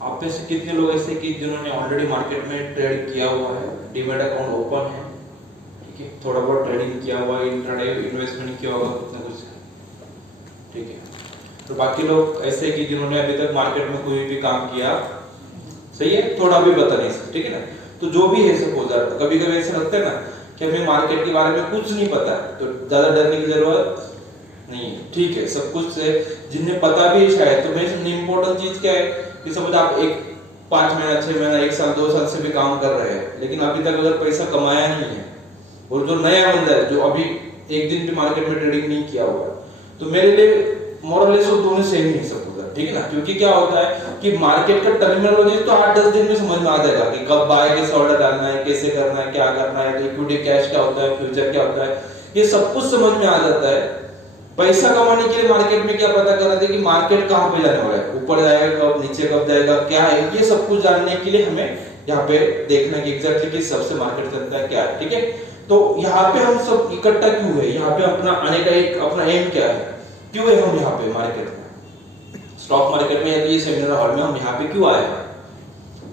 आप में से कितने लोग ऐसे कि जिन्होंने ऑलरेडी मार्केट में ट्रेड किया हुआ है, डीमैट अकाउंट ओपन है, ठीक है, थोड़ा बहुत ट्रेडिंग किया हुआ है, इंट्राडे इन्वेस्टमेंट किया होगा कितना कुछ, ठीक है। तो बाकी लोग ऐसे कि जिन्होंने अभी तक मार्केट में कोई भी काम किया, सही है, थोड़ा भी पता नहीं, ठीक है ना। तो जो भी है सपोज कभी कभी ऐसा लगता है ना कि हमें मार्केट के बारे में कुछ नहीं पता, तो ज्यादा डरने की जरूरत नहीं है, ठीक है। सब कुछ से जिन्हें पता भी शायद, तो मेरी इंपॉर्टेंट चीज क्या है कि समझ आप 5 महीना 6 महीना 1 साल 2 साल से भी काम कर रहे हैं, लेकिन अभी तक अगर पैसा कमाया नहीं है, और जो नया बंदा है जो अभी एक दिन भी मार्केट में ट्रेडिंग नहीं किया हुआ, तो मेरे लिए मोरलेस वो दोनों सेम ही सब होगा, ठीक है ना। क्योंकि क्या होता है कि मार्केट का टर्मिनोलॉजी तो 8-10 दिन में समझ में आ जाएगा कि कब बाय कैसे ऑर्डर डालना है, कैसे करना है, क्या करना है, इक्विटी कैश क्या होता है, फ्यूचर क्या होता है, ये सब कुछ समझ में आ जाता है। पैसा कमाने के लिए मार्केट में क्या पता करना है कि मार्केट कहां पे जाने वाला है, ऊपर जाएगा कब, नीचे कब जाएगा, क्या है, ये सब कुछ जानने के लिए हमें यहाँ पे देखना है कि एग्जैक्टली किस सबसे मार्केट चलता है, क्या है, ठीक है। तो यहाँ पे हम सब इकट्ठा क्यों है, यहाँ पे अपना आने का एक अपना एम क्या है, क्यों है हम यहाँ पे मार्केट में, स्टॉक मार्केट में, या तो ये सेमिनार हॉल में हम यहाँ पे क्यों आए हैं,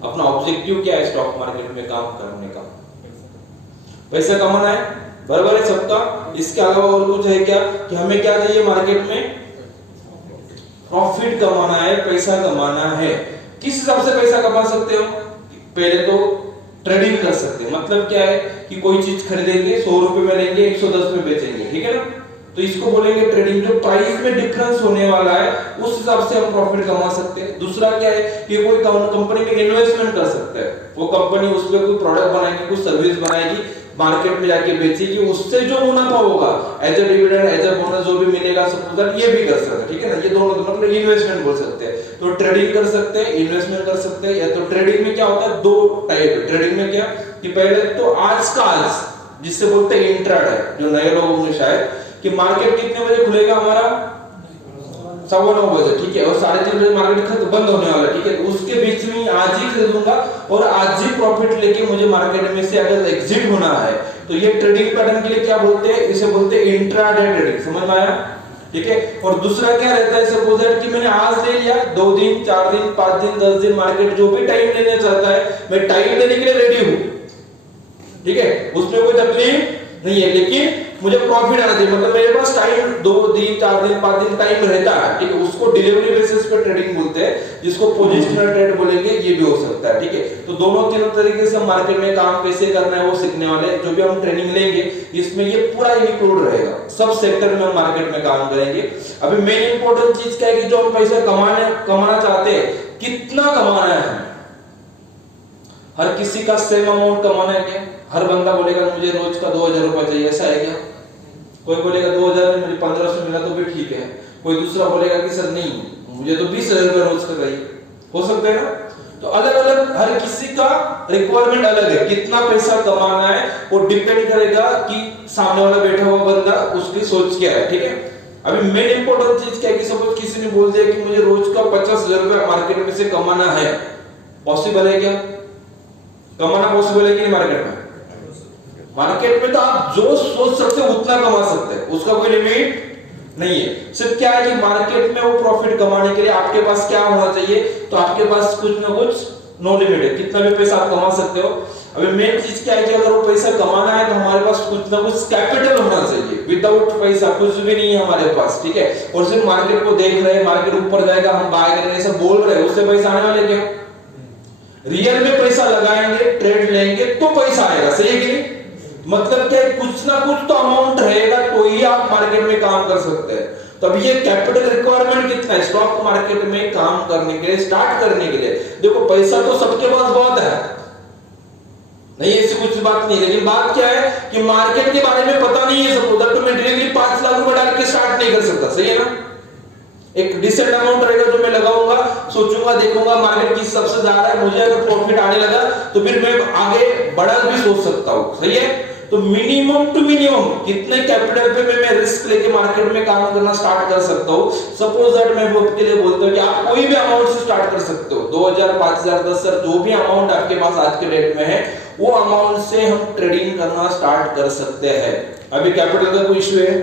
अपना ऑब्जेक्टिव क्या है स्टॉक मार्केट में काम करने का, पैसा कमाना है, बराबर है सबका। इसके अलावा और कुछ है क्या कि हमें क्या चाहिए मार्केट में, प्रॉफिट कमाना है, पैसा कमाना है। किस हिसाब से पैसा कमा सकते हो, पहले तो ट्रेडिंग कर सकते हैं, मतलब क्या है कि कोई चीज खरीदेंगे 100 रुपए में लेंगे 110 में बेचेंगे, ठीक है ना, तो इसको बोलेंगे ट्रेडिंग। जो प्राइस में डिफरेंस होने वाला है उस हिसाब से हम प्रॉफिट कमा सकते हैं। दूसरा क्या है कि कोई कंपनी में इन्वेस्टमेंट कर सकते हैं, वो कंपनी उसमें कोई प्रोडक्ट बनाएगी, कुछ सर्विस बनाएगी, मार्केट में जाके बेचेगी, उससे जो मुनाफा होगा as a dividend as a bonus जो भी मिलेगा सपोज ये भी कर सकते हैं, ठीक है ना। ये दोनों मतलब इन्वेस्टमेंट बोल सकते हैं। तो ट्रेडिंग कर सकते हैं, इन्वेस्टमेंट कर सकते हैं। या तो ट्रेडिंग में क्या होता है, दो टाइप है ट्रेडिंग में, क्या कि पहले तो आज का आज जिससे बोलते हैं इंट्राडे, जो नए लोग होंगे शायद, कि मार्केट कितने बजे खुलेगा हमारा 9:15 बजे, ठीक है, और 3:30 बजे मार्केट बंद होने वाला है, ठीक है। उसके बीच में आज ही खरीदूंगा और आज ही प्रॉफिट लेके मुझे मार्केट में से अगर एग्जिट होना है, तो ये ट्रेडिंग पैटर्न के लिए क्या बोलते हैं, इसे बोलते हैं इंट्राडे ट्रेडिंग, समझ में आया, ठीक है। और दूसरा क्या रहता है, सपोज दैट कि मैंने आज ले लिया, 2 दिन 4 दिन 5 दिन 10 दिन मार्केट जो भी टाइम लेना चाहता है, मैं टाइम लेने के लिए रेडी हूं, ठीक है, उसमें कोई तकलीफ नहीं है, लेकिन मुझे प्रॉफिट आना चाहिए, मतलब मेरे पास टाइम 2 दिन 4 दिन 5 दिन टाइम रहता है, ठीक है। उसको डिलीवरी बेसिस पे ट्रेडिंग बोलते हैं, जिसको पोजिशनल ट्रेड बोलेंगे, ये भी हो सकता है, ठीक है। तो दोनों तीनों तरीके से मार्केट में काम कैसे करना है वो सीखने वाले, जो भी हम ट्रेनिंग लेंगे इसमें ये पूरा इंक्लूड रहेगा, सब सेक्टर में हम मार्केट में काम करेंगे। अभी मेन इंपॉर्टेंट चीज क्या है कि जो हम पैसा कमाना चाहते हैं, कितना कमाना है हमें, हर किसी का सेम अमाउंट कमाना है क्या, हर बंदा बोलेगा मुझे रोज का 2000 रुपए चाहिए, ऐसा है क्या, कोई बोलेगा 2000 में मुझे 1500 मिला तो भी ठीक है, कोई दूसरा बोलेगा कि सर नहीं मुझे तो 20,000 रुपए रोज का चाहिए, हो सकता है ना। तो अलग अलग हर किसी का रिक्वायरमेंट अलग है, कितना पैसा कमाना है वो डिपेंड करेगा कि सामने वाला बैठा हुआ बंदा उसकी सोच क्या है, ठीक है। अभी मेन इंपॉर्टेंट चीज क्या है कि सपोज किसी ने बोल दिया कि मुझे रोज का 50,000 रुपए मार्केट में से कमाना है, पॉसिबल है क्या, कमाना पॉसिबल है कि नहीं मार्केट में, मार्केट में तो आप जो सोच सकते हो उतना कमा सकते हैं, उसका कोई लिमिट नहीं है। सिर्फ क्या है कि मार्केट में वो प्रॉफिट कमाने के लिए आपके पास क्या होना चाहिए, तो आपके पास कुछ ना कुछ नो लिमिट है, कितना भी पैसा आप कमा सकते हो। अभी मेन चीज क्या है कि अगर वो पैसा कमाना है तो हमारे पास कुछ ना कुछ कैपिटल होना चाहिए, विदाउट पैसा कुछ भी नहीं है हमारे पास, ठीक है। और सिर्फ मार्केट को देख रहे हैं, मार्केट ऊपर जाएगा हम बाय करेंगे ऐसा बोल रहे हैं, उससे पैसा आने वाले क्या, रियल में पैसा लगाएंगे ट्रेड लेंगे तो पैसा आएगा, सही है कि नहीं। मतलब क्या है, कुछ ना कुछ तो अमाउंट रहेगा तो ही आप मार्केट में काम कर सकते हैं। तो अब ये कैपिटल रिक्वायरमेंट कितना है स्टॉक मार्केट में काम करने के लिए, स्टार्ट करने के लिए। देखो पैसा तो सबके पास बहुत है, नहीं ऐसी कुछ बात नहीं, लेकिन बात क्या है कि मार्केट के बारे में पता नहीं है सबको, तो मैं डायरेक्टली 5 लाख रुपए डाल के स्टार्ट नहीं कर सकता, सही है ना। एक डिसेंट अमाउंट रहेगा जो मैं लगाऊंगा, सोचूंगा देखूंगा मार्केट किस सबसे ज्यादा है, मुझे अगर प्रॉफिट आने लगा तो फिर मैं आगे बड़ा भी सोच सकता हूं, सही है। तो मिनिमम टू मिनिमम कितने कैपिटल पे मैं रिस्क लेके मार्केट में काम करना स्टार्ट कर सकता हूं। सपोज दैट मैं आपके लिए बोलता हूं कि आप कोई भी अमाउंट से स्टार्ट कर सकते हो, 2000 5000 10,000 जो भी अमाउंट आपके पास आज के डेट में है, वो अमाउंट से हम ट्रेडिंग करना स्टार्ट कर सकते हैं। अभी कैपिटल का कोई इश्यू है,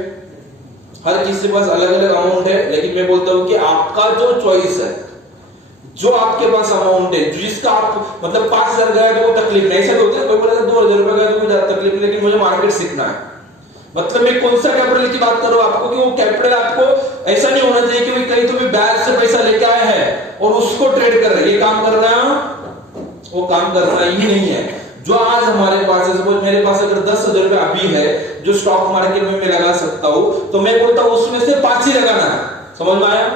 हर किसी के पास अलग अलग अमाउंट है, लेकिन मैं बोलता हूं कि आपका जो चॉइस है जो आपके पास अमाउंट है, जिसका आप मतलब 5,000 गया तो कोई तकलीफ नहीं, ऐसा भी होता है कोई बोला 2,000 रुपए गया तो कोई ज्यादा तकलीफ नहीं, लेकिन मुझे मार्केट सीखना है। मतलब मैं कौन सा कैपिटल की बात कर रहा हूं आपको, कि वो कैपिटल आपको ऐसा नहीं होना चाहिए कि कहीं तुम्हें ब्याज से पैसा लेके आए हैं और उसको ट्रेड कर रहे हैं, ये काम करना वो काम करना ही नहीं है। जो आज हमारे पास है, सपोज मेरे पास अगर 10,000 रुपए अभी है जो स्टॉक मार्केट में मैं लगा सकता हूं, तो मैं बोलता हूं उसमें से 5 ही लगाना है। समझ में आया?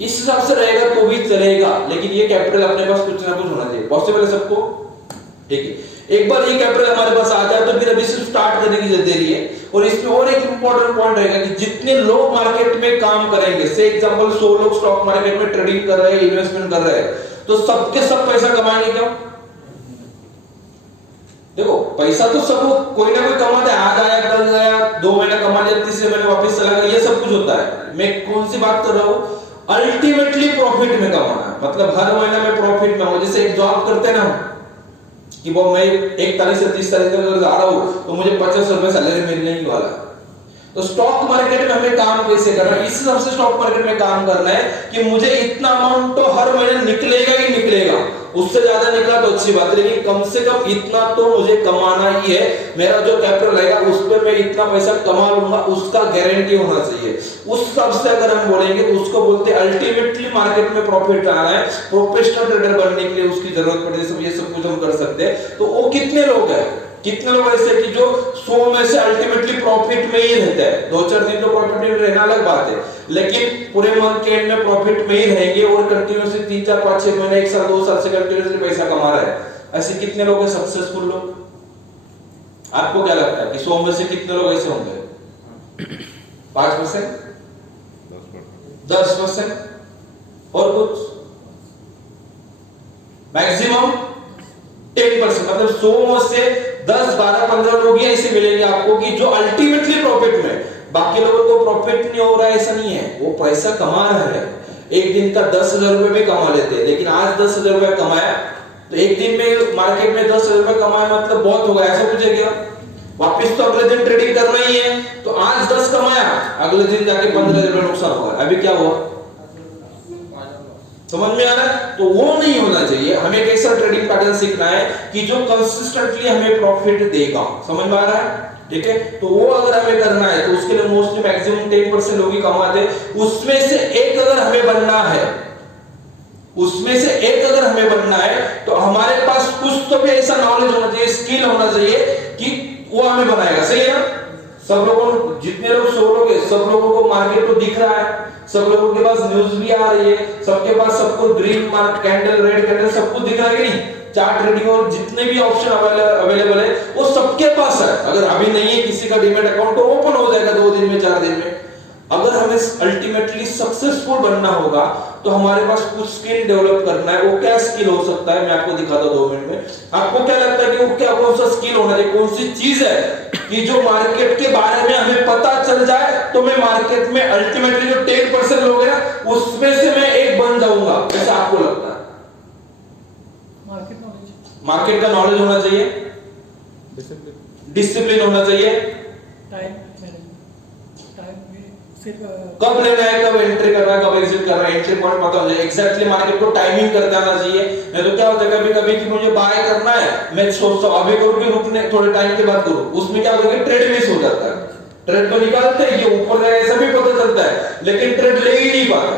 इस हिसाब से रहेगा तो भी चलेगा, लेकिन ये कैपिटल अपने पास कुछ ना कुछ होना चाहिए। पॉसिबल है सबको? ठीक है, एक बार ये कैपिटल हमारे पास आ जाए तो फिर अभी सिर्फ स्टार्ट करने की देरी है। और इसमें और एक इंपॉर्टेंट पॉइंट रहेगा कि जितने लोग मार्केट में काम करेंगे, से एग्जांपल 100 लोग स्टॉक मार्केट में ट्रेडिंग कर रहे हैं, इन्वेस्टमेंट कर रहे हैं, तो सबके सब पैसा कमाएंगे क्यों? देखो पैसा तो सब कोई ना कोई कमाते, आज आया कल गया, 2 महीना कमा लिया, तीसरे महीने वापस चला गया, ये सब कुछ होता है। मैं कौन सी बात कर रहा हूं? अल्टीमेटली प्रॉफिट में कमाना, मतलब हर महीना में प्रॉफिट में हो। जैसे एक जॉब करते ना कि वो मैं 1 तारीख से 30 तारीख तक अगर जा रहा हूं तो मुझे 50 रुपए सैलरी मिलने ही वाला है। तो स्टॉक मार्केट में हमें काम कैसे करना है? इस हिसाब से स्टॉक मार्केट में काम करना है कि मुझे इतना अमाउंट तो हर महीने निकलेगा ही निकलेगा, उससे ज्यादा निकला तो अच्छी बात है, लेकिन कम से कम इतना तो मुझे कमाना ही है। मेरा जो कैपिटल रहेगा उस पर मैं इतना पैसा कमा लूंगा, उसका गारंटी होना चाहिए। उस हिसाब से अगर हम बोलेंगे तो उसको बोलते हैं अल्टीमेटली मार्केट में प्रॉफिट आना है। प्रोफेशनल ट्रेडर बनने के लिए उसकी जरूरत पड़ती है, ये सब कुछ हम कर सकते हैं। तो वो कितने लोग हैं, कितने लोग ऐसे कि जो 100 में से अल्टीमेटली प्रॉफिट में ही रहते हैं? 2-4 दिन तो प्रॉफिट में रहना अलग बात है, लेकिन पूरे मंथ के एंड में प्रॉफिट में ही रहेंगे और कंटिन्यूअसली 3, 4, 5, 6 महीने, 1 साल, 2 साल से कंटिन्यूअसली पैसा कमा रहे हैं। ऐसे कितने लोग हैं सक्सेसफुल लोग? आपको क्या लगता है कि 100 में से कितने लोग ऐसे होंगे? 5%, 10% और कुछ मैक्सिमम 10%, मतलब 100 में से 10, 12, 15 लोग ही ऐसे मिलेंगे आपको कि जो अल्टीमेटली प्रॉफिट में। बाकी लोगों को प्रॉफिट नहीं हो रहा है ऐसा नहीं है, वो पैसा कमा रहे हैं। एक दिन का 10,000 रुपए भी कमा लेते हैं, लेकिन आज 10,000 रुपए कमाया तो एक दिन में मार्केट में 10,000 रुपए कमाया मतलब बहुत हो गया, ऐसा कुछ है क्या? वापस तो अगले दिन ट्रेडिंग करना ही है, तो आज 10 कमाया, अगले दिन जाके 15,000 रुपए नुकसान होगा। अभी क्या हुआ? समझ में आ रहा है? तो वो नहीं होना चाहिए। हमें कैसा ट्रेडिंग पैटर्न सीखना है कि जो कंसिस्टेंटली हमें प्रॉफिट देगा। समझ में आ रहा है? ठीक है, तो वो अगर हमें करना है तो उसके लिए मोस्टली मैक्सिमम 10% लोग ही कमाते हैं। उसमें से एक अगर हमें बनना है, उसमें से एक अगर हमें बनना है तो हमारे पास कुछ तो भी ऐसा नॉलेज होना चाहिए, स्किल होना चाहिए कि वो हमें बनाएगा। सही है ना? सब लोगों, जितने लोग 100 लोग हैं, सब लोगों को मार्केट तो दिख रहा है, सब लोगों के पास न्यूज़ भी आ रही है, सबके पास सबको Green Marc candle, red candle सब कुछ दिख रहा है कि नहीं? चार्ट ट्रेडिंग और जितने भी ऑप्शन अवेलेबल है वो सबके पास है। अगर अभी नहीं है किसी का डीमैट अकाउंट तो ओपन हो जाएगा 2 दिन में, 4 दिन में। अगर हमें अल्टीमेटली सक्सेसफुल बनना होगा तो हमारे पास कुछ स्किल डेवलप करना है। वो क्या स्किल हो सकता है, मैं आपको दिखाता हूं 2 मिनट में। आपको क्या लगता है कि वो क्या, कौन सा स्किल होना चाहिए, कौन सी चीज है कि जो मार्केट के बारे में हमें पता चल जाए तो मैं मार्केट में अल्टीमेटली जो 10% लोग हैं उसमें से मैं एक बन जाऊंगा? ऐसा आपको लगता है? मार्केट का नॉलेज होना चाहिए, डिसिप्लिन होना चाहिए, कब लेना है, कब एंट्री करना है, कब एग्जिट करना है, एंट्री पॉइंट पता होना चाहिए, एग्जैक्टली मार्केट को टाइमिंग करते आना चाहिए। नहीं तो क्या होता है कभी कभी कि मुझे बाय करना है, मैं सोचता हूं अभी करूं कि रुकने थोड़े टाइम के बाद करूं, उसमें क्या होता है ट्रेड मिस हो जाता है। ट्रेड तो निकालते हैं, ये ऊपर जाएगा ऐसा भी पता चलता है, लेकिन ट्रेड ले ही नहीं पाता।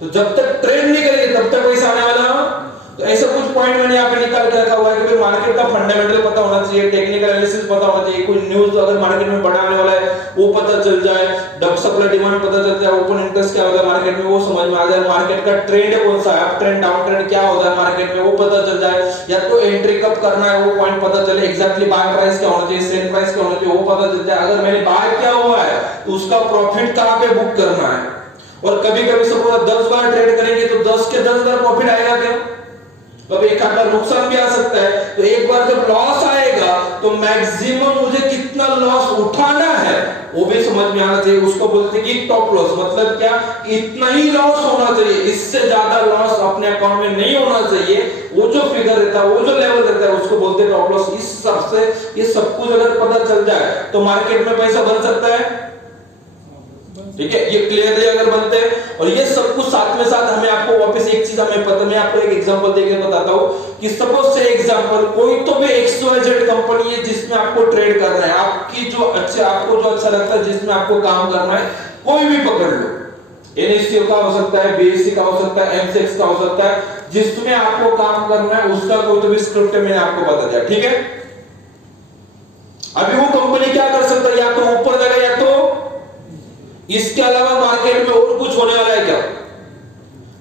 तो जब तक ट्रेड नहीं करेंगे तब तक पैसा आने वाला है। तो ऐसा कुछ पॉइंट मैंने यहाँ पे निकाल के रखा हुआ है कि मार्केट का फंडामेंटल पता होना चाहिए, टेक्निकल एनालिसिस पता होना चाहिए, कोई न्यूज़ अगर मार्केट में बढ़ाने वाला है वो पता चल जाए, डब सप्लाई डिमांड पता चल जाए, ओपन इंटरेस्ट क्या होता है मार्केट में वो समझ में आ जाए, मार्केट का ट्रेंड कौन सा है, अप ट्रेंड डाउन ट्रेंड क्या होता है मार्केट में वो पता चल जाए, या तो एंट्री कब करना है वो पॉइंट पता चले, एग्जैक्टली बाय प्राइस क्या होना चाहिए, सेल प्राइस क्या होना चाहिए वो पता चल जाए। अगर मैंने बाय किया हुआ है तो उसका प्रॉफिट कहां पे बुक करना है। और कभी कभी सपोज 10 बार ट्रेड करेंगे तो 10 के 10 बार प्रॉफिट आएगा क्या? कभी एक आध बार नुकसान भी आ सकता है। तो एक बार जब लॉस आएगा तो मैक्सिमम मुझे कितना लॉस उठाना है वो भी समझ में आना चाहिए। उसको बोलते हैं कि टॉप लॉस, मतलब क्या, इतना ही लॉस होना चाहिए, इससे ज्यादा लॉस अपने अकाउंट में नहीं होना चाहिए। वो जो फिगर रहता है, वो जो लेवल रहता है उसको बोलते हैं टॉप लॉस। इस हिसाब से ये सब कुछ अगर पता चल जाए तो मार्केट में पैसा बन सकता है। ठीक है, ये क्लियरली अगर बनते हैं और ये सब कुछ साथ में साथ हमें आपको वापस वापस एक चीज हमें पता, मैं आपको एक एग्जांपल देके बताता हूँ कि सपोज से एग्जांपल कोई तो भी XYZ कंपनी है जिसमें आपको ट्रेड करना है, आपको जो अच्छा लगता है जिसमें आपको काम करना है, कोई भी पकड़ लो, NSE का हो सकता है, BSE का हो सकता है, MCX का हो सकता है, जिसमें आपको काम करना है उसका कोई तो भी स्क्रिप्ट मैंने आपको बता दिया, ठीक है। अभी वो कंपनी क्या कर सकता है, या तो ऊपर जाएगा या तो इसके अलावा मार्केट में और कुछ होने वाला है क्या?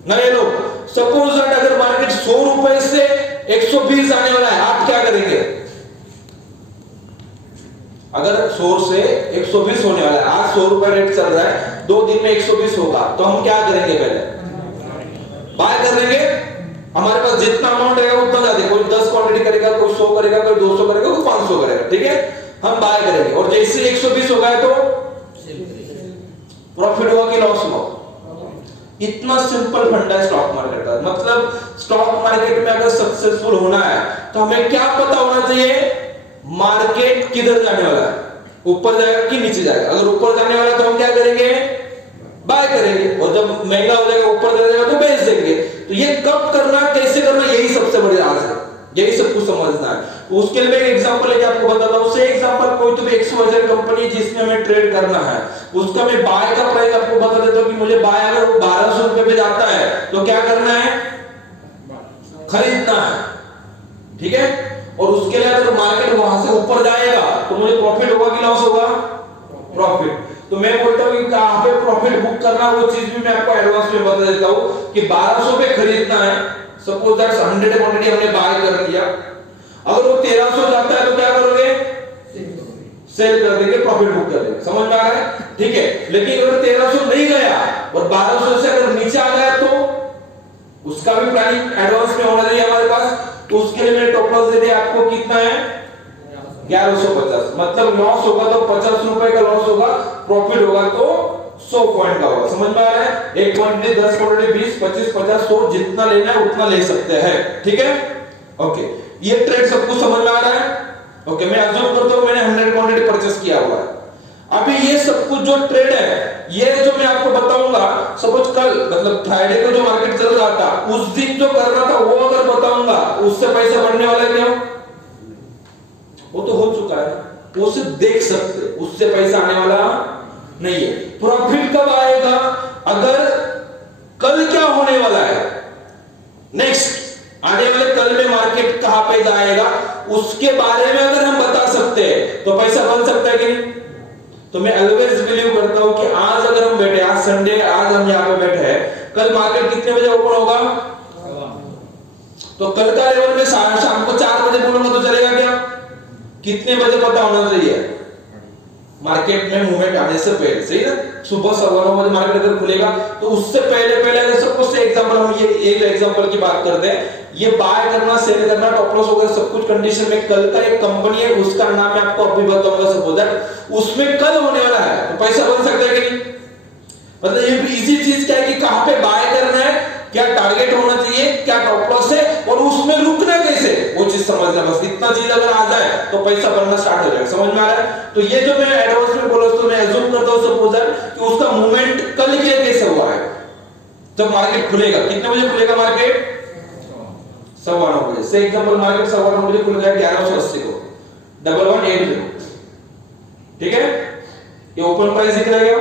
नहीं लोग, सपोज दैट अगर मार्केट 100 रुपए से 120 आने वाला है, आप क्या करेंगे? अगर 100 से 120 होने वाला है, आज 100 रुपए रेट चल रहा है, 2 दिन में 120 होगा, तो हम क्या करेंगे? पहले बाय कर लेंगे, हमारे पास जितना अमाउंट रहेगा उतना ज्यादा, कोई 10 क्वांटिटी करेगा, कोई 100 करेगा, कोई 200 करेगा, कोई 500 करेगा, ठीक है, हम बाय करेंगे। और जैसे 120 हो गया तो प्रॉफिट हुआ कि लॉस हुआ? इतना सिंपल फंडा है स्टॉक मार्केट का। मतलब स्टॉक मार्केट में अगर सक्सेसफुल होना है तो हमें क्या पता होना चाहिए? मार्केट किधर जाने वाला है, ऊपर जाएगा कि नीचे जाएगा। अगर ऊपर जाने वाला है तो हम क्या करेंगे? बाय करेंगे, और जब महंगा हो जाएगा, ऊपर जाएगा तो बेच देंगे। तो ये कब करना, कैसे करना, यही सबसे बड़ी राज है, यही सब कुछ समझना है। उसके लिए मैं एक एग्जांपल लेके आपको बताता हूं। से एग्जांपल कोई तो भी XYZ कंपनी जिसमें हमें ट्रेड करना है, उसका मैं बाय का प्राइस आपको बता देता हूं कि मुझे बाय अगर वो 1200 रुपए पे जाता है तो क्या करना है? खरीदना है, ठीक है। और उसके लिए अगर मार्केट वहां से ऊपर जाएगा तो मुझे प्रॉफिट होगा कि लॉस होगा? प्रॉफिट। तो मैं बोलता हूं कि कहां पे प्रॉफिट बुक करना, वो चीज भी मैं आपको एडवांस में बता देता हूं कि 1200 पे खरीदना है। सपोज दैट 100 क्वांटिटी हमने बाय कर लिया, अगर वो 1300 जाता है तो क्या करोगे? सेल कर देंगे, प्रॉफिट बुक कर देंगे। समझ में आ रहा है? ठीक है। लेकिन अगर 1300 नहीं गया और 1200 से अगर नीचे आ गया तो उसका भी प्लानिंग एडवांस में होना चाहिए हमारे पास। तो उसके लिए मैंने टॉप लॉस दे दिया आपको, कितना है? 1150। मतलब लॉस होगा तो 50 रुपए का लॉस होगा, प्रॉफिट होगा तो 100 पॉइंट का होगा। समझ में आ रहा है? एक क्वांटिटी 10 क्वांटिटी 20 25 50 100 जितना लेना है उतना ले सकते हैं, ठीक है। ओके, ये ट्रेड सबको समझ में आ रहा है? ओके, मैं अज्यूम करता हूं मैंने 100 क्वांटिटी परचेस किया हुआ है। अभी ये सब कुछ जो ट्रेड है, ये जो मैं आपको बताऊंगा, सपोज कल मतलब फ्राइडे को जो मार्केट चल रहा था, उस दिन जो कर रहा था वो अगर बताऊंगा, उससे पैसे बढ़ने वाला है क्या? वो तो हो चुका है, वो सिर्फ देख सकते, उससे पैसा आने वाला नहीं है। प्रॉफिट कब आएगा? अगर कल क्या होने वाला है, नेक्स्ट आने वाले कल में मार्केट कहां पे जाएगा, उसके बारे में अगर हम बता सकते हैं तो पैसा बन सकता है कि नहीं? तो मैं ऑलवेज बिलीव करता हूं कि आज अगर हम बैठे, आज संडे, आज हम यहां पे बैठे हैं, कल मार्केट कितने बजे ओपन होगा? तो कल का लेवल में शाम को 4 बजे बोलूंगा तो चलेगा क्या? कितने बजे पता होना चाहिए? मार्केट में मूवमेंट आने से पहले, सही ना? सुबह 9:15 बजे मार्केट अगर खुलेगा तो उससे पहले अगर सपोज से एग्जांपल, हम ये एक एग्जांपल की बात करते हैं, ये बाय करना, सेल करना, टॉप लॉस वगैरह सब कुछ कंडीशन में, कल का एक कंपनी है उसका नाम मैं आपको अभी बताऊंगा, सपोज दैट उसमें कल होने वाला है तो पैसा बन सकता है कि नहीं? मतलब ये इजी चीज क्या है कि कहां पे बाय करना है, क्या टारगेट होना चाहिए, क्या टॉप लॉस है, और उसमें रुकना कैसे, वो चीज समझना। बस इतना चीज अगर आ जाए तो पैसा बनना स्टार्ट हो जाएगा। समझ में आ रहा है? तो ये जो मैं एडवांस में बोला, तो मैं अज्यूम करता हूं सपोज कि उसका मूवमेंट कल के कैसे हुआ है, जब मार्केट खुलेगा, कितने बजे खुलेगा मार्केट? 9:15 बजे से एग्जांपल, मार्केट 9:15 बजे खुल गया 1180 को, 1180, ठीक है। ये ओपन प्राइस दिख रहा है क्या?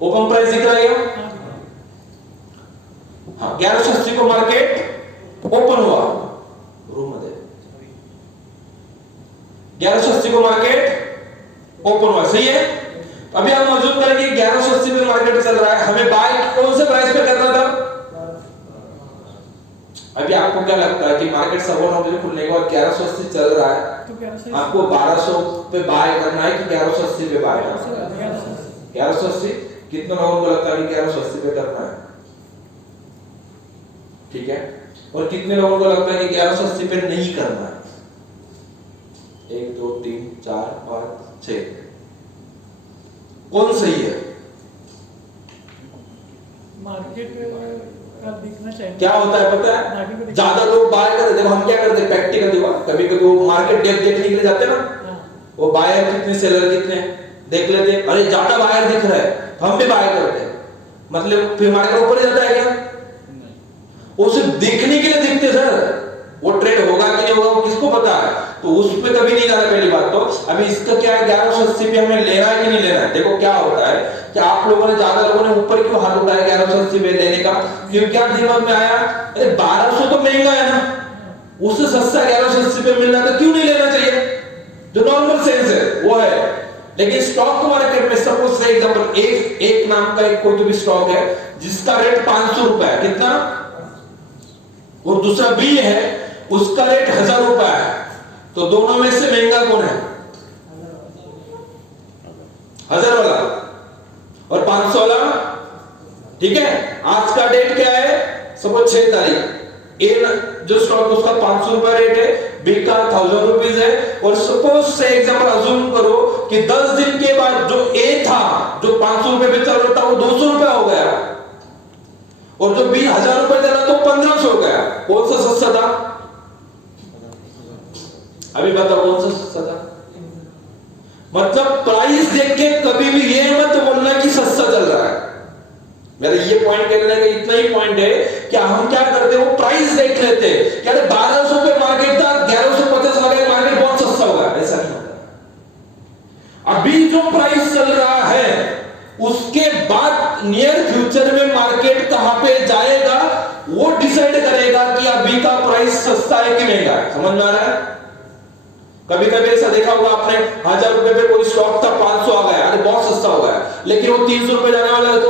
ओपन प्राइस दिख रहा है क्या? हाँ, 1180 को मार्केट ओपन हुआ, रूम मध्ये 1180 को मार्केट ओपन हुआ, सही है। अभी हम अज्यूम करेंगे 1180 में मार्केट चल रहा है, हमें बाय कौन से प्राइस पे करना था? अभी आपको क्या लगता है कि मार्केट 9:15 बजे खुलने के बाद 1180 चल रहा है, तो आपको 1200 पे बाय करना है कि 1180 पे बाय करना है? 1180। कितने लोगों को लगता है कि 1180 पे करना है? ठीक है। और कितने लोगों को लगता है कि 1180 पे नहीं करना है? 1 2 3 4 5 6। कौन सही है? मार्केट का दिखना चाहिए। क्या होता है पता है, ज्यादा लोग बाय कर देते हैं। हम क्या करते हैं प्रैक्टिकल देखो, कभी कभी वो मार्केट डेप्थ देखने के लिए जाते हैं ना, वो बायर कितने सेलर कितने देख लेते हैं, अरे ज्यादा बायर दिख रहा है हम भी बाय करते हैं, मतलब फिर मार्केट ऊपर जाता है क्या? वो सिर्फ देखने के लिए दिखते सर, वो ट्रेड होगा कि नहीं होगा वो किसको पता है, तो उसमें कभी नहीं जाना पहली बात। तो अभी इसका क्या है, 1180 पे हमें लेना है कि नहीं लेना है? देखो क्या होता है कि आप लोगों ने, ज्यादा लोगों ने ऊपर क्यों हाथ उठाया 1180 पे लेने का, क्योंकि क्या दिमाग में आया, अरे 1200 तो महंगा है ना, उससे सस्ता 1180 पे मिलना तो क्यों नहीं लेना चाहिए, जो नॉर्मल सेंस है वो है। लेकिन स्टॉक मार्केट में सपोज फॉर एग्जांपल एक नाम का एक कोई भी स्टॉक है जिसका रेट 500 रुपए है, कितना, और दूसरा बी है उसका रेट 1000 रुपए है, तो दोनों में से महंगा कौन है? 1000 वाला और 500 वाला। ठीक है, आज का डेट क्या है, सपोज 6 तारीख, ए जो स्टॉक उसका 500 रुपए रेट है, बी का 1000 रुपीज है, और सपोज से एग्जांपल अज्यूम करो कि 10 दिन के बाद जो ए था जो 500 रुपए पे चल रहा था वो 200 रुपए हो गया, और जो बी 1000 रुपए चला तो 1500 हो गया, कौन सा सस्ता था? अभी बताओ कौन सा सस्ता था? मतलब प्राइस देख के कभी भी ये मत बोलना कि सस्ता चल रहा है। मेरा ये पॉइंट कहने का इतना ही पॉइंट है कि हम क्या करते हैं, वो प्राइस देख लेते हैं कि अरे 1200 पे मार्केट था, 1150 हो गया, मार्केट बहुत सस्ता होगा, ऐसा नहीं होता। अभी जो प्राइस चल रहा है उसके बाद नियर फ्यूचर में मार्केट कहां पे जाएगा वो डिसाइड करेगा कि अभी का प्राइस सस्ता है कि महंगा है। समझ में आ रहा है? कभी कभी ऐसा देखा होगा आपने, 1000 रुपए पे कोई स्टॉक था, 500 आ गया, अरे बहुत सस्ता हो गया, लेकिन वो 300 रुपए जाने वाला है,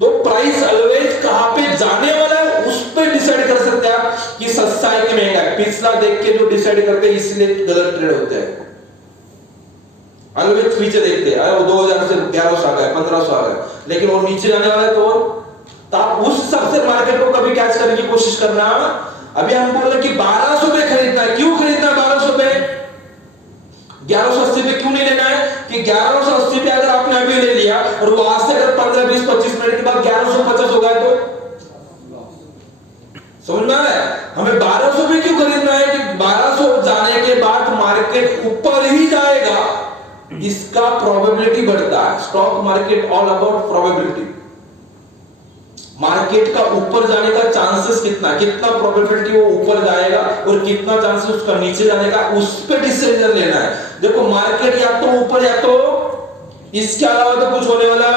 तो प्राइस ऑलवेज कहां पे जाने वाला है उस पर डिसाइड कर सकते हैं आप कि सस्ता है कि महंगा है। पिछला देख के जो डिसाइड करते हैं इसलिए गलत ट्रेड होते हैं। ऑलवेज पीछे देखते हैं, अरे वो 2000 से 1100 आ गया, 1500 आ गया, लेकिन वो नीचे जाने वाला है तो आप उस हिसाब से मार्केट को कभी कैच करने की कोशिश करना। अभी हम बोल रहे कि 1200 पे खरीदना है, क्यों खरीदना है 1200 पे, 1180 पे क्यों नहीं लेना है कि 1180 पे अगर आपने अभी ले लिया और वो आज से अगर 15 20 25 मिनट के बाद 1150 हो गया तो समझ में आ रहा है? हमें 1200 पे क्यों खरीदना है कि 1200 जाने के बाद मार्केट ऊपर ही जाएगा, इसका प्रोबेबिलिटी बढ़ता है। Stock market all about probability. Market का ऊपर जाने का चांसेस कितना प्रोबेबिलिटी वो ऊपर जाएगा और कितना चांसेस उसका नीचे जाने का, उस पे डिसीजन लेना है। देखो मार्केट या तो ऊपर या तो इसके अलावा तो कुछ होने वाला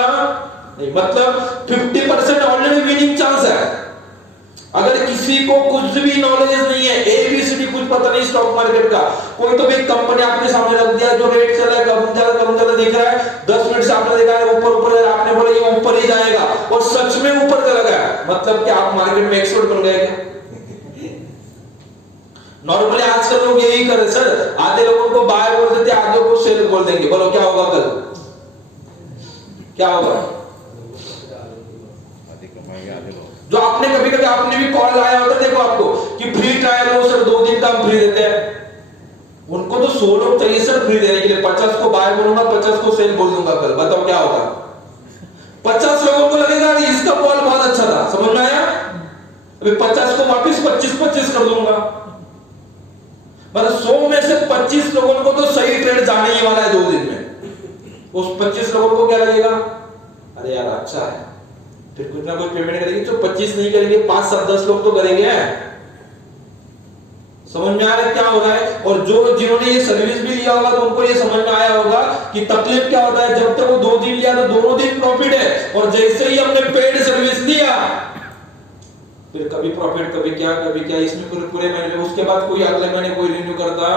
नहीं, मतलब 50% ऑलरेडी विनिंग चांस है। अगर किसी को कुछ भी नॉलेज नहीं है, एबीसीडी कुछ पता नहीं स्टॉक मार्केट का, कोई तो भी कंपनी आपके सामने रख दिया, जो रेट चला है कम ज्यादा दिख रहा है, 10 मिनट से आपने देखा है ऊपर आपने बोला ये ऊपर ही जाएगा और सच में ऊपर चला गया, मतलब कि आप मार्केट में एक्सपर्ट बन गए क्या? नॉर्मली आजकल लोग यही कर रहे सर, आधे लोगों को बाय बोल देते, आधे को सेल बोल देंगे। बोलो क्या होगा कल, क्या होगा? जो आपने कभी आपने भी कॉल आया होता देखो आपको कि फ्री ट्रायल हो सर, 2 दिन का हम फ्री देते हैं। उनको तो 100 लोग चाहिए सर फ्री देने के लिए, 50 को बाय बोलूंगा, 50 को सेल बोल दूंगा कल, बताओ क्या होगा? 50 लोगों को लगेगा इसका कॉल बहुत अच्छा था, समझ में आया? अभी 50 को वापस 25 कर दूंगा, मतलब 100 में से 25 लोगों को तो सही ट्रेड जाने ही वाला है 2 दिन में। उस 25 लोगों को क्या लगेगा, अरे यार अच्छा है, फिर कुछ ना कुछ पेमेंट करेंगे। जो 25 नहीं करेंगे 5 7 10 लोग तो करेंगे। समझ में आ रहा है क्या हो रहा है? और जो जिन्होंने ये सर्विस भी लिया होगा तो उनको ये समझ में आया होगा कि तकलीफ क्या होता है। जब तक वो 2 दिन लिया तो दोनों दिन प्रॉफिट है, और जैसे ही हमने पेड सर्विस लिया फिर कभी प्रॉफिट कभी क्या इसमें पूरे महीने में, उसके बाद कोई अगले महीने कोई रिन्यू करता।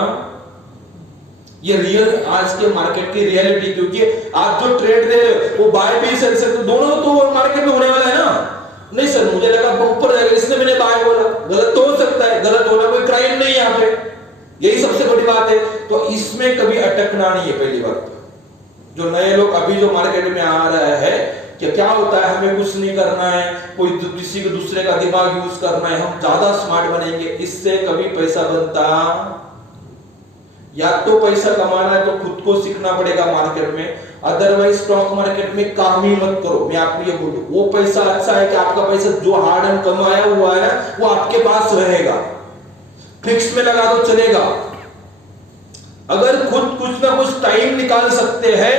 ये रियल आज के मार्केट की रियलिटी, क्योंकि आप जो ट्रेड दे रहे हो वो बाय भी सेल से दोनों तो मार्केट में होने वाला है ना। नहीं सर मुझे लगा ऊपर जाएगा इसलिए मैंने बाय बोला, गलत तो हो सकता है, गलत होना कोई क्राइम नहीं है यहाँ पे, यही सबसे बड़ी बात है। तो इसमें कभी अटकना नहीं है। पहली बात जो नए लोग अभी जो मार्केट में आ रहा है कि क्या होता है, हमें कुछ नहीं करना है, कोई किसी को दूसरे का दिमाग यूज करना है, हम ज्यादा स्मार्ट बनेंगे, इससे कभी पैसा बनता। या तो पैसा कमाना है तो खुद को सीखना पड़ेगा मार्केट में, अदरवाइज स्टॉक मार्केट में काम ही मत करो। मैं आपको ये बोलूं, वो पैसा अच्छा है कि आपका पैसा जो हार्ड एंड कमाया हुआ है ना वो आपके पास रहेगा, फिक्स में लगा दो चलेगा। अगर खुद कुछ ना कुछ टाइम निकाल सकते हैं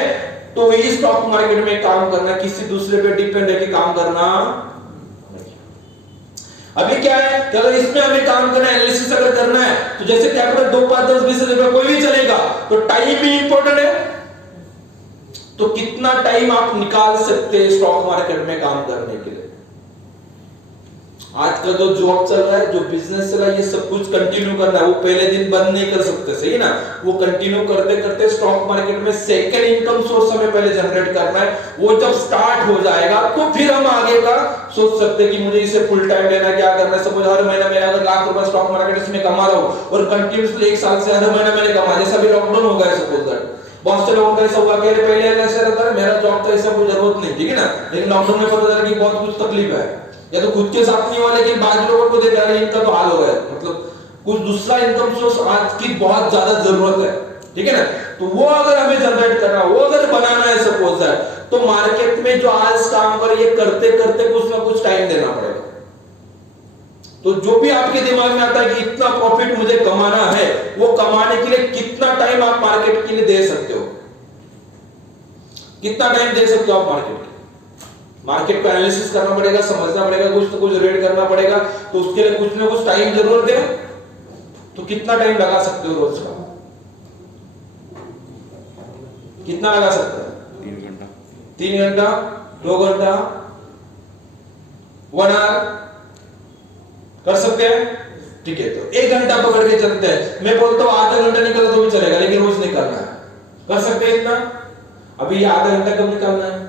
तो ये स्टॉक मार्केट में काम करना, किसी दूसरे पे डिपेंड है कि काम करना। अभी क्या है कि अगर इसमें हमें काम करना है, एनालिसिस अगर करना है, तो जैसे कैपिटल 2 5 10 20 रुपए कोई भी चलेगा, तो टाइम भी इंपॉर्टेंट है। तो कितना टाइम आप निकाल सकते हैं स्टॉक मार्केट में काम करने के लिए। आज का जो जॉब चल रहा है, जो बिजनेस चल रहा है, ये सब कुछ कंटिन्यू करना है। वो पहले दिन बंद नहीं कर सकते, सही ना। वो कंटिन्यू करते करते स्टॉक मार्केट में सेकंड इनकम सोर्स हमें पहले जनरेट करना है। वो जब स्टार्ट हो जाएगा तो फिर हम आगे का सोच सकते हैं कि मुझे इसे फुल टाइम लेना, क्या करना है। सपोज हर महीना मैं अगर लाख रुपए स्टॉक मार्केट इसमें कमा रहा हूं और कंटिन्यूअसली 1 साल से हर महीना मैंने कमा, जैसा भी लॉकडाउन हो गया सपोज दैट, बहुत से लोगों का ऐसा हुआ कि पहले ऐसा रहता है मेरा जॉब तो ऐसा कोई जरूरत नहीं, ठीक है ना, लेकिन लॉकडाउन में पता चला कि बहुत कुछ तकलीफ है, या तो खुद के साथ नहीं हुआ लेकिन बाकी लोगों को देखा इनका तो हाल हो गया, मतलब कुछ दूसरा इनकम सोर्स आज की बहुत ज्यादा जरूरत है, ठीक है ना। तो वो अगर हमें जनरेट करना, वो अगर बनाना है सपोज दैट, तो मार्केट में जो आज काम कर ये करते करते कुछ ना कुछ टाइम देना पड़ेगा। तो जो भी आपके दिमाग में आता है कि इतना प्रॉफिट मुझे कमाना है, वो कमाने के लिए कितना टाइम आप मार्केट के लिए दे सकते हो, कितना टाइम दे सकते हो आप मार्केट को एनालिसिस करना पड़ेगा, समझना पड़ेगा, कुछ ना कुछ रीड करना पड़ेगा, तो उसके लिए कुछ ना कुछ टाइम जरूरत है। तो कितना टाइम लगा सकते हो रोज का, कितना लगा सकते हो? 3 घंटा, 3 घंटा, 2 घंटा, 1 आवर कर सकते हैं, ठीक है। तो 1 घंटा पकड़ के चलते हैं। मैं बोलता हूं आधा घंटा निकला तो भी चलेगा, लेकिन रोज निकलना है। कर सकते हैं इतना? अभी ये आधा घंटा कब निकालना है?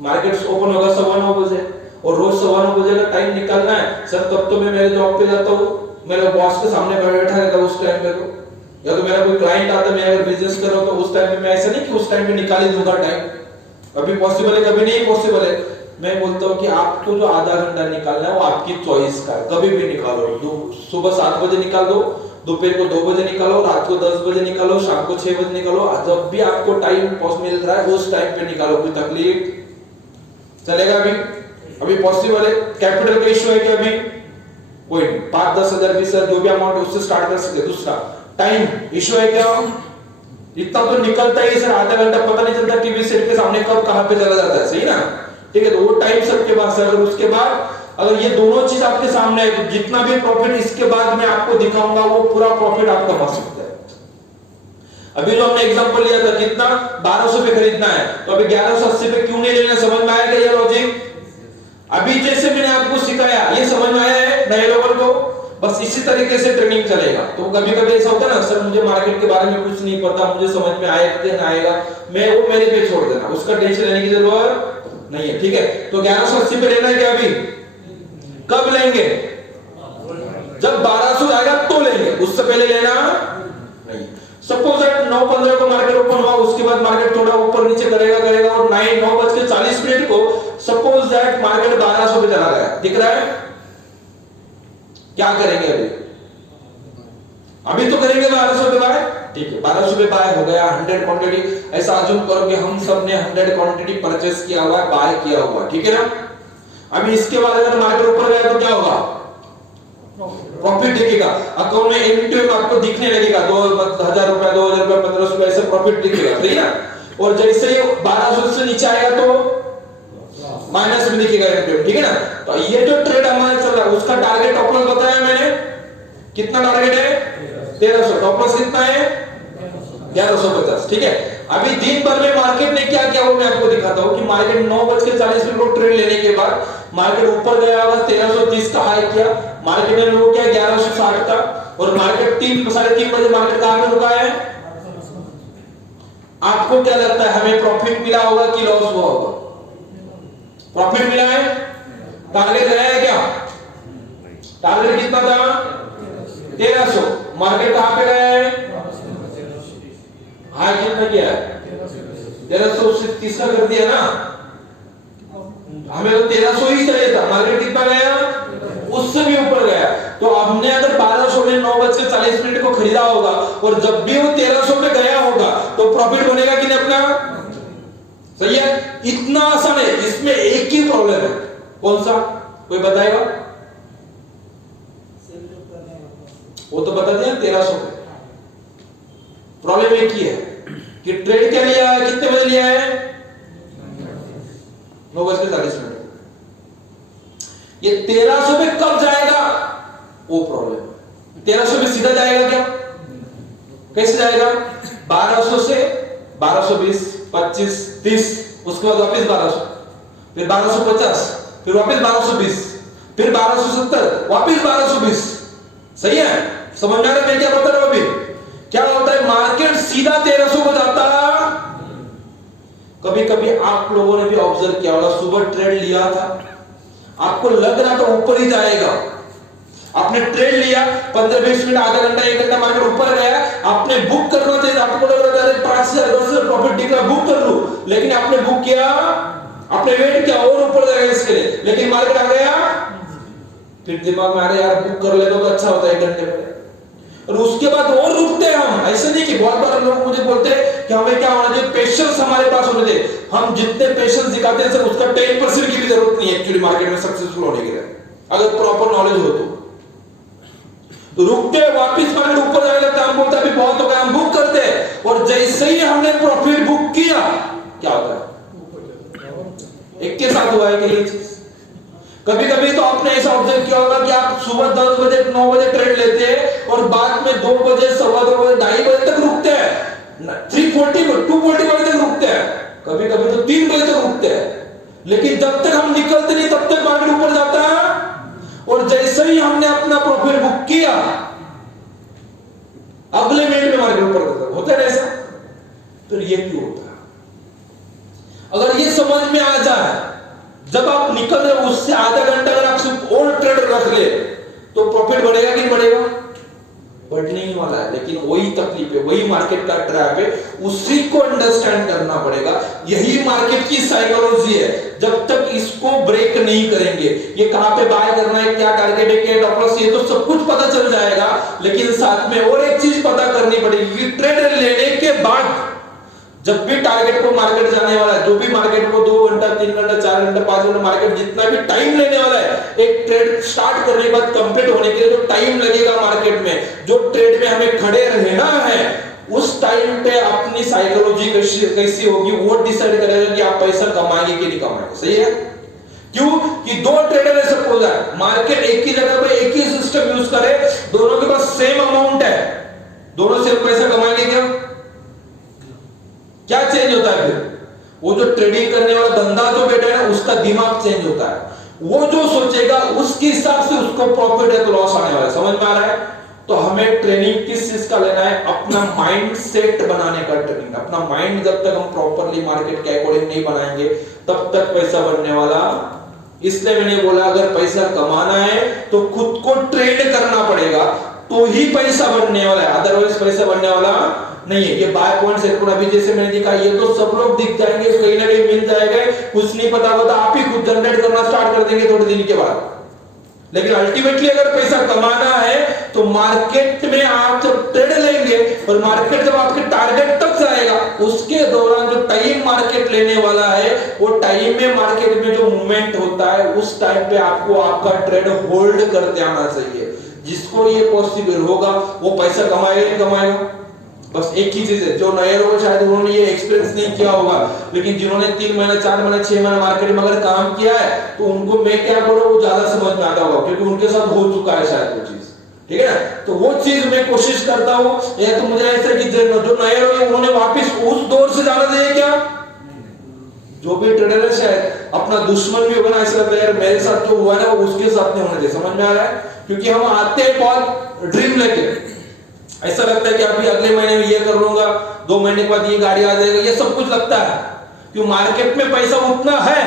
मार्केट ओपन होगा 9:15 बजे, और रोज 9:15 बजे का टाइम निकालना है सर। तब तो मैं मेरे जॉब पे जाता हूँ, मेरे बॉस के सामने बैठा रहता हूँ उस टाइम पे, तो या तो मेरा कोई क्लाइंट आता है, मैं अगर बिजनेस कर रहा हूँ तो उस टाइम पे मैं ऐसा नहीं कि उस टाइम पे निकाल ही दूंगा टाइम, कभी पॉसिबल है कभी नहीं पॉसिबल है। मैं बोलता हूँ कि आपको जो आधा घंटा निकालना है वो आपकी चॉइस का है, कभी भी निकालो। सुबह 7 बजे निकाल दो, दोपहर को 2 बजे निकालो, रात को 10 बजे निकालो, शाम को 6 बजे निकालो, जब भी आपको टाइम मिल रहा है उस टाइम पे निकालो, कोई तकलीफ चलेगा? अभी पॉसिबल है? कैपिटल का इशू है कि अभी कोई 5 10 हजार 20 हजार जो भी अमाउंट है उससे स्टार्ट कर सकते। दूसरा टाइम इशू है क्या? इतना तो निकलता ही सर, आधा घंटा पता नहीं चलता टीवी सेट के सामने कब कहां पे चला जाता है, सही ना, ठीक है। तो वो टाइम सबके पास है। अगर उसके बाद अगर ये दोनों चीज आपके सामने है तो जितना भी प्रॉफिट इसके बाद मैं आपको दिखाऊंगा वो पूरा प्रॉफिट आप कमा सकते हैं। अभी जो हमने एग्जांपल लिया था कितना 1200 पे खरीदना है, तो अभी 1180 पे क्यों नहीं लेना? समझ में आया क्या ये लॉजिक? अभी जैसे मैंने आपको सिखाया ये समझ में आया है नए लोगों को? बस इसी तरीके से ट्रेनिंग चलेगा। तो कभी कभी ऐसा होता है ना, सर मुझे मार्केट के बारे में कुछ नहीं पता, मुझे समझ में आएगा कि ना आएगा, मैं वो मेरे पे छोड़ देना, उसका टेंशन लेने की जरूरत नहीं है, ठीक है। तो 1180 पे लेना है क्या? अभी कब लेंगे? जब 1200 आएगा तो लेंगे, उससे पहले लेना नहीं। सपोज दैट 9:15 को मार्केट ओपन हुआ, उसके बाद मार्केट थोड़ा ऊपर नीचे करेगा और 9:40 को सपोज दैट मार्केट 1200 पे चला गया, दिख रहा है? क्या करेंगे अभी? अभी तो करेंगे 1200 पे बाय, ठीक है। 1200 पे बाय हो गया, 100 क्वांटिटी, ऐसा अज्यूम करो कि हम सब ने 100 क्वांटिटी परचेस किया हुआ है, बाय किया हुआ, ठीक है ना। अभी इसके बाद अगर मार्केट ऊपर गया तो क्या होगा? प्रॉफिट दिखेगा अकाउंट में, एमटीएम आपको दिखने लगेगा, 2000 रुपए 2000 रुपए 1500 रुपए ऐसे प्रॉफिट दिखेगा, ठीक है ना। और जैसे ही 1200 से नीचे आएगा तो माइनस में दिखेगा एमटीएम, ठीक है ना। तो ये जो ट्रेड हमारा चल रहा है उसका टारगेट टॉप लॉस बताया मैंने, कितना टारगेट है? 1300। टॉप लॉस कितना है? 1150, ठीक है। अभी दिन भर में मार्केट ने क्या किया वो मैं आपको दिखाता हूं कि मार्केट 9:40 को ट्रेड लेने के बाद मार्केट ऊपर गया होगा, 1330 का हाई किया, मार्केट ने लो किया 1160 का, और मार्केट 3-3:30 बजे मार्केट कहां पे रुका है? आपको क्या लगता है हमें प्रॉफिट मिला होगा कि लॉस हुआ होगा? प्रॉफिट मिला है। टारगेट गया है क्या? टारगेट कितना था? 1300। मार्केट कहां पे गया है? हाई कितना किया है? 1330 का कर दिया ना, हमें तो 1300 ही चाहिए था, मार्केट कितना गया? उससे भी ऊपर गया। तो हमने अगर 1200 में 9:40 को खरीदा होगा और जब भी वो 1300 पे गया होगा तो प्रॉफिट बनेगा कि नहीं अपना? सही है। इतना आसान है। इसमें एक ही प्रॉब्लम है, कौन सा? कोई बताएगा? वो तो बता दिया 1300 पे। प्रॉब्लम एक ही है कि ट्रेड क्या लिया है, कितने बजे लिया है, 9:40 ये 1300 पे कब जाएगा वो प्रॉब्लम है। 1300 पे सीधा जाएगा क्या, कैसे जाएगा, 1200 से 1220, 25, 30, उसके बाद वापस 1200, फिर 1250, फिर वापस 1220, फिर 1270, वापस 1220। सही है, समझ में आ रहा है मैं क्या बता रहा हूं अभी। क्या होता है, मार्केट सीधा 1300 को जाता। कभी कभी आप लोगों ने भी ऑब्जर्व किया होगा, सुबह ट्रेड लिया था, आपको लग रहा था ऊपर ही जाएगा, आपने ट्रेड लिया, 15-20 मिनट, आधा घंटा, 1 घंटा मार्केट ऊपर गया, आपने बुक करना चाहिए, आपको लग रहा था 5,000 प्रॉफिट दिख रहा, बुक कर लूं, लेकिन आपने बुक किया, आपने वेट किया और ऊपर जाएगा इसके लिए, लेकिन मार्केट आ गया, फिर दिमाग में आ रहा यार बुक कर ले तो अच्छा होता है 1 घंटे में, और उसके बाद और रुकते हैं हम। ऐसे नहीं कि बहुत बार लोग मुझे बोलते हैं कि हमें क्या होना चाहिए, पेशेंस हमारे पास होने चाहिए। हम जितने पेशेंस दिखाते हैं सर, उसका 10% की भी जरूरत नहीं है एक्चुअली मार्केट में सक्सेसफुल होने के लिए, अगर प्रॉपर नॉलेज हो तो रुकते हैं, वापिस मार्केट ऊपर जाने लगता है, हम बोलते हैं अभी बहुत हो गया, हम बुक करते हैं, और जैसे ही हमने प्रॉफिट बुक किया क्या होता है, एक के साथ हुआ है कि ये चीज। कभी कभी तो आपने ऐसा ऑब्जर्व किया होगा कि आप सुबह 10 बजे 9 बजे ट्रेड लेते हैं और बाद में 2 बजे, 2:15 बजे, 2:30 बजे तक रुकते हैं, 3:40 2:40 बजे तक रुकते हैं, कभी कभी तो 3 बजे तक रुकते हैं, लेकिन जब तक हम निकलते नहीं तब तक मार्केट ऊपर जाता है, और जैसे ही हमने अपना प्रॉफिट बुक किया अगले मिनट में मार्केट ऊपर जाता है। होता है ऐसा? तो ये क्यों होता है? अगर ये समझ में आ जाए, जब आप निकल रहे उससे आधा घंटा अगर आप सिर्फ और ट्रेड रख ले तो प्रॉफिट बढ़ेगा कि नहीं बढ़ेगा, बढ़ने ही वाला है। लेकिन वही तकलीफ है, वही मार्केट का ट्रैप है, उसी को अंडरस्टैंड करना पड़ेगा। यही मार्केट की साइकोलॉजी है। जब तक इसको ब्रेक नहीं करेंगे, ये कहां पे बाय करना है, क्या टारगेट है, क्या स्टॉप लॉस, ये तो सब कुछ पता चल जाएगा, लेकिन साथ में और एक चीज पता करनी पड़ेगी कि ट्रेड लेने के बाद जब भी टारगेट को मार्केट जाने वाला है, जो भी मार्केट को 2 घंटा, 3 घंटा, 4 घंटा, 5 घंटा मार्केट जितना भी टाइम लेने वाला है, एक ट्रेड स्टार्ट करने के बाद कंप्लीट होने के लिए जो टाइम लगेगा मार्केट में, जो ट्रेड में हमें खड़े रहना है, उस टाइम पे अपनी साइकोलॉजी कैसी होगी वो डिसाइड करेगा कि आप पैसा कमाएंगे कि नहीं कमाएंगे। सही है? क्यों कि 2 ट्रेडर है, सपोज है मार्केट एक ही जगह पे एक ही सिस्टम यूज करे, दोनों के पास सेम अमाउंट है, दोनों से पैसा कमाएंगे क्या चेंज होता है? फिर वो जो ट्रेडिंग करने वाला बंदा जो बैठा है ना, उसका दिमाग चेंज होता है, वो जो सोचेगा उसके हिसाब से उसको प्रॉफिट है तो लॉस आने वाला है। समझ में आ रहा है? तो हमें ट्रेनिंग किस चीज का लेना है, अपना माइंड सेट बनाने का ट्रेनिंग। अपना माइंड जब तक हम प्रॉपरली मार्केट के अकॉर्डिंग नहीं बनाएंगे तब तक पैसा बनने वाला। इसलिए मैंने बोला अगर पैसा कमाना है तो खुद को ट्रेड करना पड़ेगा, तो ही पैसा बनने वाला है, अदरवाइज पैसा बनने वाला नहीं है। ये बाय पॉइंट सेट अभी जैसे मैंने दिखा, ये तो सब लोग दिख जाएंगे, कहीं ना कहीं मिल जाएगा, कुछ नहीं पता होगा तो आप ही खुद जनरेट करना स्टार्ट कर देंगे थोड़े दिन के बाद। लेकिन अल्टीमेटली अगर पैसा कमाना है तो मार्केट में आप जब ट्रेड लेंगे और मार्केट जब आपके टारगेट तक जाएगा, उसके दौरान जो टाइम मार्केट लेने वाला है, वो टाइम में मार्केट में जो मूवमेंट होता है उस टाइम पे आपको आपका ट्रेड होल्ड करते आना चाहिए। जिसको ये पॉसिबल होगा वो पैसा कमाएगा नहीं कमाएगा। बस एक ही चीज है, जो नए लोग शायद उन्होंने ये एक्सपीरियंस नहीं किया होगा, लेकिन जिन्होंने 3 महीना, 4 महीना, 6 महीना मार्केट में अगर काम किया है तो उनको मैं क्या करूं वो ज्यादा समझ में आता होगा, क्योंकि उनके साथ हो चुका है शायद वो चीज। ठीक है ना? तो वो चीज मैं कोशिश करता हूं, या तो मुझे ऐसा कि जो नए लोग हैं उन्होंने वापस उस दौर से जाना चाहिए क्या? जो भी ट्रेडर है शायद अपना दुश्मन भी होगा ना, ऐसा लगता है यार मेरे साथ जो हुआ है ना वो उसके साथ नहीं होना चाहिए। समझ में आ रहा है? क्योंकि हम आते हैं बहुत ड्रीम लेके, ऐसा लगता है कि अभी अगले महीने में ये कर लूंगा, 2 महीने के बाद ये गाड़ी आ जाएगा, ये सब कुछ लगता है। क्यों? मार्केट में पैसा उतना है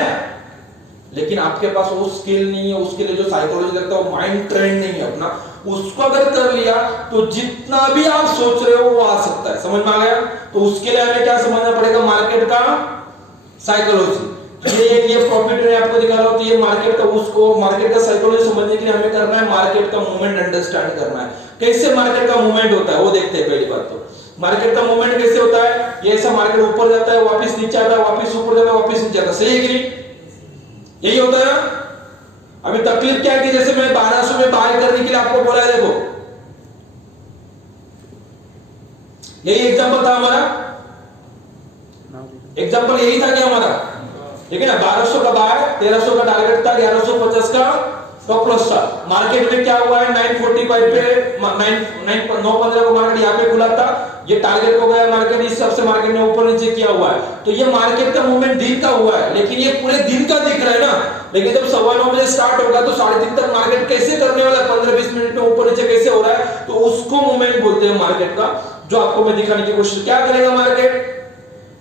लेकिन आपके पास वो स्किल नहीं है, उसके लिए जो साइकोलॉजी लगता है वो माइंड ट्रेंड नहीं है अपना, उसको अगर कर लिया तो जितना भी आप सोच रहे हो वो आ सकता है। समझ में आ गया? तो उसके लिए हमें क्या समझना पड़ेगा? मार्केट का साइकोलॉजी। ये प्रॉफिट मैं आपको दिखा रहा हूं, तो ये मार्केट का, उसको मार्केट का साइकोलॉजी समझने के लिए हमें करना है मार्केट का मूवमेंट अंडरस्टैंड करना है। कैसे मार्केट का मूवमेंट होता है वो देखते हैं। पहली बात तो मार्केट का मूवमेंट कैसे होता है, ये ऐसा मार्केट ऊपर जाता है, वापस नीचे आता है, वापस ऊपर जाता है, वापस नीचे आता है। सही है कि नहीं? यही होता है ना। अभी तकलीफ क्या है कि जैसे मैं 1200 में बाय करने के लिए आपको बोला है, देखो यही एग्जांपल था हमारा, एग्जांपल यही था क्या हमारा, ठीक है ना। 1200 का बाय, 1300 का टारगेट था, 1150 का स्टॉप लॉस था। मार्केट में क्या हुआ है, 945 पे 915 को मार्केट यहाँ पे खुला था, ये टारगेट हो गया मार्केट, इस सबसे मार्केट ने ऊपर नीचे किया हुआ है। तो ये मार्केट का मूवमेंट दिन का हुआ है, लेकिन ये पूरे दिन का दिख रहा है ना। लेकिन जब 9:15 बजे स्टार्ट होगा तो 3:30 तक मार्केट कैसे करने वाला है, 15-20 मिनट में ऊपर नीचे कैसे हो रहा है, तो उसको मूवमेंट बोलते हैं मार्केट का, जो आपको मैं दिखाने की कोशिश। क्या करेगा मार्केट,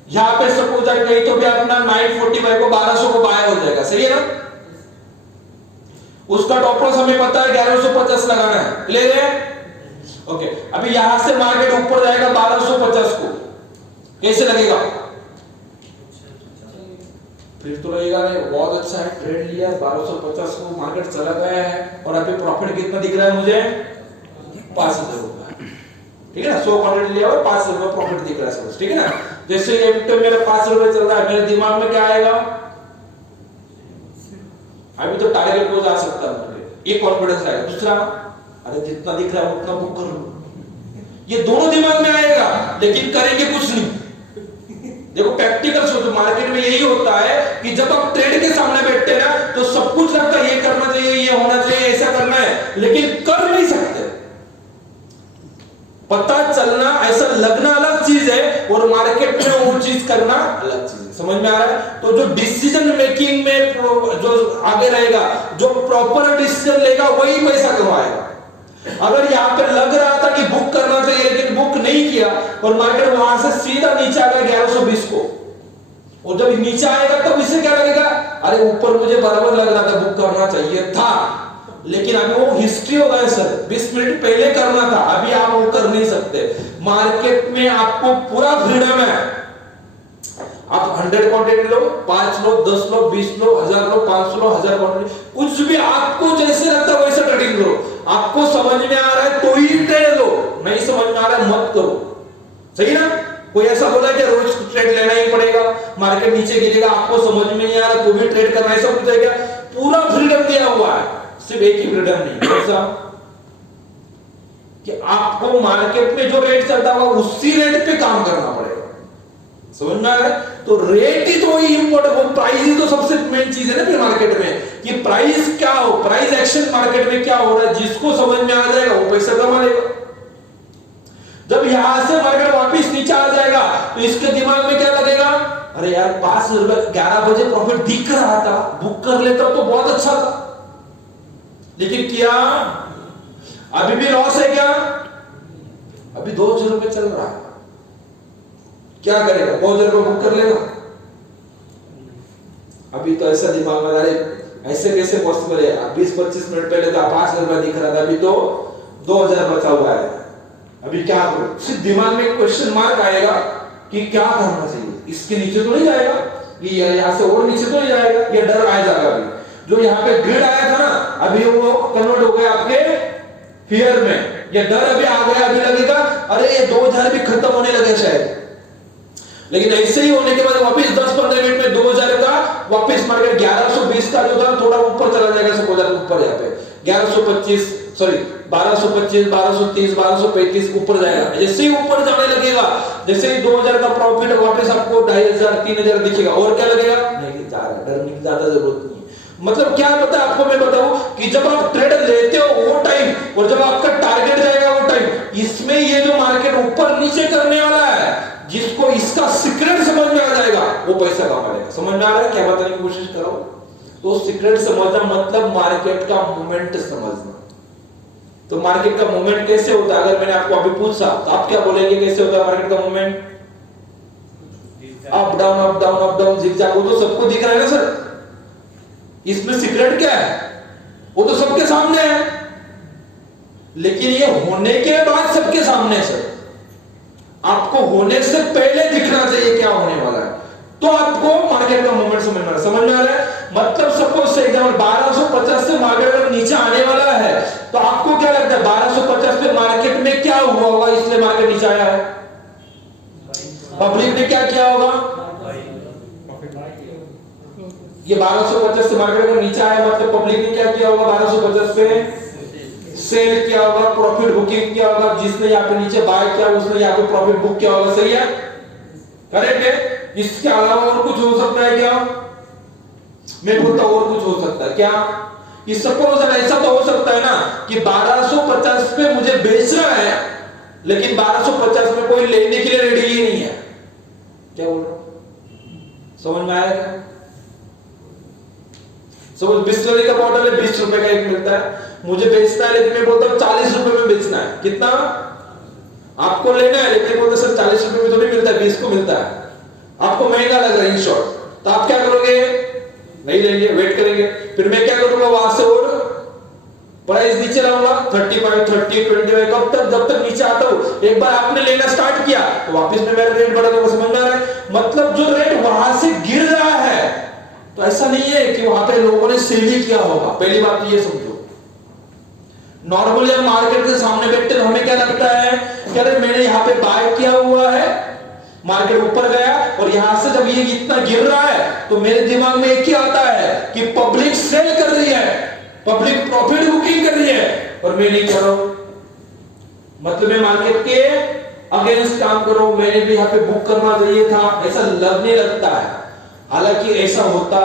यहाँ पे सपोज कहीं तो भी अपना 945 को 1200 को बाय हो जाएगा, सही है ना। उसका टॉप लॉस हमें पता है 1150 लगाना है, ले रहे हैं ओके। अभी यहां से मार्केट ऊपर जाएगा 1250 को, कैसे लगेगा, फिर तो लगेगा बहुत अच्छा है, ट्रेड लिया 1250 को, मार्केट चला गया है और अभी प्रॉफिट कितना दिख रहा है मुझे, 5000 रुपए, ठीक है ना। 100 क्वांटिटी लिया और 5 रुपए प्रॉफिट दिख रहा है, ठीक है ना। जैसे ये तो मेरा 5 रुपए चल रहा है, मेरे दिमाग में क्या आएगा, अभी तो टारगेट को जा सकता है, ये कॉन्फिडेंस आएगा। दूसरा, अरे जितना दिख रहा है उतना बुक कर लो, ये दोनों दिमाग में आएगा, लेकिन करेंगे कुछ नहीं। देखो प्रैक्टिकल सोचो, मार्केट में यही होता है कि जब आप ट्रेड के सामने बैठते हैं ना, तो सब कुछ लगता है ये करना चाहिए, ये होना चाहिए, ऐसा करना है, लेकिन कर नहीं सकते। पता चलना, ऐसा लगना अलग चीज है, और मार्केट में वो चीज करना अलग चीज है, समझ में आ रहा है। तो जो डिसीजन मेकिंग में जो आगे रहेगा, जो प्रॉपर डिसीजन लेगा, वही पैसा कमाएगा। अगर यहाँ पे लग रहा था कि बुक करना चाहिए, लेकिन बुक नहीं किया और मार्केट वहां से सीधा नीचे आ गया 1120 को, और जब नीचे आएगा तब इसे क्या लगेगा, अरे ऊपर मुझे बराबर लग रहा था, बुक करना चाहिए था, लेकिन अभी वो हिस्ट्री हो गया सर, 20 मिनट पहले करना था, अभी आप वो कर नहीं सकते। मार्केट में आपको पूरा फ्रीडम है, आप 100 क्वांटिटी लो, 5 लो, 10 लो, 20 लो, 1000 लो, 500 लो, 1000 क्वांटिटी, कुछ भी आपको जैसे लगता है वैसे ट्रेडिंग करो। आपको समझ में आ रहा है तो ही ट्रेड लो, नहीं समझ में आ रहा है मत करो, सही ना। कोई ऐसा बोला कि रोज ट्रेड लेना ही पड़ेगा, मार्केट नीचे गिरेगा, आपको समझ में नहीं आ रहा तो भी ट्रेड करना, ऐसा कुछ है क्या, पूरा फ्रीडम दिया हुआ है। सिर्फ एक ही फ्रीडम नहीं, कैसा कि आपको मार्केट में जो रेट चलता होगा उसी रेट पे काम करना पड़ेगा, समझ में आ रहा है। तो रेट ही तो इंपॉर्टेंट, वो प्राइस ही तो सबसे मेन चीज है ना फिर मार्केट में, कि प्राइस क्या हो, प्राइस एक्शन मार्केट में क्या हो रहा है, जिसको समझ में आ जाएगा वो पैसा कमा लेगा। जब यहां से मार्केट वापस नीचे आ जाएगा तो इसके दिमाग में क्या लगेगा, अरे यार 5 रुपए 11 बजे प्रॉफिट दिख रहा था, बुक कर लेता तो बहुत अच्छा था, लेकिन क्या अभी भी लॉस है क्या, अभी 2000 रुपए चल रहा है, क्या करेगा, 2000 रुपए बुक कर लेगा। अभी तो ऐसा दिमाग में, अरे ऐसे कैसे पॉसिबल है, 20-25 मिनट पहले तो 5000 रुपए दिख रहा था, अभी तो 2000 बचा हुआ है, अभी क्या करूं। सिर्फ दिमाग में क्वेश्चन मार्क आएगा कि क्या करना चाहिए, इसके नीचे तो नहीं जाएगा, ये यहां से और नीचे तो नहीं जाएगा, ये डर आ जाएगा। अभी जो यहाँ पे ग्रिड आया था ना, अभी वो कन्वर्ट हो गया आपके फियर में, ये डर अभी आ गया, अभी लगेगा अरे ये 2000 भी खत्म होने लगे शायद, लेकिन ऐसे ही होने के बाद वापस 10-15 मिनट में 2000 का वापस मार्केट 1120 का जो था थोड़ा ऊपर चला जाएगा, सपोज ऊपर यहाँ पे 1125 सॉरी 1225, 1230, 1235 ऊपर जाएगा। जैसे ही ऊपर जाने लगेगा, जैसे ही 2000 का प्रॉफिट वापस आपको 2500 3000 दिखेगा, और क्या लगेगा, नहीं जा रहा, डरने की ज्यादा जरूरत नहीं। मतलब क्या पता आपको मैं बताऊं कि जब आप ट्रेड लेते हो वो टाइम, और जब आपका टारगेट जाएगा वो टाइम, इसमें ये जो मार्केट ऊपर नीचे करने वाला है, जिसको इसका सीक्रेट समझ में आ जाएगा वो पैसा कमा लेगा। समझ में आ रहा है क्या बताने की कोशिश कर रहा हूं। तो सीक्रेट समझना मतलब मार्केट का मूवमेंट समझना। तो मार्केट का मूवमेंट कैसे होता है, अगर मैंने आपको अभी पूछा तो आप क्या बोलेंगे, कैसे होता है मार्केट का movement, up down up down up down zigzag, वो तो सबको दिख रहा है ना सर, इसमें सीक्रेट क्या है, वो तो सबके सामने है, लेकिन ये होने के बाद सबके सामने है सर, आपको होने से पहले दिखना चाहिए क्या होने वाला है, तो आपको मार्केट का मूवमेंट समझ में आ रहा है। मतलब सपोज से एग्जांपल 1250 से मार्केट अगर नीचे आने वाला है, तो आपको क्या लगता है 1250 पे मार्केट में क्या हुआ होगा, इसलिए मार्केट नीचे आया है, पब्लिक ने क्या किया होगा, ये 1250 से मार्केट अगर नीचे आया मतलब पब्लिक ने क्या किया होगा, 1250 पे सेल किया होगा, प्रॉफिट बुकिंग किया होगा, जिसने यहाँ पे नीचे बाय किया उसने यहाँ पे प्रॉफिट बुक किया होगा, सही है, करेक्ट है। इसके अलावा और कुछ हो सकता है क्या? मैं बोलता और कुछ हो सकता है क्या? कि सपोज ऐसा तो हो सकता है ना कि 1250 पे मुझे बेचना है, लेकिन 1250 में कोई लेने के लिए रेडी ही नहीं है। क्या बोल रहा हूं, समझ में आया क्या? सपोज बिस्लरी का बॉटल है, 20 रुपए का एक मिलता है, मुझे बेचना है, लेकिन मैं बोलता हूं 40 रुपए में बेचना है। कितना आपको लेना है, लेकिन बोलते सर 40 रुपए में तो नहीं मिलता है, 20 को मिलता है, आपको महंगा लग रहा है इन शॉर्ट, तो आप क्या करोगे? नहीं लेंगे, वेट करेंगे। फिर मैं क्या करूंगा, वहां से और प्राइस नीचे लाऊंगा, 35, 30, 25, कब तक? जब तक नीचे आता हूं। एक बार आपने लेना स्टार्ट किया तो वापस में मेरा रेट बढ़ा दूंगा। समझ में आ रहा है? मतलब जो रेट वहां से गिर रहा है, तो ऐसा नहीं है कि वहां पे लोगों ने सेल ही किया होगा। पहली बात तो ये समझो, नॉर्मली हम मार्केट के सामने बैठते हैं, हमें क्या लगता है कि अरे मैंने यहाँ पे बाय किया हुआ है, मार्केट ऊपर गया और यहां से जब ये इतना गिर रहा है तो मेरे दिमाग में एक ही आता है कि पब्लिक सेल कर रही है, पब्लिक प्रॉफिट बुकिंग कर रही है, और मैं नहीं कर रहा हूं। मतलब मैं मार्केट के अगेंस्ट काम कर रहा हूं, मैंने भी यहां पे बुक करना चाहिए था, ऐसा लगने लगता है। हालांकि ऐसा होता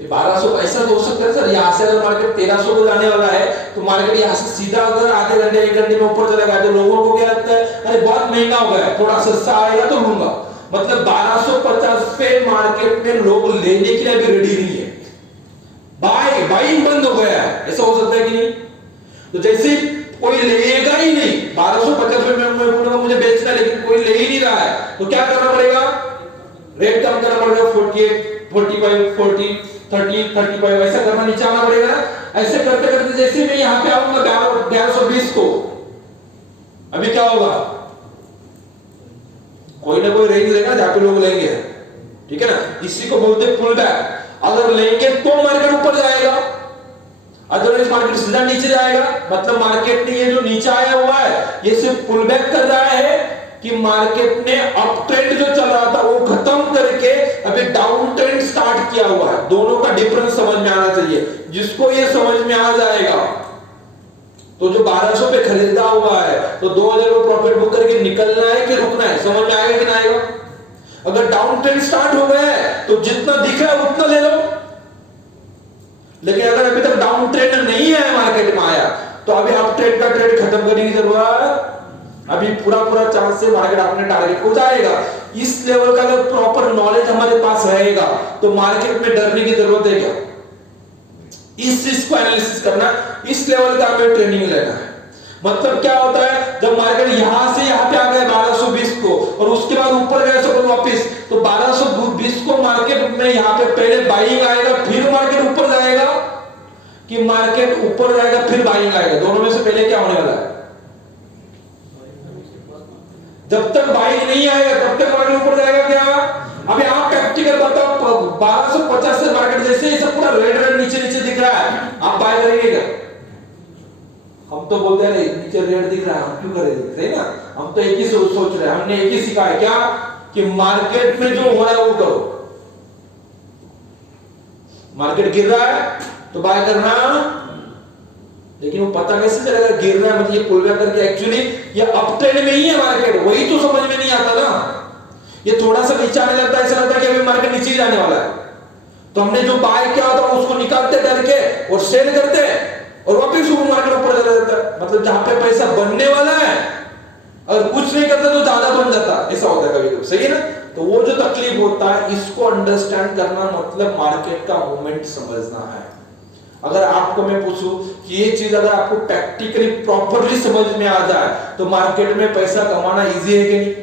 1200 ऐसा तो हो सकता है सर, यहां से अगर मार्केट 1300 को जाने वाला है तो मार्केट यहां से सीधा अगर आधे घंटे 1 घंटे में ऊपर चला गया तो लोगों को क्या लगता है, अरे बहुत महंगा हो गया, थोड़ा सस्ता आएगा तो लूंगा। मतलब 1250 पे मार्केट में लोग लेने के लिए भी रेडी नहीं है, बाइंग बंद हो गया है। ऐसा हो सकता है कि नहीं? तो जैसे कोई लेगा ही नहीं, 1250 में मैं बोलूंगा मुझे बेचना है, लेकिन कोई ले ही नहीं रहा है, तो क्या करना पड़ेगा? रेट कम करना पड़ेगा, 48, 45, 40, 30, 35 ऐसा करना, नीचे आना पड़ेगा ना। ऐसे करते करते जैसे मैं यहां पे आऊंगा 1120 को, अभी क्या होगा? कोई ना कोई रेंज रहेगा जहां पे लोग लेंगे, ठीक है ना? इसी को बोलते पुल बैक। अगर लेंगे तो मार्केट ऊपर जाएगा, अदरवाइज मार्केट सीधा नीचे जाएगा। मतलब मार्केट ने ये जो नीचे आया हुआ है ये सिर्फ पुल बैक कर रहा है कि मार्केट ने अप ट्रेंड जो चल रहा था वो खत्म करके अभी डाउन ट्रेंड स्टार्ट किया हुआ है। दोनों का डिफरेंस समझ में आना चाहिए। जिसको ये समझ में आ जाएगा तो जो 1200 पे खरीदा हुआ है तो 2000 को प्रॉफिट बुक करके निकलना है कि रुकना है, समझ में आएगा कि नहीं आएगा? अगर डाउन ट्रेंड स्टार्ट हो गया है तो जितना दिख रहा है उतना ले लो, लेकिन अगर अभी तक डाउन ट्रेंड नहीं है मार्केट में आया तो अभी अप ट्रेंड का ट्रेंड खत्म करने की जरूरत है। अभी पूरा चांस से मार्केट अपने टारगेट को जाएगा। इस लेवल का अगर प्रॉपर नॉलेज हमारे पास रहेगा तो मार्केट में डरने की जरूरत है क्या? इस चीज को एनालिसिस करना, इस लेवल का हमें ट्रेनिंग लेना है। मतलब क्या होता है, जब मार्केट यहां से यहां पे आ गया 1220 को और उसके बाद ऊपर गया सब वापस, तो 1220 को मार्केट में यहां पे पहले बाइंग आएगा फिर मार्केट ऊपर जाएगा, कि मार्केट ऊपर जाएगा फिर बाइंग आएगा? दोनों में से पहले क्या होने वाला है? जब तक बाइंग नहीं आएगा तब तक मार्केट ऊपर जाएगा क्या? अभी आप प्रैक्टिकल बताओ, 1250 से मार्केट जैसे ये सब पूरा रेड नीचे नीचे दिख रहा है, आप बाय करेंगे क्या? हम तो बोलते हैं नीचे रेड दिख रहा है, हम क्यों करेंगे? सही ना? हम तो एक ही सोच रहे हैं, हमने एक ही सीखा है क्या, कि मार्केट में जो हो रहा है वो करो। मार्केट गिर रहा है तो बाय करना, लेकिन वो पता कैसे चलेगा गिर रहा है? मतलब ये पुल बैक करके एक्चुअली ये अप ट्रेंड में ही है मार्केट, वही तो समझ में नहीं आता ना। ये थोड़ा सा नीचे आने लगता है, ऐसा लगता है कि अभी मार्केट नीचे ही जाने वाला है, तो हमने जो बाय किया होता है उसको निकालते डर के और सेल करते और वापस मार्केट ऊपर चला जाता है। मतलब जहां पे पैसा बनने वाला है अगर कुछ नहीं करते तो ज्यादा बन जाता, ऐसा होता है कभी कभी, सही है ना? तो वो जो तकलीफ होता है इसको अंडरस्टैंड करना मतलब मार्केट का मूवमेंट समझना है। अगर आपको मैं पूछूं कि ये चीज अगर आपको प्रैक्टिकली प्रॉपरली समझ में आ जाए तो मार्केट में पैसा कमाना इजी है कि नहीं?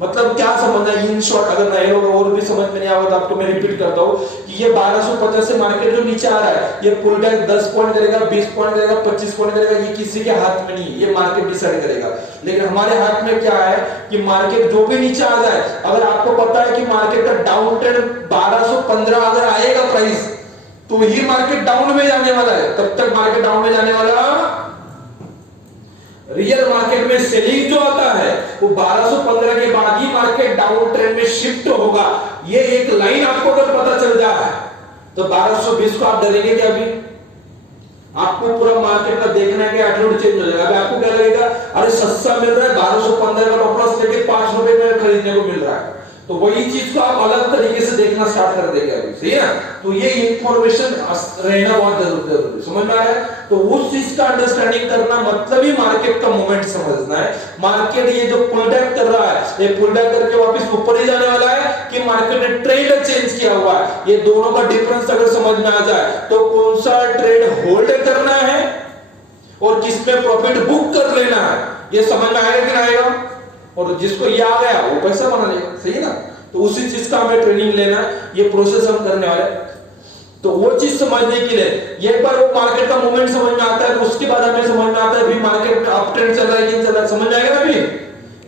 मतलब क्या समझना है इन शॉर्ट? अगर नए लोग और भी समझ में नहीं आया तो आपको मैं रिपीट करता हूं कि ये 1250 से मार्केट जो नीचे आ रहा है ये पुल बैक 10 पॉइंट करेगा, 20 पॉइंट करेगा, 25 पॉइंट करेगा, ये किसी के हाथ में नहीं है, ये मार्केट डिसाइड करेगा। लेकिन हमारे हाथ में क्या है कि मार्केट जो भी नीचे आ जाए, अगर आपको पता है कि मार्केट का डाउन ट्रेंड 1215 अगर आएगा प्राइस तो ही मार्केट डाउन में जाने वाला है। तब तक मार्केट डाउन में जाने वाला, रियल मार्केट में सेलिंग जो आता है वो 1215 के बाद ही मार्केट डाउन ट्रेंड में शिफ्ट होगा। ये एक लाइन आपको अगर पता चल जाए तो 1220 को आप डरेंगे क्या? अभी आपको पूरा मार्केट का देखना है कि एटीट्यूड चेंज हो जाएगा। अभी आपको क्या लगेगा, अरे सस्ता मिल रहा है, 1215 का टॉप लेके 5 रुपए में खरीदने को मिल रहा है, तो वही चीज को आप अलग तरीके से देखना स्टार्ट कर देंगे अभी, सही है ना। तो ये इंफॉर्मेशन रहना बहुत जरूरी है, समझ में आ रहा है। तो उस चीज का अंडरस्टैंडिंग करना मतलब ही मार्केट का मूवमेंट समझना है। मार्केट ये जो पुल बैक कर रहा है, ये पुल बैक करके वापस ऊपर ही जाने वाला है कि मार्केट ने ट्रेड चेंज किया हुआ है, ये दोनों का डिफरेंस अगर समझ में आ जाए तो कौन सा ट्रेड होल्ड करना है और किसमें प्रॉफिट बुक कर लेना है, ये समझ में आएगा कि नहीं आएगा। और जिसको ये आ गया वो पैसा बना लेगा, सही है ना। तो उसी चीज का हमें ट्रेनिंग लेना है, ये प्रोसेस हम करने वाले। तो वो चीज समझने के लिए एक बार वो मार्केट का मूवमेंट समझ में आता है तो उसके बाद हमें समझ में आता है भी मार्केट अप ट्रेंड चल रहा है कि नहीं चल रहा है, समझ जाएगा ना। अभी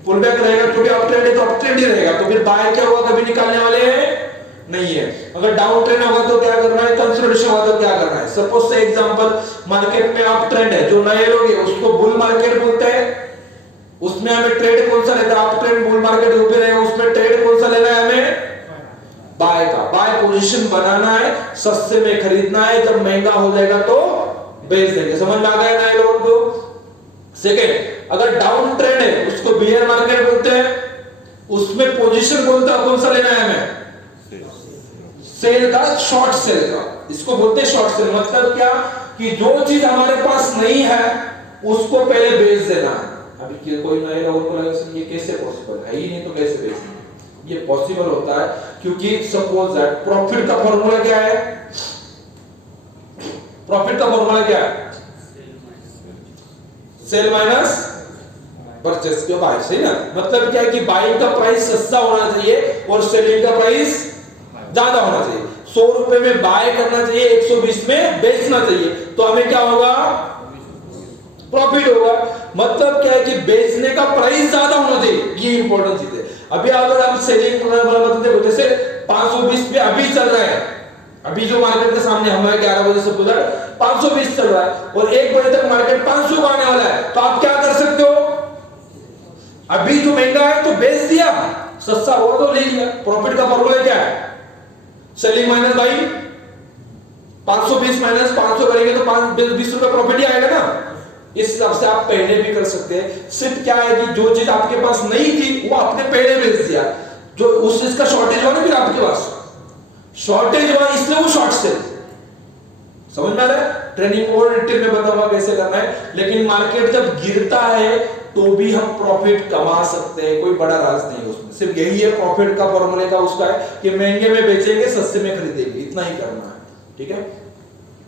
पुल बैक रहेगा क्योंकि अप ट्रेंड है तो अप ट्रेंड ही रहेगा, तो फिर बाय क्या होगा, कभी निकालने वाले हैं नहीं है। अगर डाउन ट्रेंड होगा तो क्या करना है, कंसोलिडेशन होगा तो क्या करना है। सपोज से एग्जांपल, मार्केट में अप ट्रेंड है, जो नए लोग हैं उसको बुल मार्केट बोलते हैं, उसमें हमें ट्रेड कौन सा लेना है, अप ट्रेंड बुल मार्केट ऊपर रहेगा, उसमें ट्रेड कौन सा लेना है, हमें बाय का, बाय पोजीशन बनाना है, सस्ते में खरीदना है, जब महंगा हो जाएगा तो बेच देंगे। समझ में आ गया ना ये लोगों को। सेकंड, अगर डाउन ट्रेंड है उसको बियर मार्केट बोलते हैं, उसमें पोजीशन कौन सा लेना है हमें, सेल का, शॉर्ट सेल का, इसको बोलते हैं शॉर्ट सेल। मतलब क्या कि जो चीज हमारे पास नहीं है उसको पहले बेच देना है। अभी कोई नए लोगों को लगा ये कैसे पॉसिबल है, ही नहीं तो कैसे बेचेंगे, ये पॉसिबल होता है क्योंकि सपोज दैट प्रॉफिट का फॉर्मूला क्या है, प्रॉफिट का फॉर्मूला क्या है, सेल माइनस परचेस के बाय, सही ना। मतलब क्या है कि बाइंग का प्राइस सस्ता होना चाहिए और सेलिंग का प्राइस ज्यादा होना चाहिए। 100 रुपए में बाय करना चाहिए, 120 में बेचना चाहिए, तो हमें क्या होगा, प्रॉफिट होगा। मतलब क्या है कि बेचने का प्राइस ज्यादा होना चाहिए, ये इंपॉर्टेंट चीज है। अभी अगर हम सेलिंग मतलब देखो जैसे 520 पे अभी चल रहा है, अभी जो मार्केट के सामने हमारे 11 बजे से पूरा 520 चल रहा है और 1 बजे तक मार्केट 500 का आने वाला है, तो आप क्या कर सकते हो, अभी जो महंगा है तो बेच दिया, सस्ता हुआ तो ले लिया। प्रॉफिट का फॉर्मूला क्या है, सेलिंग माइनस बाई, 520 माइनस 500 करेंगे तो 20 रुपए प्रॉफिट ही आएगा ना। इस हिसाब से आप पहले भी कर सकते हैं। सिर्फ क्या है कि जो चीज आपके पास नहीं थी वो आपने पहले बेच दिया, जो उस चीज का शॉर्टेज हुआ ना, फिर आपके पास शॉर्टेज हुआ इसलिए वो शॉर्ट सेल। समझ में आ रहा है। ट्रेनिंग और डिटेल में बताऊंगा कैसे करना है, लेकिन मार्केट जब गिरता है तो भी हम प्रॉफिट कमा सकते हैं, कोई बड़ा राज नहीं है उसमें। सिर्फ यही है प्रॉफिट का फॉर्मूले का उसका है कि महंगे में बेचेंगे, सस्ते में खरीदेंगे, इतना ही करना है, ठीक है।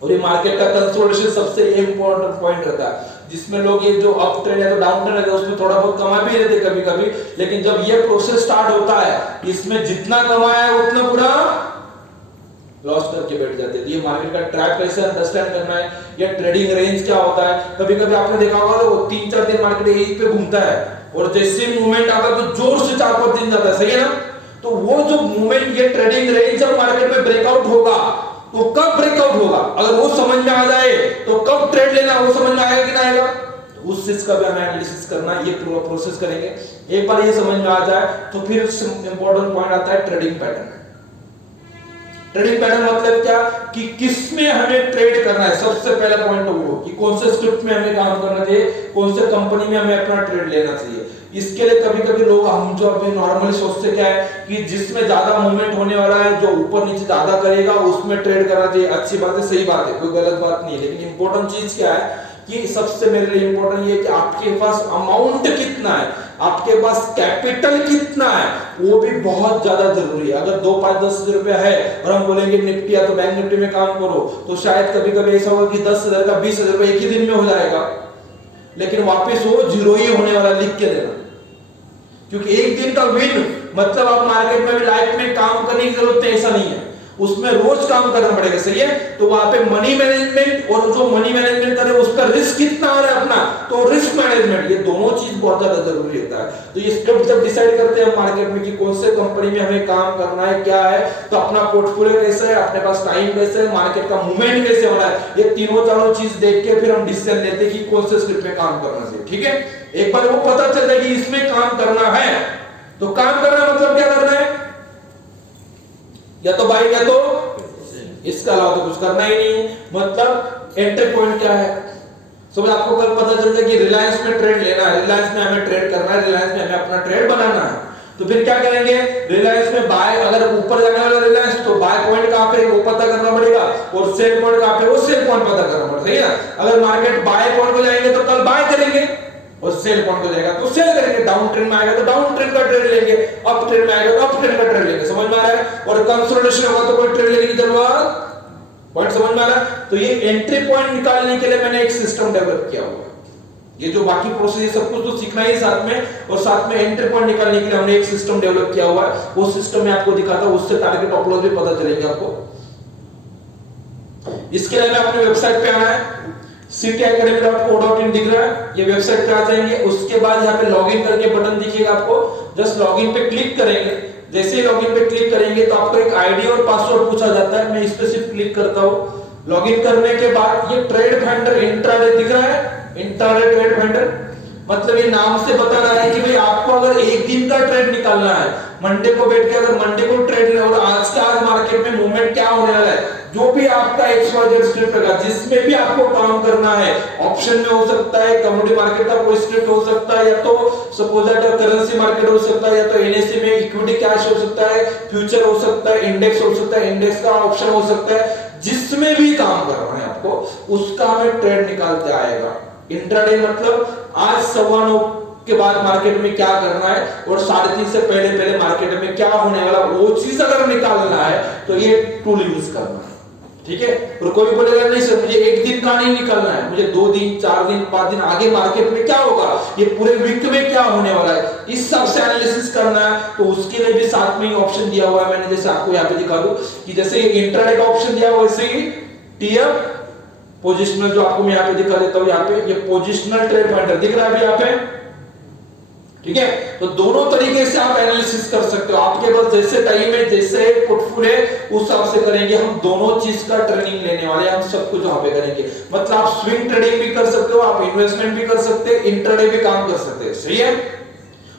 और ये मार्केट का कंसोलिडेशन सबसे इंपॉर्टेंट पॉइंट रहता है, जिसमें लोग ये जो अप ट्रेंड है तो डाउन ट्रेंड है उसमें थोड़ा बहुत कमा भी लेते कभी कभी, लेकिन जब ये प्रोसेस स्टार्ट होता है इसमें जितना कमाया है उतना पूरा लॉस करके बैठ जाते हैं। ये मार्केट का ट्रैप कैसे अंडरस्टैंड करना है, या ट्रेडिंग रेंज क्या होता है। कभी कभी आपने देखा होगा तो 3-4 दिन मार्केट एक पे घूमता है और जैसे मूवमेंट आता है तो जोर से 4-5 दिन जाता है, सही है ना। तो वो जो मूवमेंट, ये ट्रेडिंग रेंज जब मार्केट में ब्रेकआउट होगा तो कब ब्रेकआउट होगा, अगर वो समझ में आ जाए तो कब ट्रेड लेना वो समझ में आएगा कि नहीं आएगा, तो उस चीज का भी हमें एनालिसिस करना है, ये पूरा प्रोसेस करेंगे। एक बार ये समझ में आ जाए तो फिर इंपॉर्टेंट पॉइंट आता है ट्रेडिंग पैटर्न। ट्रेडिंग पैटर्न मतलब क्या कि किसमें हमें ट्रेड करना है। सबसे पहला पॉइंट वो कि कौन से स्क्रिप्ट में हमें काम करना चाहिए, कौन से कंपनी में हमें अपना ट्रेड लेना चाहिए। इसके लिए कभी कभी लोग, हम जो अभी नॉर्मली सोचते क्या है कि जिसमें ज्यादा मूवमेंट होने वाला है, जो ऊपर नीचे ज्यादा करेगा उसमें ट्रेड करना चाहिए। अच्छी बात है, सही बात है, कोई गलत बात नहीं है, लेकिन इंपॉर्टेंट चीज क्या है कि सबसे मेरे लिए इंपॉर्टेंट ये कि आपके पास अमाउंट कितना है, आपके पास कैपिटल कितना है, वो भी बहुत ज्यादा जरूरी है। अगर 2-5-10 हजार रुपया है और हम बोलेंगे निफ्टी या तो बैंक निफ्टी में काम करो, तो शायद कभी कभी ऐसा होगा कि 10,000 का 20,000 रुपया एक ही दिन में हो जाएगा, लेकिन वापस वो जीरो ही होने वाला, लिख के देना। क्योंकि एक दिन का विन मतलब आप मार्केट में भी लाइफ में काम करने की जरूरत है ऐसा नहीं है, उसमें रोज काम करना पड़ेगा, सही है। तो वहां पे मनी मैनेजमेंट, और जो मनी मैनेजमेंट करे उसका रिस्क कितना आ रहा है अपना, तो रिस्क मैनेजमेंट, ये दोनों चीज बहुत ज्यादा जरूरी होता है। तो ये स्क्रिप्ट जब डिसाइड करते हैं मार्केट में कि कौन से कंपनी में हमें काम करना है, क्या है, तो अपना पोर्टफोलियो कैसा है, अपने पास टाइम कैसे है, मार्केट का मूवमेंट कैसे होना है, ये तीनों चीज देख के फिर हम डिसीजन लेते हैं कि कौन से स्क्रिप्ट में काम करना चाहिए, ठीक है। एक बार वो पता चल जाए कि इसमें काम करना है, तो काम करना मतलब क्या करना है, या तो बाइंग या तो इसका अलावा तो कुछ करना ही नहीं। मतलब एंट्री पॉइंट क्या है? समझ आपको कल पता चल जाए कि रिलायंस में ट्रेड लेना है, रिलायंस में हमें ट्रेड करना है, रिलायंस में हमें अपना ट्रेड बनाना है, तो फिर क्या करेंगे? रिलायंस में बाय, अगर ऊपर जाने वाला रिलायंस तो बाय पॉइंट कहां पे वो पता करना पड़ेगा, और सेल पॉइंट कहां पे वो सेल पॉइंट पता करना पड़ेगा, सही है? अगर मार्केट बाय पॉइंट को जाएंगे तो कल बाय करेंगे, और सेल पॉइंट को जाएगा तो सेल करेंगे, डाउन ट्रेंड में आएगा तो डाउन ट्रेंड का ट्रेड लेंगे, अप ट्रेंड में आएगा तो अप ट्रेंड का ट्रेड लेंगे। समझ में आ रहा है? और कंसोलिडेशन होगा तो कोई ट्रेड लेने की जरूरत, पॉइंट समझ में आ रहा है? तो ये एंट्री पॉइंट निकालने के लिए मैंने एक सिस्टम डेवलप किया हुआ है। ये जो बाकी प्रोसेस है सब कुछ तो सीखना ही साथ में, और साथ में एंट्री पॉइंट निकालने के लिए हमने एक सिस्टम डेवलप किया हुआ है। वो सिस्टम मैं आपको दिखाता हूं, उससे टारगेट टोपोलॉजी पता चलेगी आपको। इसके लिए मैं अपनी वेबसाइट पे आना है, cityacademy.co.in दिख रहा है, ये वेबसाइट पे आ जाएंगे। उसके बाद यहाँ पे लॉगिन करके बटन दिखेगा आपको, जस्ट लॉगिन पे क्लिक करेंगे। जैसे ही लॉगिन पे क्लिक करेंगे तो आपको एक आईडी और पासवर्ड पूछा जाता है, मैं इस पे सिर्फ क्लिक करता हूँ। लॉगिन करने के बाद ये ट्रेड फाइंडर इंट्राडे दिख रहा है, इंट्राडे ट्रेड फाइंडर, मतलब ये नाम से बता रहा है कि भाई आपको अगर एक दिन का ट्रेड निकालना है, मंडे को बैठ के अगर मंडे को ट्रेड ले, और आज का आज मार्केट में मूवमेंट क्या होने वाला है, जो भी आपका XYZ स्क्रिप्ट रहेगा, जिसमें भी आपको काम करना है, ऑप्शन में हो सकता है, कमोडिटी मार्केट का कोई स्क्रिप्ट हो सकता है, या तो सपोज दैट करेंसी मार्केट हो सकता है, या तो NSE में इक्विटी कैश हो सकता है, फ्यूचर हो सकता है, इंडेक्स हो सकता है, इंडेक्स का ऑप्शन हो सकता है, जिसमें भी काम करना है आपको उसका हमें ट्रेड निकालते आएगा। इंट्राडे मतलब आज 9:15 के बाद मार्केट में क्या करना है, और 3:30 से पहले मार्केट में क्या होने वाला, वो चीज अगर निकालना है तो ये टूल यूज करना है, ठीक है? और कोई बोलेगा नहीं सर मुझे एक दिन का नहीं निकालना है, मुझे 2 दिन 4 दिन 5 दिन आगे मार्केट में क्या होगा, ये पूरे वीक में क्या होने वाला है, इस सब से एनालिसिस करना है, तो उसके लिए भी साथ में ही ऑप्शन दिया हुआ है मैंने। जैसे आपको यहाँ पे दिखा दूं कि जैसे ये इंट्राडे का ऑप्शन दिया हुआ, वैसे ही टीएफ पोजिशनल जो आपको मैं यहाँ पे दिखा देता हूँ, यहाँ पे ये पोजिशनल ट्रेड फाइंडर दिख रहा है अभी यहाँ पे, ठीक है? तो दोनों तरीके से आप एनालिसिस कर सकते हो, आपके पास जैसे टाइम है, जैसे पोर्टफोलियो है, उस हिसाब से करेंगे। हम दोनों चीज का ट्रेनिंग लेने वाले हैं, हम सब कुछ वहां पे करेंगे। मतलब आप स्विंग ट्रेडिंग भी कर सकते हो, आप इन्वेस्टमेंट भी कर सकते हैं, इंट्राडे भी काम कर सकते हैं, सही है?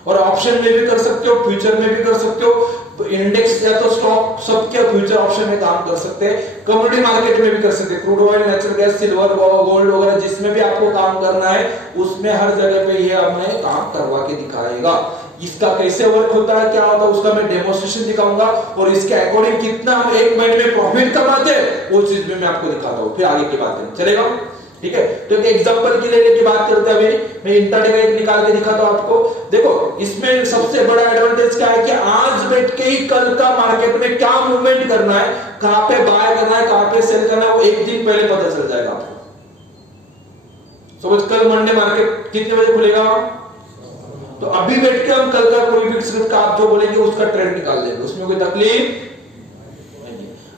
और ऑप्शन में भी कर सकते हो, फ्यूचर में भी कर सकते हो, तो इंडेक्स या तो स्टॉक सबके फ्यूचर ऑप्शन में काम कर सकते हैं, कमोडिटी मार्केट में भी कर सकते हैं, crude oil, natural gas, silver, gold वगैरह जिसमें भी आपको काम करना है उसमें हर जगह पे ये हमें काम करवा के दिखाएगा। इसका कैसे वर्क होता है, क्या होता है, उसका मैं डेमोन्स्ट्रेशन दिखाऊंगा, और इसके अकॉर्डिंग कितना हम एक महीने में प्रॉफिट कमाते हैं वो चीज भी मैं आपको दिखाता हूँ, फिर आगे की बात है, चलेगा? ठीक है? तो एक एग्जांपल की लेने की बात करते हैं, अभी मैं इंट्राडे का एक निकाल के दिखाता हूं आपको। देखो इसमें सबसे बड़ा एडवांटेज क्या है कि आज बैठ के ही कल का मार्केट में क्या मूवमेंट करना है, कहां पे बाय करना है, कहां पे सेल करना है, वो एक दिन पहले पता चल जाएगा आपको। समझ, कल मंडे मार्केट कितने बजे खुलेगा, तो अभी बैठ के हम कल का कोई भी स्क्रिप्ट का आप जो बोलेंगे उसका ट्रेड निकाल देंगे, उसमें कोई तकलीफ,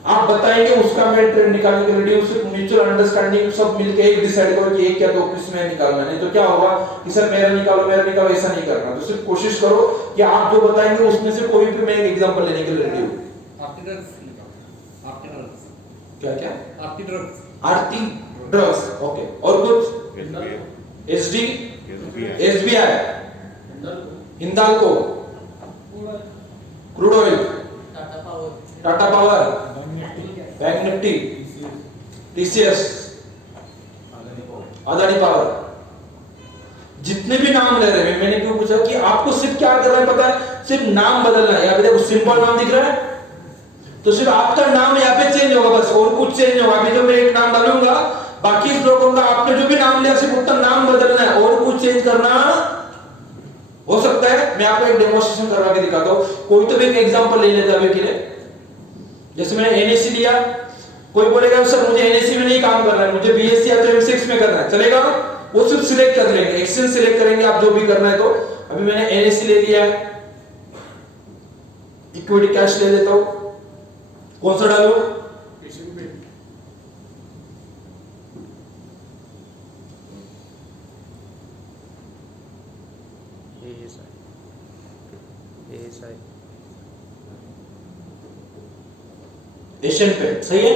आप बताएंगे उसका मैं ट्रेड निकालने के रेडी, उससे म्यूचुअल अंडरस्टैंडिंग सब मिलके एक डिसाइड करो कि एक या दो किसमें निकालना, नहीं तो क्या होगा कि सर मेरा निकालो, ऐसा नहीं करना। तो सिर्फ कोशिश करो कि आप जो बताएंगे उसमें से कोई भी मैं एक एग्जांपल लेने के लिए रेडी हूं। क्या क्या आरती ड्रग्स, ओके, और कुछ SD, SBI, Hindalco, crude oil, Tata power, bank Nifty, TCS, Adani power, जितने भी नाम ले रहे हैं, मैंने क्यों पूछा कि आपको सिर्फ क्या करना है पता है, सिर्फ नाम बदलना है। यहाँ पे देखो सिंपल नाम दिख रहा है, तो सिर्फ आपका नाम यहाँ पे चेंज होगा बस, और कुछ चेंज होगा। अभी जो मैं एक नाम डालूंगा, बाकी लोगों का आपने जो भी नाम लिया सिर्फ उतना नाम बदलना है, और कुछ चेंज करना हो सकता है। मैं आपको एक डेमोन्स्ट्रेशन करवा के दिखाता हूं, कोई तो भी एक एग्जांपल ले लेते हैं अभी के लिए। जैसे मैंने एनएससी लिया, कोई बोलेगा सर मुझे एनएससी में नहीं काम करना है, मुझे बीएससी या तो एमसीएक्स में करना है, चलेगा? वो सिर्फ सिलेक्ट कर लेंगे, एक्सचेंज सिलेक्ट करेंगे आप जो भी करना है। तो अभी मैंने एनएससी ले लिया है, इक्विटी कैश ले लेता हूं, कौन सा डालूं? एशियन पेंट, सही है।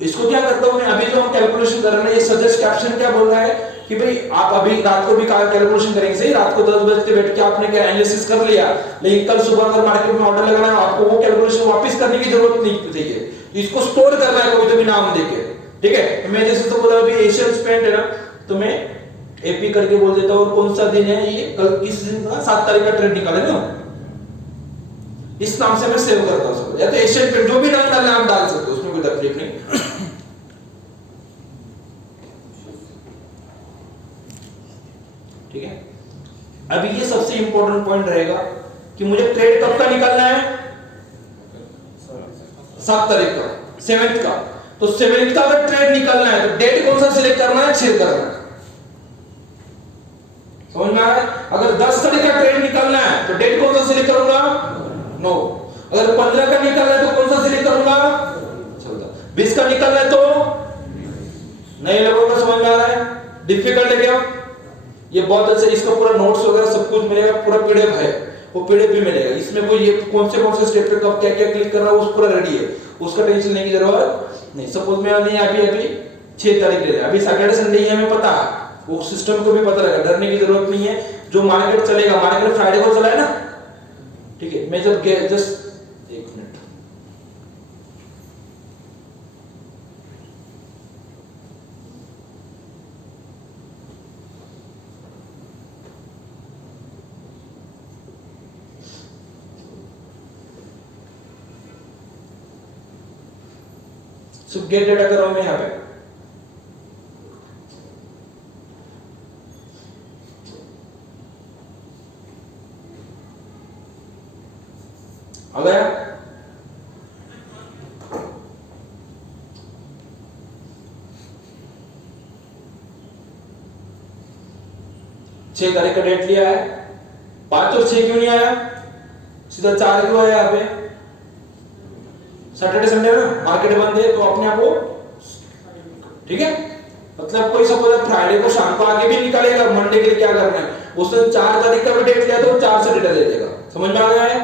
इसको क्या करता हूं मैं, अभी जो हम कैलकुलेशन कर रहे हैं, ये सजेस्ट कैप्शन क्या बोल रहा है कि भाई आप अभी रात को भी कैलकुलेशन करेंगे, सही, रात को 10 बजे बैठ के आपने क्या एनालिसिस कर लिया, लेकिन कल सुबह अगर मार्केट में ऑर्डर लगाना है आपको वो कैलकुलेशन वापस करने की जरूरत नहीं चाहिए। इसको स्टोर करना है कोई तो भी नाम देके, ठीक है। तो मैं जैसे तो बोला अभी एशियन पेंट है ना, तो मैं एपी करके बोल देता हूँ, और कौन सा दिन है ये, कल किस दिन का, 7 तारीख का ट्रेड निकाले ना, इस नाम से मैं सेव करता हूँ। या तो एशियन पेंट जो भी नाम डालना आप डाल सकते हो, उसमें कोई तकलीफ नहीं। ठीक है। अभी ये सबसे इंपॉर्टेंट पॉइंट रहेगा कि मुझे ट्रेड कब का निकालना है, 7 तारीख का, 7th का। तो 7th का अगर ट्रेड निकालना है तो डेट कौन सा सिलेक्ट करना है, 6 करना है, समझ में आ रहा है। अगर 10 तारीख का ट्रेड निकालना है तो डेट कौन सा सिलेक्ट करूंगा, 9। अगर 15 का निकालना है तो कौन सा सिलेक्ट करूंगा, 14। 20 का निकालना है तो नहीं लगेगा, समझ में आ रहा है। डिफिकल्ट है क्या, ये बहुत अच्छा, इसका पूरा नोट्स वगैरह सब कुछ मिलेगा, पूरा पीडीएफ है, वो पीडीएफ भी मिलेगा। इसमें कोई ये कौन से स्टेप पे कब क्या क्या क्लिक करना है, उस पूरा रेडी है, उसका टेंशन लेने की जरूरत नहीं। सपोज में नहीं अभी 6 तारीख ले, अभी सैटरडे संडे ही हमें पता है, वो सिस्टम को भी पता रहेगा, डरने की जरूरत नहीं है। जो मार्केट चलेगा, मार्केट फ्राइडे को चला है ना, ठीक है। मैं जब जस्ट 1 मिनट, सिर्फ गेट डेटा कर रहा हूं मैं यहां पे। आ गया, छह तारीख का डेट लिया है, 5 और 6 क्यों नहीं आया, सीधा 4 क्यों आया यहाँ पे, सैटरडे संडे ना मार्केट बंद है, तो अपने आप को, ठीक है। मतलब कोई सपोज फ्राइडे को शाम को आगे भी निकालेगा, मंडे के लिए क्या करना है, उसने 4 तारीख का भी डेट लिया तो 4 से डेटा ले लेगा। समझ में आ गया है,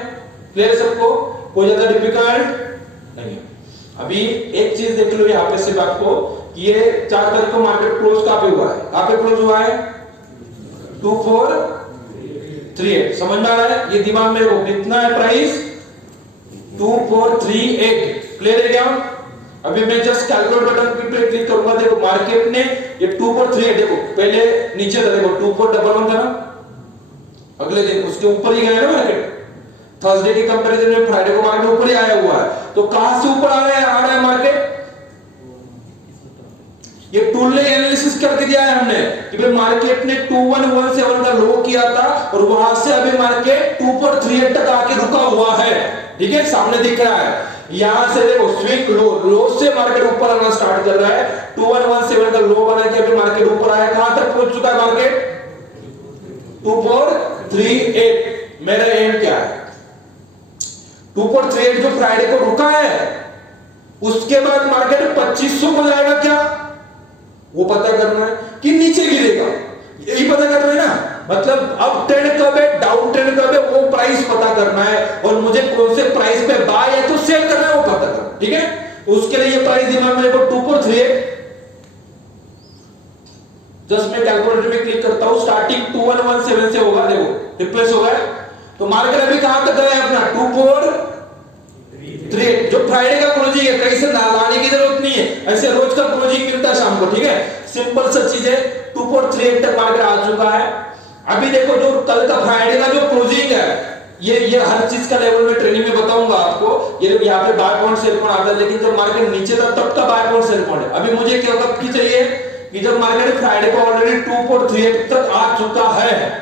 क्लियर सबको, कोई ज्यादा डिफिकल्ट नहीं है। अभी एक चीज देख लो यहाँ पे सिर्फ आपको, ये 4 तारीख को मार्केट क्लोज कहाँ पे हुआ है, कहाँ पे क्लोज हुआ है, 2438। समझ में आ रहा है, ये दिमाग में रखो, कितना है प्राइस, 2438, क्लियर है क्या। अभी मैं जस्ट कैलकुलेट बटन पे क्लिक करूंगा, देखो मार्केट ने ये 2438, देखो पहले नीचे था, देखो 2411 था ना, अगले दिन उसके ऊपर ही गया ना मार्केट, थर्सडे के कंपैरिजन में फ्राइडे को मार्केट ऊपर ही आया हुआ है। तो कहां से ऊपर आ रहा है मार्केट, ये टूल ने एनालिसिस करके दिया है हमने कि भाई मार्केट ने 2117 का लो किया था, और वहां से अभी मार्केट 2438 तक आके रुका हुआ है, ठीक है, सामने दिख रहा है। यहां से देखो स्विंग लो से मार्केट ऊपर आना स्टार्ट कर रहा है, 2117 का लो बना के अभी मार्केट ऊपर आया, कहां तक पहुंच चुका है मार्केट, 2438। मेरा एम क्या है, 2438 जो फ्राइडे को रुका है, उसके बाद मार्केट 2500 को जाएगा क्या, वो पता करना है, कि नीचे गिरेगा, यही पता करना है ना। मतलब अब ट्रेंड कब है, डाउन ट्रेंड कब है, वो प्राइस पता करना है, और मुझे कौन से प्राइस पे बाय है तो सेल करना है, वो पता करना, ठीक है। उसके लिए ये प्राइस दिमाग में रखो, 2438। जस्ट मैं कैलकुलेटर में क्लिक करता हूं, स्टार्टिंग 2117 से होगा, देखो रिप्लेस हो गया, तो मार्केट अभी कहां तक गया है अपना, 2438, जो फ्राइडे का क्लोजिंग है, कहीं से लाने की जरूरत नहीं है, ऐसे रोज का क्लोजिंग मिलता है शाम को, ठीक है, सिंपल सा चीज है। 2438 तक मार्केट आ चुका है। अभी देखो जो कल का फ्राइडे का जो क्लोजिंग है, ये हर चीज का लेवल में ट्रेनिंग में बताऊंगा आपको, ये यहाँ पे बाय पॉइंट सेल पॉइंट आता है, लेकिन जब मार्केट नीचे था तब का बाय पॉइंट सेल पॉइंट है। अभी मुझे क्या कब की चाहिए, कि जब मार्केट फ्राइडे को ऑलरेडी 2438 तक आ चुका है,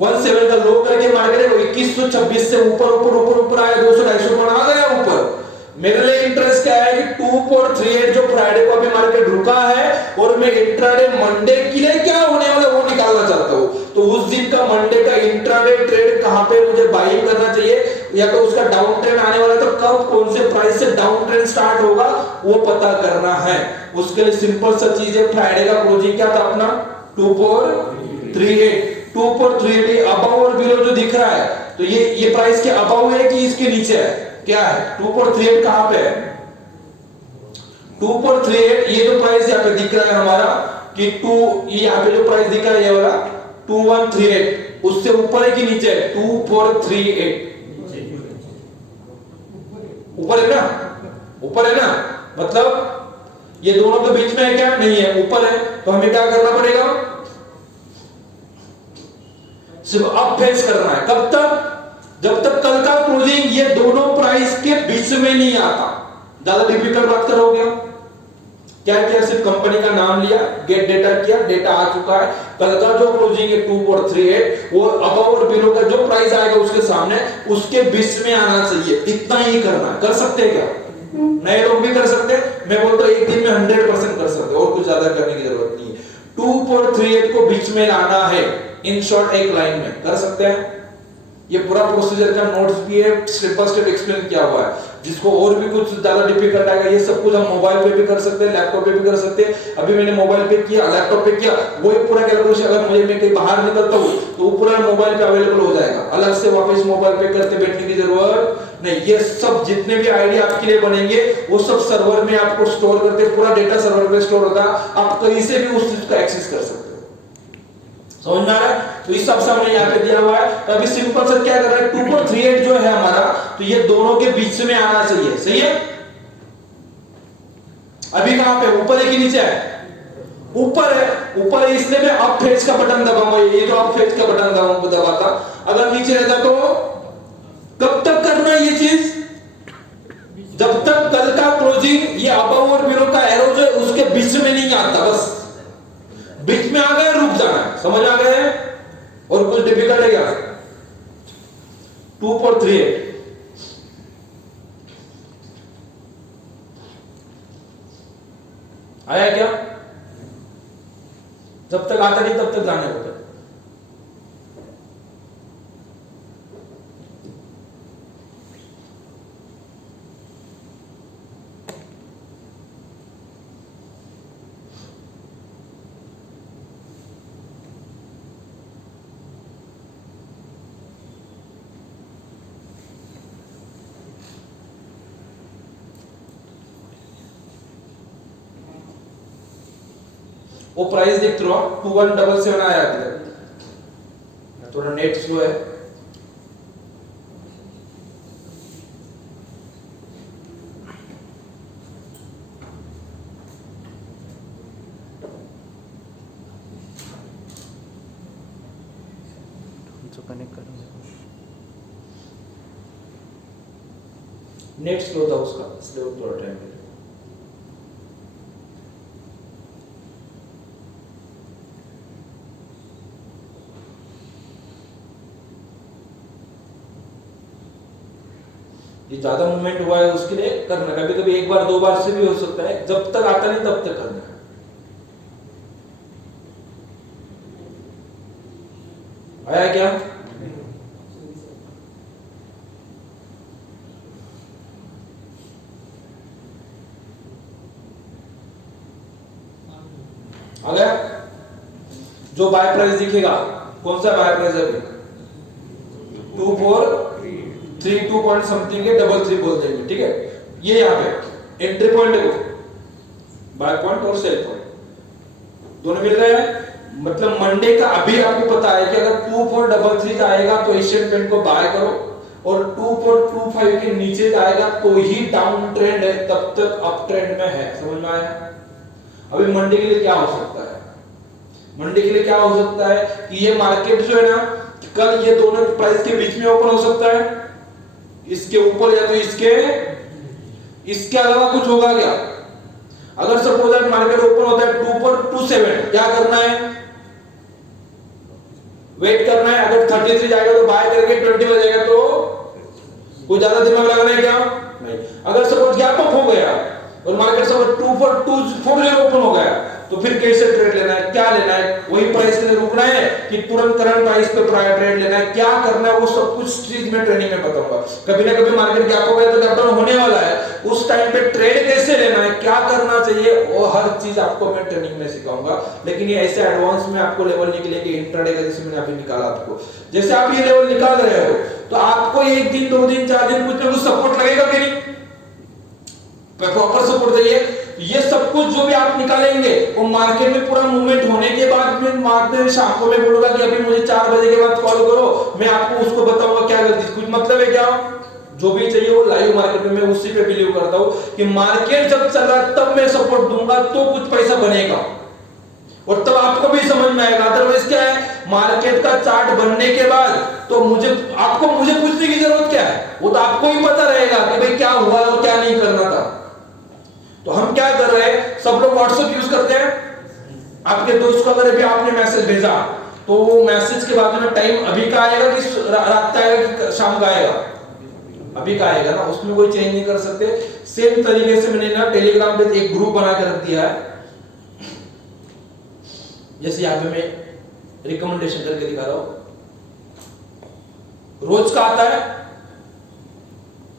17 का लो करके मार्केट 2126 से ऊपर आया, 200-250 पॉइंट आ गया ऊपर। मेरे लिए इंटरेस्ट क्या है कि 2438 जो फ्राइडे को अभी मार्केट रुका है, और मैं इंट्राडे मंडे के लिए क्या होने वाला वो निकालना चाहता हूं। तो उस दिन का मंडे का इंट्राडे ट्रेड कहां पे मुझे बाइंग करना चाहिए, या तो उसका डाउन ट्रेंड आने वाला तो कब कौन से प्राइस से डाउन ट्रेंड स्टार्ट होगा, वो पता करना है। उसके लिए सिंपल सा चीज है, फ्राइडे का क्लोजिंग क्या था अपना, 2438। 2438 अबव और बिलो जो दिख रहा है, तो ये प्राइस के अबव है कि इसके नीचे है, क्या है, 2438 कहां पे है, 2438, ये जो प्राइस यहाँ पे दिख रहा है हमारा कि ये यहाँ पे जो प्राइस दिख रहा है ये वाला 2138, उससे ऊपर है कि नीचे है, 2438 ऊपर है ना, ऊपर है ना, मतलब ये दोनों के बीच में है क्या? नहीं है, ऊपर है। तो हमें क्या करना पड़ेगा? सिर्फ अप फेस करना है। कब तक? जब तक कल का क्लोजिंग ये दोनों प्राइस के बीच में नहीं आता। ज्यादा डिफिकल्ट बात करोगे? क्या किया? सिर्फ कंपनी का नाम लिया, गेट डेटा किया, डेटा आ चुका है। कल का जो क्लोजिंग है 2438 वो अबव और बिलो का जो प्राइस आएगा उसके सामने, उसके बीच में आना चाहिए। इतना ही करना है। कर सकते हैं क्या? नए लोग भी कर सकते हैं। मैं बोलता हूं एक दिन में 100% कर सकते हैं, और कुछ ज्यादा करने की जरूरत नहीं है। 2438 को बीच में लाना है, इन शॉर्ट एक लाइन में कर सकते हैं। ये पूरा प्रोसीजर का नोट्स भी है, स्टेप बाय स्टेप एक्सप्लेन किया हुआ है। जिसको और भी कुछ ज्यादा डिफिकल्ट आएगा, ये सब कुछ हम मोबाइल पे भी कर सकते हैं, लैपटॉप पे भी कर सकते हैं। अभी मैंने मोबाइल पे किया, लैपटॉप पे किया, वही पूरा कैलकुलेशन अगर मुझे मैं कहीं बाहर निकलता हूँ तो वो पूरा मोबाइल पे अवेलेबल हो जाएगा। अलग से वापस मोबाइल पे करके बैठने की जरूरत नहीं। ये सब जितने भी आइडिया आपके लिए बनेंगे वो सब सर्वर में आपको स्टोर करके, पूरा डेटा सर्वर पे स्टोर होता है। आप कहीं से भी उस चीज को एक्सेस कर सकते हो। समझ में आ रहा है? तो इस सब से हमने यहाँ पे दिया हुआ है। तो अभी सिंपल से क्या कर रहा है, 2438 जो है हमारा, तो ये दोनों के बीच में आना चाहिए। सही है? अभी कहां पे? ऊपर है कि नीचे है? ऊपर है। ऊपर है इसलिए मैं अप फेज का बटन दबाऊंगा। ये जो अप फेज का बटन दबाता, अगर नीचे रहता तो कब तक करना है ये चीज? जब तक कल का क्लोजिंग ये अबव और बिलो का एरो जो है उसके बीच में नहीं आता। बस बीच में आ गए, रुक जाना है। समझ आ गए? और कुछ डिफिकल्ट है क्या? 2438 आया क्या? जब तक आता नहीं तब तक जाने होते। वो प्राइस देखते रहो, 2177 आया अभी तक। थोड़ा नेट स्लो है। कनेक्ट करूंगा। नेट स्लो था उसका, इसलिए वो थोड़ा टाइम लगा। ये ज्यादा मूवमेंट हुआ है उसके लिए करना, कभी कभी एक बार दो बार से भी हो सकता है। जब तक आता नहीं तब तक करना है। आया क्या? आ गया? जो बाय प्राइस दिखेगा, कौन सा बाय प्राइस है? 2432 पॉइंट समथिंग है, 33 बोल देंगे। ठीक है? ये यहाँ पे एंट्री पॉइंट है, बाय पॉइंट और सेल पॉइंट दोनों मिल रहे हैं। मतलब मंडे का अभी आपको पता है कि अगर 2433 आएगा तो एशियन पेंट को बाय करो, और 2425 के नीचे जाएगा तो ही डाउन ट्रेंड है, तब तक अप ट्रेंड में है। समझ में आया? अभी मंडे के लिए क्या हो सकता है? मंडे के लिए क्या हो सकता है कि ये मार्केट जो है ना, कल ये दोनों प्राइस के बीच में ओपन हो सकता है, इसके ऊपर या तो इसके अलावा कुछ होगा क्या? अगर सपोज दैट मार्केट ओपन होता है 2427, क्या करना है? वेट करना है। अगर 33 जाएगा तो बाय करके 20 में जाएगा तो कोई ज्यादा दिमाग लगाना है क्या? नहीं। अगर सपोज गैप अप हो गया और मार्केट सपोज 2440 ओपन हो गया तो फिर कैसे ट्रेड लेना है, क्या लेना है? वही प्राइस के लिए रुकना है कि तुरंत करंट प्राइस पे ट्रेड लेना है, क्या करना है? वो सब कुछ चीज मैं ट्रेनिंग में बताऊंगा। कभी ना कभी मार्केट गैप हो गया तो गैप डाउन होने वाला है, उस टाइम पे ट्रेड कैसे लेना है, क्या करना चाहिए, वो हर चीज आपको मैं ट्रेनिंग में सिखाऊंगा। लेकिन ये ऐसे एडवांस में आपको लेवल निकलेंगे इंट्राडे का, जैसे मैंने अभी निकाला आपको। जैसे आप ये लेवल निकाल रहे हो तो आपको एक दिन, दो दिन, चार दिन कुछ ना कुछ सपोर्ट लगेगा कि नहीं? प्रॉपर सपोर्ट चाहिए। ये सब कुछ जो भी आप निकालेंगे वो मार्केट में पूरा मूवमेंट होने के बाद में मार्केट शाम को मैं बोलूंगा कि अभी मुझे 4 बजे के बाद कॉल करो, मैं आपको उसको बताऊंगा क्या गलती। कुछ मतलब है क्या? जो भी चाहिए वो लाइव मार्केट में, मैं उसी पे बिलीव करता हूं कि मार्केट जब चल रहा है तब मैं सपोर्ट दूंगा तो कुछ पैसा बनेगा और तब आपको भी समझ में आएगा। अदरवाइज क्या है, मार्केट का चार्ट बनने के बाद तो मुझे पूछने की जरूरत क्या है, वो तो आपको ही पता रहेगा कि भाई क्या हुआ और क्या नहीं करना था। तो हम क्या कर रहे हैं, सब लोग व्हाट्सएप यूज करते हैं। आपके दोस्त को अगर अभी आपने मैसेज भेजा तो वो मैसेज के बाद में टाइम अभी का आएगा कि रात का आएगा कि शाम का आएगा, अभी का आएगा ना, उसमें कोई चेंज नहीं कर सकते। सेम तरीके से मैंने ना टेलीग्राम पे एक ग्रुप बना के रख दिया है, जैसे यहाँ पे मैं रिकमेंडेशन करके दिखा रहा हूं, रोज का आता है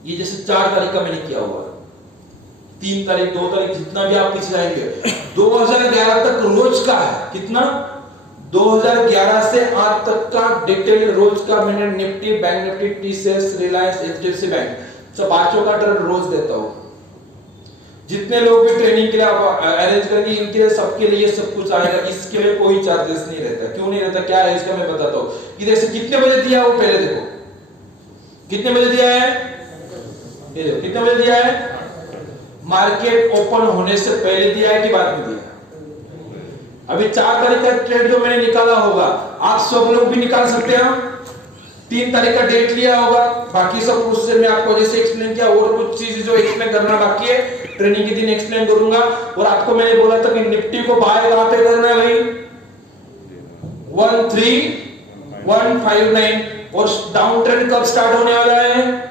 ये, जैसे 4 तारीख का मैंने किया हुआ, 3 तारीख 2 तारीख जितना भी आप पीछे आएंगे 2011 तक रोज का है। कितना, 2011 से आज तक का डिटेल रोज का मैंने Nifty, bank Nifty, TCS, Reliance, HDFC bank, सब पांचों का ट्रेड रोज देता हूं। जितने लोग भी ट्रेनिंग के लिए आप अरेंज करेंगे इनके लिए सबके लिए सब कुछ आएगा, इसके लिए कोई चार्जेस नहीं रहता। क्यों नहीं रहता, क्या है इसका मैं बताता हूं। कि जैसे कितने बजे दिया वो पहले देखो, कितने बजे दिया है, ये देखो कितने बजे दिया है, मार्केट ओपन होने से पहले दिया है कि बाद में दिया है। अभी 4 तारीख का ट्रेड जो मैंने निकाला होगा आप सब लोग भी निकाल सकते हैं। 3 तारीख का डेट लिया होगा, बाकी सब उससे मैं आपको जैसे एक्सप्लेन किया, और कुछ चीज जो एक्सप्लेन करना बाकी है ट्रेनिंग के दिन एक्सप्लेन करूंगा। और आपको मैंने बोला था कि निफ्टी को बाय कहां पे करना है भाई, 13159, और डाउन ट्रेंड कब स्टार्ट होने वाला है,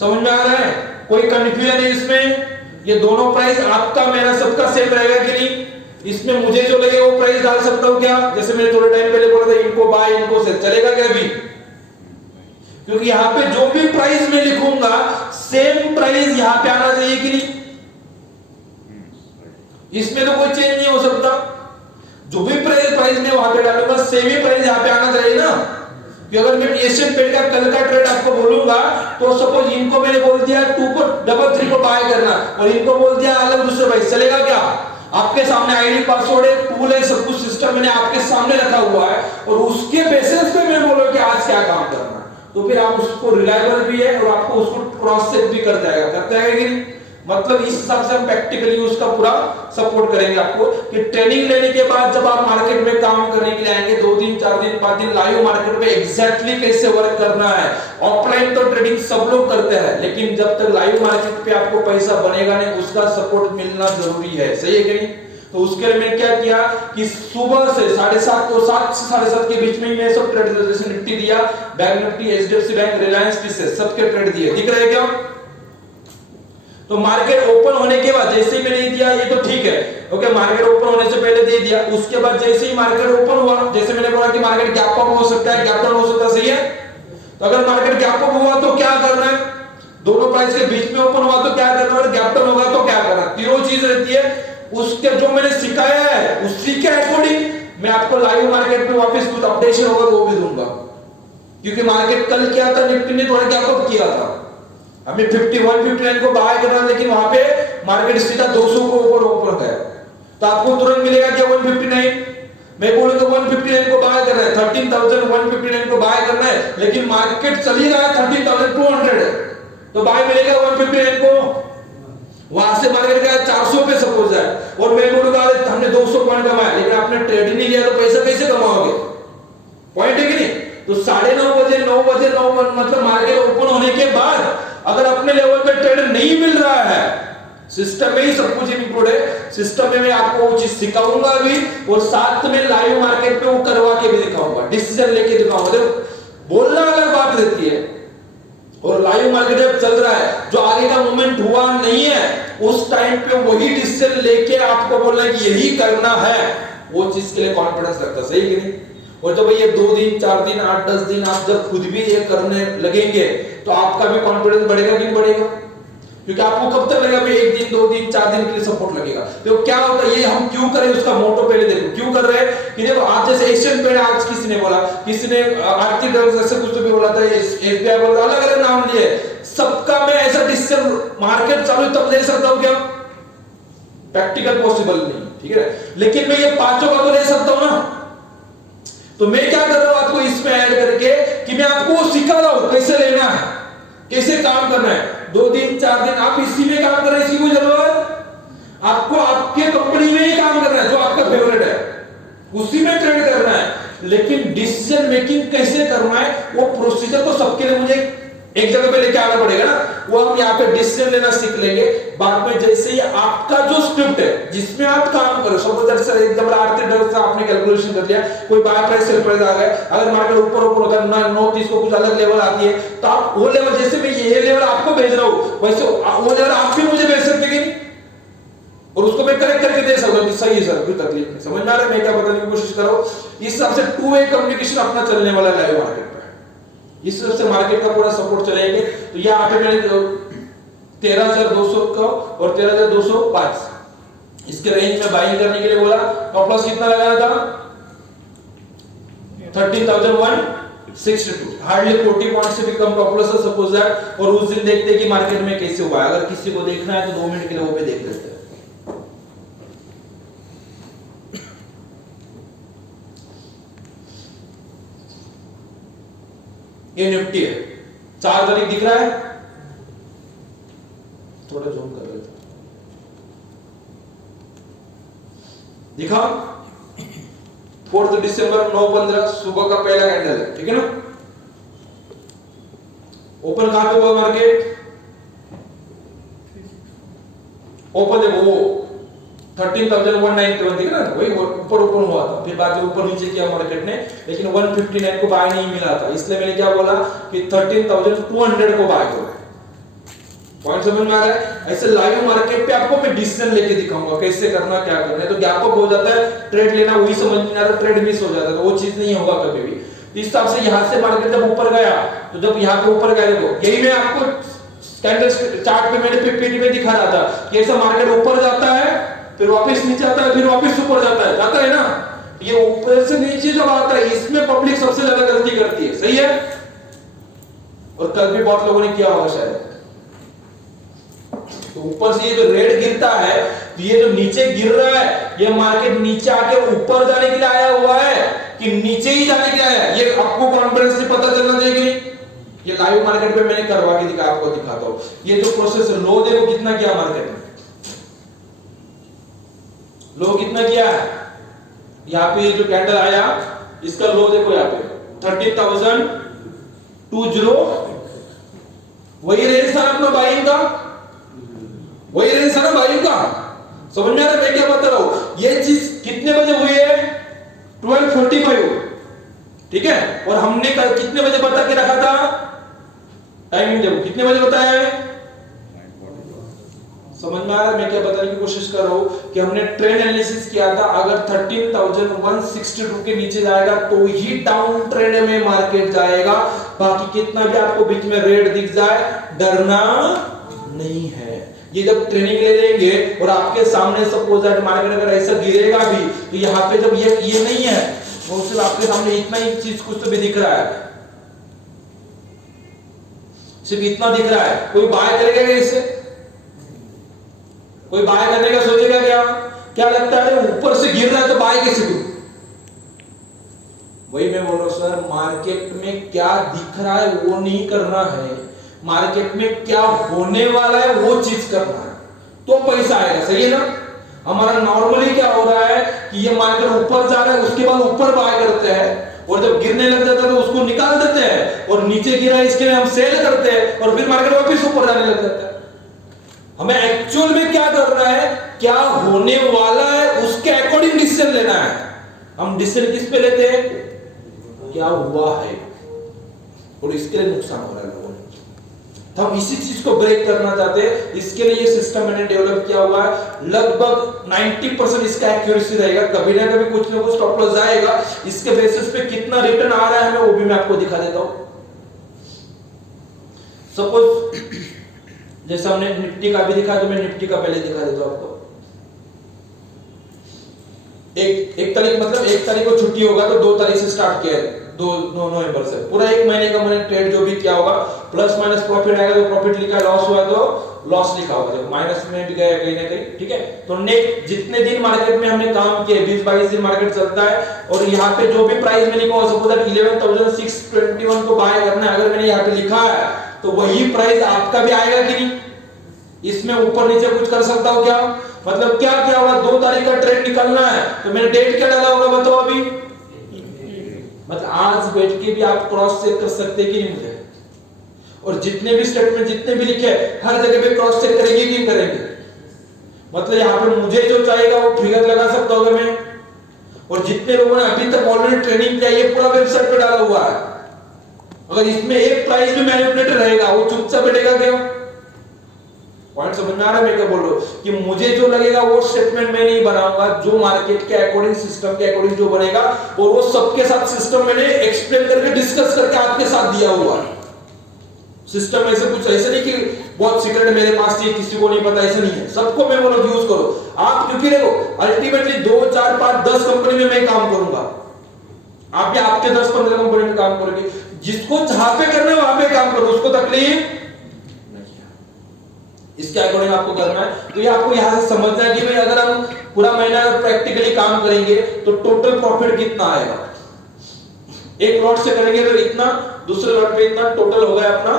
समझ में आ रहा है, कोई कंफ्यूजन है इसमें। ये दोनों प्राइस आपका मेरा सबका सेम रहेगा कि नहीं, इसमें मुझे जो लगे वो प्राइस डाल सकता हूं क्या, जैसे मैंने थोड़े टाइम पहले बोला था इनको बाय इनको सेल, चलेगा क्या अभी, क्योंकि यहां पे जो भी प्राइस मैं लिखूंगा सेम प्राइस यहां पे आना चाहिए कि नहीं, इसमें तो कोई चेंज नहीं हो सकता। जो भी प्राइस मैं वहां पे डालूंगा सेम ही प्राइस यहां पे आना चाहिए ना। कि अगर मैं एशियन पेड का कल का ट्रेड आपको बोलूंगा तो सपोज इनको मैंने बोल दिया 2 को 3 को बाय करना और इनको बोल दिया अलग दूसरे प्राइस, चलेगा क्या? आपके सामने आईडी पासवर्ड है, टूल है, सब कुछ सिस्टम मैंने आपके सामने रखा हुआ है और उसके बेसिस पे मैं बोलूं कि आज क्या काम करना है, तो फिर आप उसको रिलायबल भी है और आपको उसको क्रॉस चेक भी कर जाएगा, करते हैं कि नहीं। मतलब इस हिसाब से हम प्रैक्टिकली उसका पूरा सपोर्ट करेंगे आपको कि ट्रेनिंग लेने के बाद जब आप मार्केट में काम करने के लिए आएंगे 2 दिन 4 दिन 5 दिन लाइव मार्केट में एग्जैक्टली कैसे वर्क करना है। ऑफलाइन तो ट्रेडिंग सब लोग करते हैं, लेकिन जब तक लाइव मार्केट पे आपको पैसा बनेगा नहीं उसका सपोर्ट मिलना जरूरी है, सही है कि नहीं। तो उसके लिए मैंने क्या किया कि सुबह से 7:30 को 7 से 7:30 के बीच में मैं सब ट्रेड जैसे निफ्टी दिया, bank Nifty, HDFC bank, Reliance, TCS सबके ट्रेड दिए, दिख रहे क्या। तो मार्केट ओपन होने के बाद जैसे ही मैंने दिया ये तो ठीक है, ओके, मार्केट ओपन होने से पहले दे दिया। उसके बाद जैसे ही मार्केट ओपन हुआ, जैसे मैंने बोला कि मार्केट गैप अप हो सकता है, गैप डाउन हो सकता है, सही है। तो अगर मार्केट गैप अप हुआ तो क्या करना है, दोनों प्राइस के बीच में ओपन हुआ तो क्या करना है, गैप डाउन होगा तो क्या करना है, तीनों चीज रहती है। उसके जो मैंने सिखाया है उसी के अकॉर्डिंग मैं आपको लाइव मार्केट में वापस कुछ अपडेशन होगा वो भी दूंगा, क्योंकि मार्केट कल क्या था, निफ्टी ने थोड़ा गैप अप किया था, हमें 159 को बाय करना, लेकिन वहां पे मार्केट सीधा 200 को ऊपर गया, तो आपको तुरंत मिलेगा क्या 159। मैं बोलूंगा 159 को बाय करना है, 13,159 को बाय करना है, लेकिन मार्केट चली रहा है 13,200 है, तो बाय मिलेगा 159 को। वहां से मार्केट का 400 पे सपोज है और मैं बोलूंगा हमने 200 पॉइंट कमाया, लेकिन आपने ट्रेड ही नहीं लिया तो पैसा कैसे कमाओगे, पॉइंट है कि नहीं। तो 9:30 बजे 9 बजे 9 मतलब मार्केट ओपन होने के बाद अगर अपने लेवल पे ट्रेड नहीं मिल रहा है, सिस्टम में ही सब कुछ इंक्लूड है, सिस्टम में मैं आपको वो चीज सिखाऊंगा भी और साथ में लाइव मार्केट पे वो करवा के भी दिखाऊंगा, डिसीजन लेके दिखाऊंगा। देखो बोलना अलग बात रहती है और लाइव मार्केट जब चल रहा है, जो आगे का मूवमेंट हुआ नहीं है उस टाइम पे वही डिसीजन लेके आपको बोलना है कि यही करना है, वो चीज के लिए कॉन्फिडेंस लगता है, सही कि नहीं। और जब ये 2 दिन 4 दिन 8-10 दिन आप जब खुद भी ये करने लगेंगे तो आपका भी कॉन्फिडेंस बढ़ेगा कि नहीं बढ़ेगा, क्योंकि आपको कब तक लगेगा भाई 1 दिन 2 दिन 4 दिन के लिए सपोर्ट लगेगा। तो क्या होता है, ये हम क्यों करें उसका मोटो पहले देखो, क्यों कर रहे हैं कि देखो आज जैसे एशियन पेड आज किसी ने बोला, किसी ने आरती जैसे कुछ तो भी बोला था, एसबीआई बोला, अलग अलग नाम लिए, सबका मैं ऐसा डिसीजन मार्केट चालू तब ले सकता हूं क्या, प्रैक्टिकल पॉसिबल नहीं, ठीक है, लेकिन मैं ये पांचों का तो ले सकता हूं ना। तो मैं क्या कर रहा हूं आपको इसमें ऐड करके कि मैं आपको सिखा रहा हूं कैसे लेना है, कैसे काम करना है, 2 दिन 4 दिन आप इसी में काम कर रहे हैं, इसकी कोई जरूरत आपको आपके कंपनी में ही काम करना है, जो आपका फेवरेट है उसी में ट्रेड करना है। लेकिन डिसीजन मेकिंग कैसे करना है, वो प्रोसीजर तो सबके लिए मुझे एक जगह पे लेके आना पड़ेगा ना, वो हम यहाँ पे डिसीजन लेना सीख लेंगे बाद में। जैसे ही आपका जो स्क्रिप्ट है जिसमें आप काम करो, सपोज एकदम आर्थिक ढंग से आपने कैलकुलेशन कर लिया, कोई बाय प्राइस सेल प्राइस आ गया, अगर मार्केट ऊपर ऊपर होता है 9-30 को कुछ अलग लेवल आती है, तो आप वो लेवल, जैसे मैं ये लेवल आपको भेज रहा हूं वैसे वो लेवल आप भी मुझे भेज सकते हैं और उसको मैं करेक्ट करके दे सकता हूं, सही है सर, कोई तकलीफ नहीं। समझ में आ रहा है मैं क्या बताने की कोशिश कर रहा हूं? इस हिसाब से 2 वे कम्युनिकेशन अपना चलने वाला लाइव मार्केट पे, इस हिसाब से मार्केट का पूरा सपोर्ट चलेंगे। तो यहाँ पे मैंने 13,200 का और 13,205 इसके रेंज में बाइंग करने के लिए बोला। टॉप लॉस कितना लगाना था? 13,162, हार्डली 40 पॉइंट से भी कम टॉप लॉस है सपोज दैट। और उस दिन देखते हैं कि मार्केट में कैसे हुआ है। अगर किसी को देखना है तो 2 मिनट के लिए वो पे देख लेते हैं। ये निफ्टी है, 4 तारीख दिख रहा है, थोड़ा जूम कर लेते हैं, दिखा 4 दिसंबर 9:15 सुबह का पहला कैंडल है, ठीक है ना। ओपन कहां पे हुआ मार्केट? ओपन देखो वो 13,191 दिख रहा है, वही ऊपर ऊपर हुआ था, फिर बाद में ऊपर नीचे किया मार्केट ने, लेकिन 159 को बाय नहीं मिला था, इसलिए मैंने क्या बोला कि 13,200 को बाय करो। पॉइंट समझ में आ रहा है? ऐसे लाइव मार्केट पे आपको मैं डिसीजन लेके दिखाऊंगा कैसे करना, क्या करना है। तो गैप अप हो जाता है, ट्रेड लेना वही समझ नहीं आ रहा, ट्रेड मिस हो जाता है, तो वो चीज नहीं होगा कभी भी। इस हिसाब से यहां से मार्केट जब ऊपर गया, तो जब यहां पे ऊपर गया, देखो यही मैं आपको कैंडल चार्ट पे मैंने पीपीटी में दिखा रहा था कि ऐसा मार्केट ऊपर जाता है, फिर वापस नीचे आता है, फिर वापस ऊपर जाता है ना। ये ऊपर से नीचे जब आता है, इसमें पब्लिक सबसे ज्यादा गलती करती है, सही है। और कल भी बहुत लोगों ने किया होगा शायद। तो ऊपर से ये जो रेड गिरता है, तो ये जो नीचे गिर रहा है, ये मार्केट नीचे आके ऊपर जाने के लिए आया हुआ है कि नीचे ही जाने के लिए आया है, ये आपको कॉन्फिडेंस से पता चलना चाहिए। ये लाइव मार्केट पे मैंने करवा के दिखा, आपको दिखाता हूं। ये जो प्रोसेस है, लो देखो कितना किया मार्केट में, लो कितना किया है। यहाँ पे जो कैंडल आया, इसका लो देखो यहाँ पे 30,020, वही रेंज था अपना बाइंग का, वही रेंज था ना बाइंग का। समझ में आ रहा है मैं क्या बता रहा हूं? ये चीज कितने बजे हुई है? 12:45, ठीक है। और हमने कल कितने बजे बता के रखा था? टाइमिंग देखो कितने बजे बताया है। समझ में आ रहा है मैं क्या बताने की कोशिश कर रहा हूं? कि हमने ट्रेंड एनालिसिस किया था, अगर 13,162 के नीचे जाएगा तो ही डाउन ट्रेंड में मार्केट जाएगा, बाकी कितना भी आपको बीच में रेड दिख जाए डरना नहीं है। ये जब ट्रेनिंग ले लेंगे और आपके सामने सपोज दैट मार्केट अगर ऐसा गिरेगा भी, तो यहाँ पे जब ये नहीं है, वो सिर्फ आपके सामने इतना ही चीज कुछ तो भी दिख रहा है, सिर्फ इतना दिख रहा है। कोई बाय करेगा क्या इसे? कोई बाय करने का सोचेगा क्या? क्या लगता है ऊपर से गिर रहा है तो बाय कैसे करूं? वही मैं बोल रहा हूं सर, मार्केट में क्या दिख रहा है वो नहीं करना है, मार्केट में क्या होने वाला है वो चीज करना है, तो पैसा आएगा, सही है ना। हमारा नॉर्मली क्या हो रहा है कि ये मार्केट ऊपर जा रहा है, उसके बाद ऊपर बाय करते हैं, और जब गिरने लग जाता है तो उसको निकाल देते हैं, और नीचे गिरा है इसके लिए हम सेल करते हैं, और फिर मार्केट वापस ऊपर जाने लग जाता है। हमें एक्चुअल में क्या करना है, क्या होने वाला है उसके अकॉर्डिंग डिसीजन लेना है। हम डिसीजन किस पे लेते हैं? क्या हुआ है और इसके लिए नुकसान हो रहा है लोगों ने, तो हम इसी चीज को ब्रेक करना चाहते हैं। इसके लिए ये सिस्टम मैंने डेवलप किया हुआ है, लगभग 90% इसका एक्यूरेसी रहेगा, कभी ना कभी कुछ ना कुछ स्टॉप लॉस जाएगा। इसके बेसिस पे कितना रिटर्न आ रहा है वो भी मैं आपको दिखा देता हूं। सपोज जैसे हमने निफ्टी का भी दिखा, तो मैं निफ्टी का पहले दिखा देता हूं आपको। एक तारीख मतलब 1 तारीख को छुट्टी होगा, तो 2 तारीख से स्टार्ट किया है, 2 नवंबर से पूरा 1 महीने का मैंने ट्रेड जो भी किया होगा, प्लस माइनस प्रॉफिट आएगा तो प्रॉफिट लिखा है, लॉस हुआ तो लॉस लिखा होगा, जब माइनस में भी गया कहीं ना कहीं, ठीक है। तो नेक्स्ट जितने दिन मार्केट में हमने काम किए, 20-22 दिन मार्केट चलता है, और यहाँ पे जो भी प्राइस में लिखा हो, सपोज 11,621 को बाय करना है, अगर मैंने यहाँ पे लिखा है तो वही प्राइस आपका भी आएगा कि नहीं? इसमें ऊपर नीचे कुछ कर सकता हूं क्या? मतलब क्या क्या होगा, 2 तारीख का ट्रेड निकलना है तो मैंने डेट क्या डाला होगा बताओ अभी? मतलब आज बैठ के भी आप क्रॉस चेक कर सकते हैं कि नहीं मुझे? और जितने भी स्टेटमेंट जितने भी लिखे हर जगह पे क्रॉस चेक करेंगे कि नहीं करेंगे? मतलब यहाँ पे मुझे जो चाहिएगा वो फिगर लगा सकता हूँ मैं। और जितने लोगों ने अभी तक ऑलरेडी ट्रेनिंग किया ये पूरा वेबसाइट पे डाला हुआ है। अगर इसमें एक प्राइस भी मैनिपुलेटर रहेगा वो चुपचाप बैठेगा क्या? पॉइंट समझ में आ रहा है मैं क्या बोल रहा हूँ? कि मुझे जो लगेगा वो स्टेटमेंट मैं नहीं बनाऊंगा, जो मार्केट के अकॉर्डिंग सिस्टम के अकॉर्डिंग जो बनेगा और वो सबके साथ सिस्टम मैंने एक्सप्लेन करके डिस्कस करके आपके साथ दिया हुआ है। सिस्टम ऐसे कुछ ऐसे नहीं कि बहुत सीक्रेट मेरे पास थी किसी को नहीं पता, ऐसा नहीं है। सबको मैं बोलो यूज करो आप, क्योंकि देखो अल्टीमेटली 2 4 5 10 कंपनी में मैं काम करूंगा, आप भी आपके 10 15 कंपनी में काम करोगे। जिसको जहां पे करना है वहां पे काम करो, उसको तकलीफ इसके अकॉर्डिंग आपको करना है। तो ये आपको यहां से समझना है कि भाई अगर हम पूरा महीना प्रैक्टिकली काम करेंगे तो टोटल प्रॉफिट कितना आएगा। एक लॉट से करेंगे तो इतना, दूसरे लॉट पे इतना, टोटल हो गया अपना,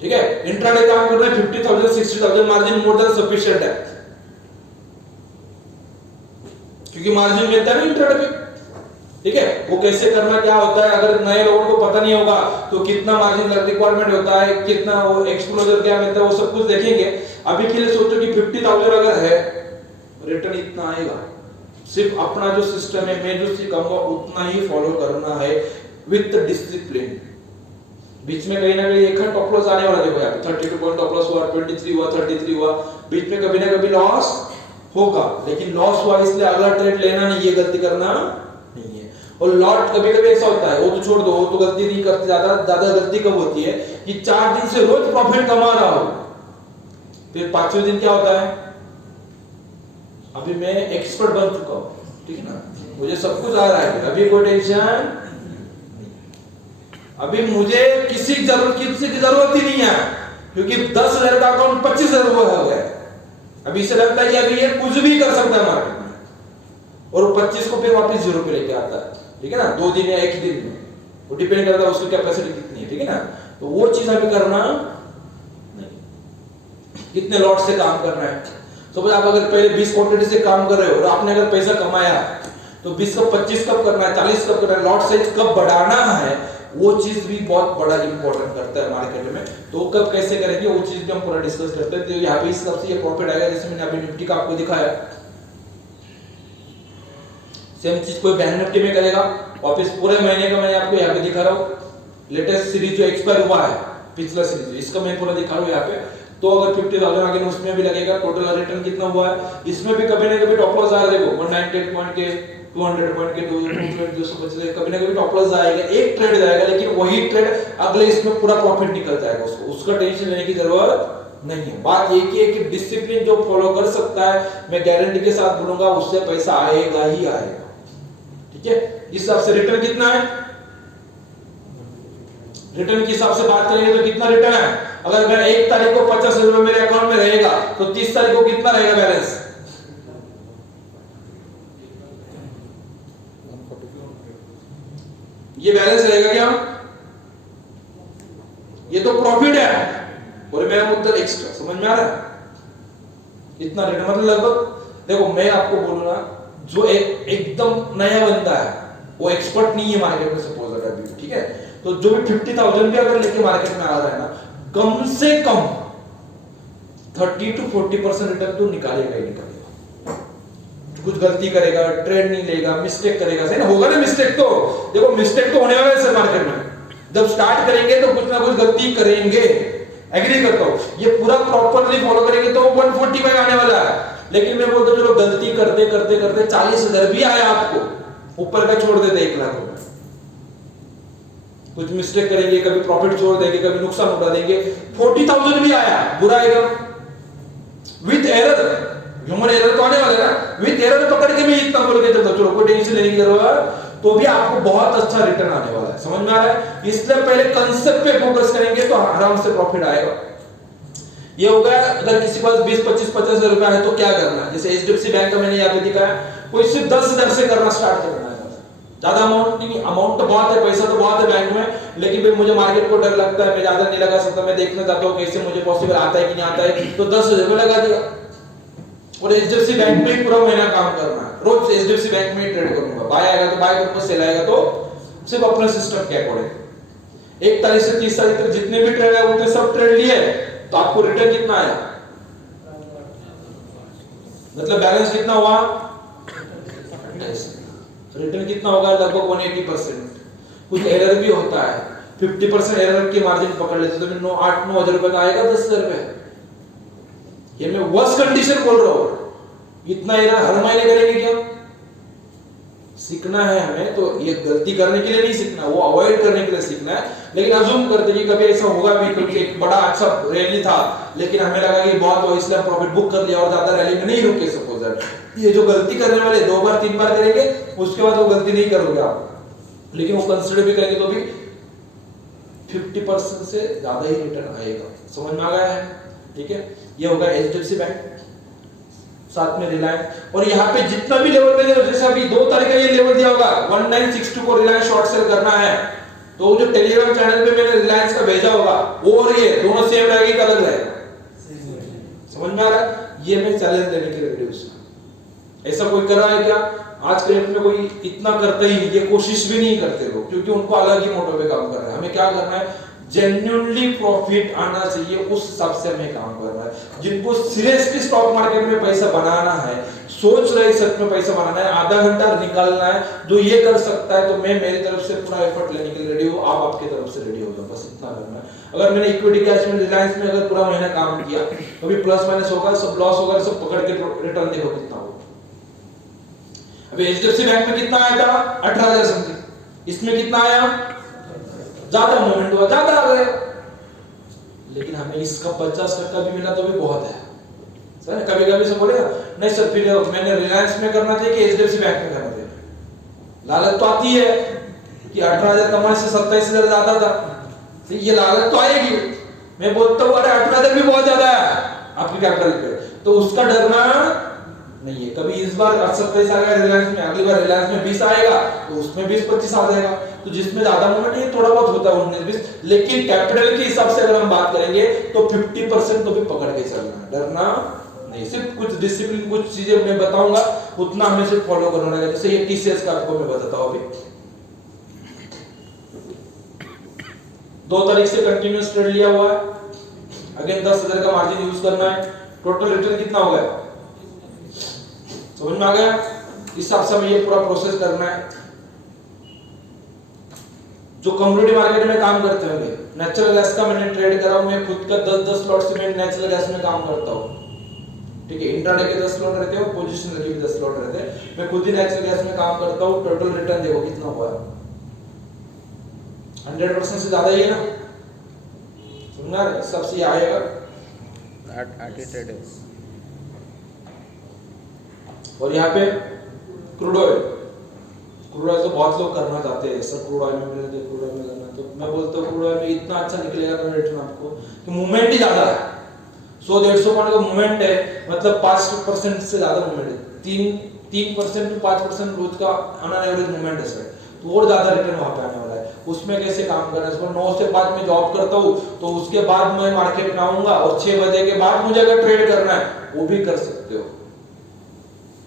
ठीक है। इंट्राडे काम कर रहे हैं 50,000 60,000 मार्जिन मोर देन सफिशिएंट है, क्योंकि मार्जिन मिलता है ना इंट्राडे पे, ठीक है। वो कैसे करना क्या होता है, अगर नए लोगों को पता नहीं होगा तो कितना मार्जिन रिक्वायरमेंट होता है, कितना वो एक्सपोजर क्या मिलता है, वो सब कुछ देखेंगे। अभी के लिए सोचो कि 50,000 अगर है, रिटर्न इतना आएगा। सिर्फ अपना जो सिस्टम है मैं जो सिखाऊंगा उतना ही फॉलो करना है विद डिसिप्लिन। बीच में कहीं ना कहीं एक टॉप लॉस आने वाला, देखो यहाँ पे 32 पॉइंट टॉप लॉस हुआ, 23 हुआ, 33 हुआ, बीच में कभी ना कभी लॉस होगा। लेकिन लॉस हुआ इसलिए अगला ट्रेड लेना नहीं, ये गलती करना नहीं है। और लॉट कभी कभी ऐसा होता है, वो तो छोड़ दो, वो तो गलती नहीं करते, ज्यादा गलती कब होती है कि 4 दिन से रोज प्रॉफिट कमा रहा हूं, फिर 5वें दिन क्या होता है, अभी मैं एक्सपर्ट बन चुका हूं, ठीक है ना, मुझे सब कुछ आ रहा है, अभी कोई टेंशन, अभी मुझे किसी की जरूरत ही नहीं है, क्योंकि 10,000 का अकाउंट 25,000 हो गया। अभी इसे लगता है कि अभी ये कुछ भी कर सकता है मार्केट में, और 25 को फिर वापस 0 पे लेके आता है, ठीक है ना, 2 दिन या 1 दिन में, वो डिपेंड करता है उसकी कैपेसिटी कितनी है, ठीक है ना। तो वो चीज अभी करना नहीं, कितने लॉट से काम करना है। सपोज आप अगर पहले 20 क्वांटिटी से काम कर रहे हो और आपने अगर पैसा कमाया तो 20 का 25 कब करना है, 40 कब करना है, लॉट साइज कब बढ़ाना है, वो चीज भी बहुत बड़ा इंपॉर्टेंट करता है मार्केट में। तो कब कैसे करेंगे वो चीज भी हम पूरा डिस्कस करते हैं। तो यहाँ पे इस सबसे ये प्रॉफिट आएगा, जैसे मैंने अभी निफ्टी का आपको दिखाया, सेम चीज कोई बैंक निफ्टी में करेगा, वापस पूरे महीने का मैं आपको यहाँ पे दिखा रहा हूँ। लेटेस्ट सीरीज जो एक्सपायर हुआ है, पिछला सीरीज, इसका मैं पूरा दिखा रहा हूँ यहाँ पे। तो अगर 50,000 आगे उसमें भी लगेगा, टोटल रिटर्न कितना हुआ है, इसमें भी कभी ना कभी टॉप लॉस आ देखो 198 पॉइंट के, 200 पॉइंट के, 250 कभी ना कभी टॉप लॉस आएगा, एक ट्रेड जाएगा, लेकिन वही ट्रेड अगले इसमें पूरा प्रॉफिट निकल जाएगा, उसका टेंशन लेने की जरूरत नहीं है। बात ये की है कि डिसिप्लिन जो फॉलो कर सकता है, मैं गारंटी के साथ बोलूंगा उससे पैसा आएगा ही आएगा, ठीक है। इस हिसाब से रिटर्न कितना है, रिटर्न के हिसाब से बात करेंगे तो कितना रिटर्न है, अगर मैं 1 तारीख को 50,000 रुपए मेरे अकाउंट में रहेगा तो 30 तारीख को कितना रहेगा बैलेंस, ये बैलेंस रहेगा क्या, ये तो प्रॉफिट है और मेरा मुद्दल एक्स्ट्रा, समझ में आ रहा है। इतना रिटर्न मतलब लगभग, देखो मैं आपको बोलूंगा, जो एकदम नया बंदा है, वो एक्सपर्ट नहीं है मार्केट में, सपोज अगर भी, ठीक है, तो जो भी 50,000 भी अगर लेके मार्केट में आ रहा है ना, कम से कम 30 to 40% रिटर्न तो निकालेगा ही निकालेगा। कुछ गलती करेगा, ट्रेड नहीं लेगा, मिस्टेक करेगा, सही ना, होगा ना मिस्टेक, तो देखो मिस्टेक तो होने वाला है सर मार्केट में, जब स्टार्ट करेंगे तो कुछ ना कुछ गलती करेंगे, एग्री करता हूं। ये पूरा प्रॉपरली फॉलो करेंगे तो 145 आने वाला है, लेकिन मैं बोलता हूं चलो गलती करते करते करते 40,000 भी आया आपको, ऊपर का छोड़ देते 1 लाख रुपए, कुछ मिस्टेक करेंगे, कभी प्रॉफिट छोड़ देंगे, कभी नुकसान उठा देंगे, 40,000 भी आया, बुरा आएगा, विद एरर, ह्यूमन एरर तो आने वाला है ना, विद एरर पकड़ के मैं इतना बोल के चलता, चलो कोई टेंशन लेने की जरूरत, तो भी आपको बहुत अच्छा रिटर्न आने वाला है, समझ में आ रहा है। इसलिए पहले कंसेप्ट पे फोकस करेंगे तो आराम से प्रॉफिट आएगा। ये हो गया, अगर किसी के पास 20 25 50,000 रुपया है तो क्या करना है, जैसे HDFC बैंक का मैंने यहाँ पे दिखाया, कोई सिर्फ 10,000 से करना स्टार्ट करना है, ज्यादा अमाउंट नहीं, अमाउंट तो बहुत है, पैसा तो बहुत है बैंक में, लेकिन भाई मुझे मार्केट को डर लगता है, मैं ज्यादा नहीं लगा सकता, मैं देखना चाहता हूँ कैसे मुझे पॉसिबल आता है कि नहीं आता है, तो 10,000 में लगा दिया। और एचडीएफसी बैंक में पूरा महीना काम करना है, रोज एचडीएफसी बैंक में ट्रेड करूंगा, बाय आएगा तो बाय करूंगा, सेल आएगा तो सिर्फ अपने सिस्टम के अकॉर्डिंग। 1 तारीख से 30 तारीख तक जितने भी ट्रेड है उतने सब ट्रेड लिए, तो आपको रिटर्न कितना आया, मतलब बैलेंस कितना हुआ, रिटर्न कितना होगा, लगभग 180%। कुछ एरर भी होता है, 50% एरर की मार्जिन पकड़ लेते तो 8-9 हजार रुपए का आएगा 10,000 रुपए। ये मैं वर्स्ट कंडीशन बोल रहा हूं, इतना एरर हर महीने करेंगे क्या? सीखना है हमें, तो ये गलती करने के लिए नहीं सीखना, वो अवॉइड करने के लिए सीखना है। लेकिन अज्यूम करते कि कभी ऐसा होगा भी, क्योंकि एक बड़ा अच्छा रैली था लेकिन हमें लगा कि बहुत हो इसलिए प्रॉफिट बुक कर लिया और ज्यादा रैली में नहीं रुके। सपोज ये जो गलती करने वाले 2 बार 3 बार करेंगे, उसके बाद वो गलती नहीं करोगे आप, लेकिन वो कंसीडर भी करेंगे तो भी 50% से ज्यादा ही रिटर्न आएगा। समझ में आ गया है? ठीक है, ये होगा एचडीएफसी बैंक, साथ में रिलायंस। और यहाँ पे जितना भी लेवल मिले, जैसे अभी 2 तारीख का ये लेवल दिया होगा 1962 को रिलायंस शॉर्ट सेल करना है, तो जो टेलीग्राम चैनल पे मैंने रिलायंस का भेजा होगा वो और ये दोनों सेम रहेगी कि अलग रहेगा? समझ में आ रहा है? ये मैं चैलेंज देने के लिए वीडियो। ऐसा कोई कर रहा है क्या? आज के डेट में कोई इतना करता ही नहीं, ये कोशिश भी नहीं करते लोग, क्योंकि उनको अलग ही मोटो पे काम कर रहा है। हमें क्या करना है, जेन्युइनली प्रॉफिट आना चाहिए, उस हिसाब से हमें काम करना है। जिनको सीरियसली स्टॉक मार्केट में पैसा बनाना है, सोच रहे सच में पैसा बनाना है, आधा घंटा निकालना है, जो ये कर सकता है तो मैं मेरी तरफ से पूरा एफर्ट लेने के लिए रेडी हूं, आप आपकी तरफ से रेडी हो जाओ, बस इतना करना है। अगर मैंने इक्विटी कैश में रिलायंस में अगर पूरा महीना काम किया, कभी प्लस माइनस होगा, सब लॉस होगा, सब पकड़ के रिटर्न देखो कितना होगा। अभी एचडीएफसी बैंक में कितना आया था, 18,000 समथिंग, इसमें कितना आया, ज्यादा मूवमेंट हुआ, ज्यादा आ गए, लेकिन हमें इसका 50% भी मिला तो भी बहुत है सर। कभी कभी से बोले नहीं सर, फिर मैंने रिलायंस में करना चाहिए कि एचडीएफसी बैंक में करना चाहिए? लालच तो आती है कि 18,000 कमाने से 27,000 ज्यादा था, तो ये लालच तो आएगी। मैं बोलता हूँ अरे 18,000 भी बहुत ज्यादा है आपकी कैपिटल पे, तो उसका डरना नहीं है। कभी इस बार 27 आ गया रिलायंस में, अगली बार रिलायंस में 20 आएगा तो उसमें 20-25 आ जाएगा, तो जिसमें ज्यादा मूवमेंट है थोड़ा बहुत होता है 19-20, लेकिन कैपिटल के हिसाब से अगर हम बात करेंगे तो 50% तो भी पकड़ के चलना, डरना नहीं। सिर्फ कुछ डिसिप्लिन, कुछ चीजें मैं बताऊंगा, उतना हमें सिर्फ फॉलो करना रहेगा। जैसे ये टीसीएस का आपको मैं बताता हूं, अभी 2 तारीख से कंटिन्यूअस ट्रेड लिया हुआ है, अगेन 10,000 का मार्जिन यूज करना है, टोटल रिटर्न कितना हो गया, समझ में आ गया? इस हिसाब से हमें ये पूरा प्रोसेस करना है। जो कम्युनिटी मार्केट में काम करते होंगे, नेचुरल गैस का मैंने ट्रेड करा हूं, मैं खुद का 10-10 लॉट से मैं नेचुरल गैस में काम करता हूं, ठीक है। इंट्राडे के 10 लॉट रहते हैं, पोजीशन के भी 10 लॉट रहते हैं, मैं खुद ही नेचुरल गैस में काम करता हूं। टोटल रिटर्न देखो कितना हुआ है, 100% से ज्यादा ही है ना, समझना? सबसे आएगा 8 ट्रेड। और यहाँ पे क्रूड ऑयल तो बहुत लोग करना चाहते हैं सर, क्रूड ऑयल में मिलते, क्रूड ऑयल में करना, तो मैं बोलता हूँ क्रूड ऑयल में इतना अच्छा निकलेगा रिटर्न आपको कि मूवमेंट ही ज्यादा है, 100-150 पॉइंट का मूवमेंट है, मतलब 5% से ज्यादा मूवमेंट है, 3% to 5% रोज का ऑन एवरेज मूवमेंट है सर, तो और ज्यादा रिटर्न वहां पे आने वाला है। उसमें कैसे काम करना है, इसको 9 से 5 में जॉब करता हूँ, तो उसके बाद मैं मार्केट में आऊंगा और 6 बजे के बाद मुझे अगर ट्रेड करना है वो भी कर सकते हो,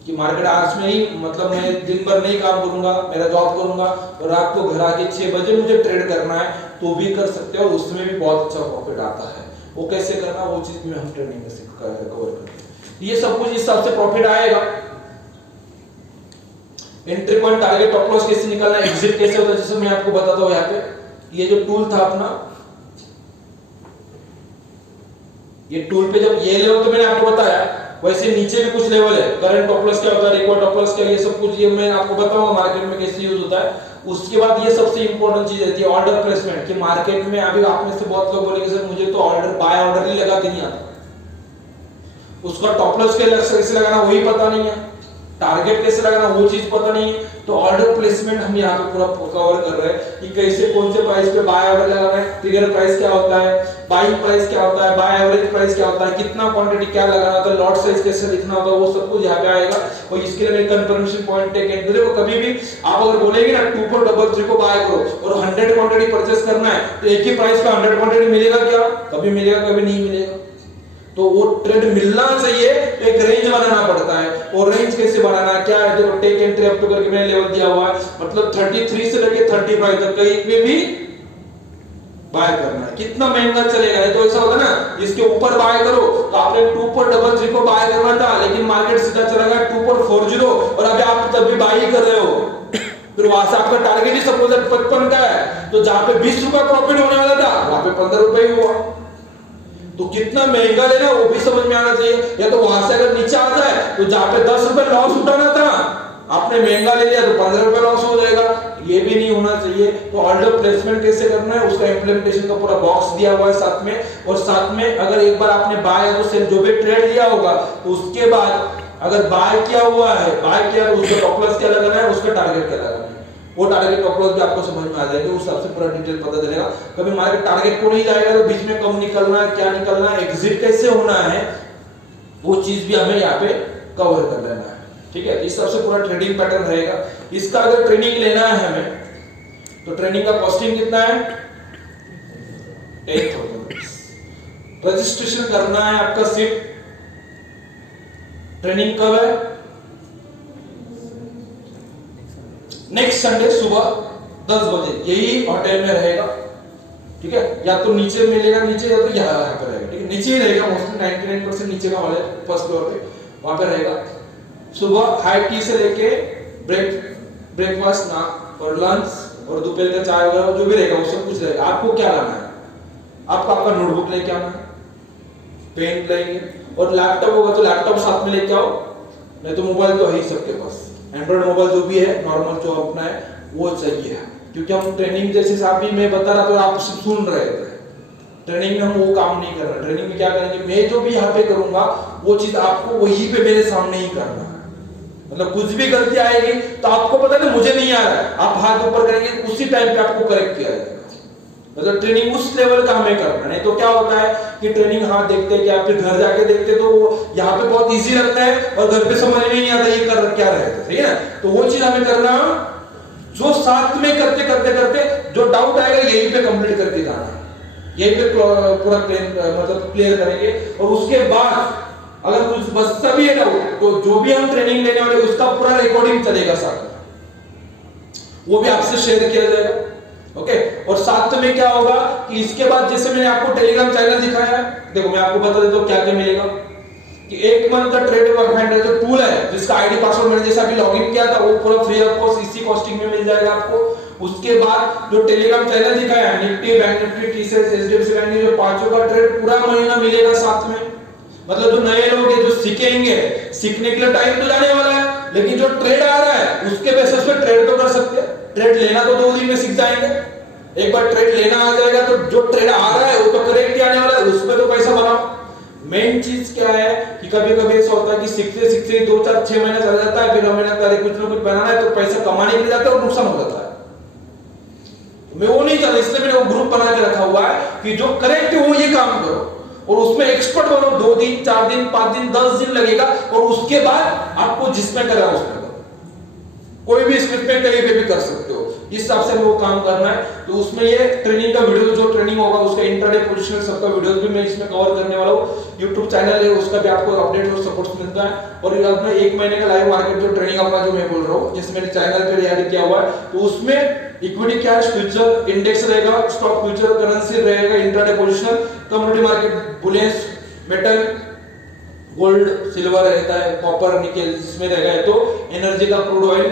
कि मार्केट आज में ही, मतलब मैं दिन भर नहीं काम करूंगा, मेरा जॉब करूंगा और रात को घर आके 6 बजे मुझे ट्रेड करना है तो भी कर सकते हो, उसमें भी बहुत अच्छा प्रॉफिट आता है। वो कैसे करना, वो चीज भी हम ट्रेनिंग में कवर करते हैं। ये सब कुछ इस हिसाब से प्रॉफिट आएगा। Entry point, target, stop loss कैसे निकालना है, एग्जिट कैसे होता है, जैसे मैं आपको बताता हूँ। यहाँ पे ये जो टूल था अपना, ये टूल पे जब ये लेवल तो मैंने आपको बताया, वैसे नीचे भी कुछ लेवल है, करंट स्टॉप लॉस क्या होता है, रिकॉर्ड स्टॉप लॉस क्या, ये सब कुछ ये मैं आपको बताऊंगा मार्केट में कैसे यूज होता है। उसके बाद ये सबसे इंपॉर्टेंट चीज रहती है ऑर्डर प्लेसमेंट, कि मार्केट में अभी आप में से बहुत लोग बोलेंगे सर मुझे तो ऑर्डर, बाय ऑर्डर ही लगा के नहीं आता, उसका स्टॉप लॉस कैसे लगाना वही पता नहीं है, टारगेट कैसे लगाना वो चीज पता नहीं है, तो ऑर्डर प्लेसमेंट हम यहाँ पे पूरा कवर कर रहे हैं कि कैसे कौन से प्राइस पे बाय ऑर्डर लगाना है, ट्रिगर प्राइस क्या होता है, बाइंग प्राइस क्या होता है, बाय एवरेज प्राइस क्या होता है, कितना क्वांटिटी क्या लगाना होता है, लॉट साइज कैसे लिखना होता है, वो सब कुछ यहाँ पे आएगा। और इसके लिए कंफर्मेशन पॉइंट टेक तो देखो कभी भी आप अगर बोलेंगे ना 2433 को बाय करो और 100 क्वांटिटी परचेस करना है तो एक ही प्राइस पे 100 क्वांटिटी मिलेगा क्या? कभी मिलेगा, कभी नहीं मिलेगा। तो वो ट्रेड मिलना चाहिए तो एक रेंज बनाना पड़ता है, और रेंज कैसे बनाना क्या है, देखो टेक एंट्री अप टू करके मैंने लेवल दिया हुआ है, मतलब 33 से लेके 35 तक कहीं पे भी बाय करना है। कितना महंगा चलेगा, ये तो ऐसा होगा ना इसके ऊपर बाय करो तो आपने 2433 को बाय करना था लेकिन मार्केट सीधा चला गया 2440 और अभी आप तब भी बाय ही कर रहे हो, फिर वहां से आपका टारगेट ही सपोज 55 का है तो जहां पे 20 रुपया प्रॉफिट होने वाला था वहां पे 15 रुपए ही हुआ। तो कितना महंगा लेना वो भी समझ में आना चाहिए, या तो वहां से अगर नीचे आ जाए तो जहां पे 10 रुपए लॉस उठाना था आपने महंगा ले लिया तो 15 रुपए लॉस हो जाएगा, ये भी नहीं होना चाहिए। तो ऑर्डर प्लेसमेंट कैसे करना है उसका इंप्लीमेंटेशन का पूरा बॉक्स दिया हुआ है साथ में, और साथ में अगर एक बार आपने बाय या तो सेल जो भी ट्रेड लिया होगा तो उसके बाद अगर बाय किया हुआ है, बाय किया तो उसका स्टॉप लॉस क्या लगाना है, उसका टारगेट क्या लगाना है, वो टारगेट स्टॉप लॉस भी आपको समझ में आ जाएगा, उस हिसाब से पूरा डिटेल पता चलेगा। कभी मार्केट टारगेट को नहीं जाएगा तो बीच में कम निकलना है, क्या निकलना है, एग्जिट कैसे होना है, वो चीज भी हमें यहाँ पे कवर कर लेना है। ठीक है, इस हिसाब से पूरा ट्रेडिंग पैटर्न रहेगा। इसका अगर ट्रेनिंग लेना है हमें तो ट्रेनिंग का कॉस्टिंग कितना है 10,000। रजिस्ट्रेशन करना है आपका सिर्फ, ट्रेनिंग कब है नेक्स्ट संडे सुबह 10 बजे, यही होटल में रहेगा। ठीक है, या तो नीचे मिलेगा नीचे, या तो यहाँ पे रहेगा। ठीक है, नीचे ही रहेगा, मोस्टली 99% नीचे का हॉल है फर्स्ट फ्लोर पे, वहां पे रहेगा। सुबह हाई टी से लेके ब्रेकफास्ट ना और लंच और दोपहर का चाय वगैरह जो भी रहेगा वो सब कुछ रहेगा। आपको क्या लाना है, आपको आपका नोटबुक लेके आना है, पेन लेंगे, और लैपटॉप होगा तो लैपटॉप साथ में लेके आओ, नहीं तो मोबाइल तो है ही सबके पास, एंड्रॉइड मोबाइल जो भी है नॉर्मल जो अपना है वो चाहिए, क्योंकि हम ट्रेनिंग जैसे साहब भी मैं बता रहा था आप सुन रहे थे, ट्रेनिंग में हम वो काम नहीं कर रहे। ट्रेनिंग में क्या करेंगे, मैं जो भी यहाँ पे करूंगा वो चीज आपको वहीं पे मेरे सामने ही करना है। मतलब कुछ भी गलती आएगी तो आपको पता है मुझे नहीं आ रहा है, आप हाथ ऊपर करेंगे उसी टाइम पे आपको करेक्ट किया जाएगा। मतलब ट्रेनिंग उस लेवल का हमें करना, नहीं तो क्या होता है कि ट्रेनिंग हाँ देखते हैं क्या, फिर घर जाके देखते तो यहाँ पे बहुत इजी लगता है और घर पे समझ में नहीं आता ये कर क्या रहे थे। सही है, तो वो चीज हमें करना जो साथ में करते करते करते जो डाउट आएगा यहीं पे कंप्लीट करके जाना है, यहीं पे पूरा मतलब क्लियर करेंगे। और उसके बाद अगर कुछ बचता भी है डाउट तो जो भी हम ट्रेनिंग लेने वाले उसका पूरा रिकॉर्डिंग चलेगा साथ में, वो भी आपसे शेयर किया जाएगा। ओके, और साथ में क्या होगा कि इसके बाद जैसे मैंने आपको टेलीग्राम चैनल दिखाया है, देखो मैं आपको बता देता हूं क्या क्या मिलेगा कि 1 मंथ का ट्रेड फाइंडर जो टूल है जिसका आईडी पासवर्ड मैंने जैसा अभी लॉगिन किया था वो पूरा फ्री ऑफ कॉस्ट इसी कॉस्टिंग में मिल जाएगा आपको। उसके बाद जो टेलीग्राम चैनल दिखाया है Nifty, bank Nifty, TCS, HDFC bank जो पांचों का ट्रेड पूरा महीना मिलेगा साथ में। मतलब जो नए लोग हैं जो सीखेंगे, सीखने के लिए टाइम तो जाने वाला है, लेकिन जो ट्रेड आ रहा है उसके बेसिस पे ट्रेड तो कर सकते हैं। ट्रेड लेना तो 2 दिन में सीख जाएंगे, एक बार ट्रेड लेना आ जाएगा तो जो ट्रेड आ रहा है वो तो करेक्ट ही आने वाला है, उसमें तो पैसा बनाओ। मेन चीज क्या है कि कभी कभी ऐसा होता है कि सीखते सीखते 2, 4, 6 महीने चला जाता है, फिर हमें लगता है कुछ ना कुछ बनाना है तो पैसा कमाने के लिए जाता है और नुकसान हो जाता है। मैं वो नहीं चाहता, इसलिए मैंने वो ग्रुप बना के रखा हुआ है कि जो करेक्ट है वो ये काम करो और उसमें एक्सपर्ट बनो। 2 दिन, 4 दिन, 5 दिन, 10 दिन लगेगा और उसके बाद आपको जिसमें करना है उसमें करो, कोई भी स्क्रिप्ट में कहीं पे भी कर सकते हो। इस हिसाब से वो काम करना है। तो उसमें ये ट्रेनिंग का वीडियो जो ट्रेनिंग होगा उसका इंट्राडे पोजीशनल सबका वीडियोस भी मैं इसमें कवर करने वाला हूं। YouTube चैनल है उसका भी आपको अपडेट और सपोर्ट मिलता है। और ये अपना 1 महीने का लाइव मार्केट जो ट्रेनिंग अपना जो मैं बोल रहा हूं जैसे मेरे चैनल पे ऐड किया हुआ है तो उसमें इक्विटी, कैश, फ्यूचर, इंडेक्स रहेगा, स्टॉक फ्यूचर, करेंसी रहेगा, intraday positional, commodity market, bullions, metal, gold, silver रहता है, कॉपर, निकेल जिसमें रहेगा, तो एनर्जी का क्रूड ऑयल,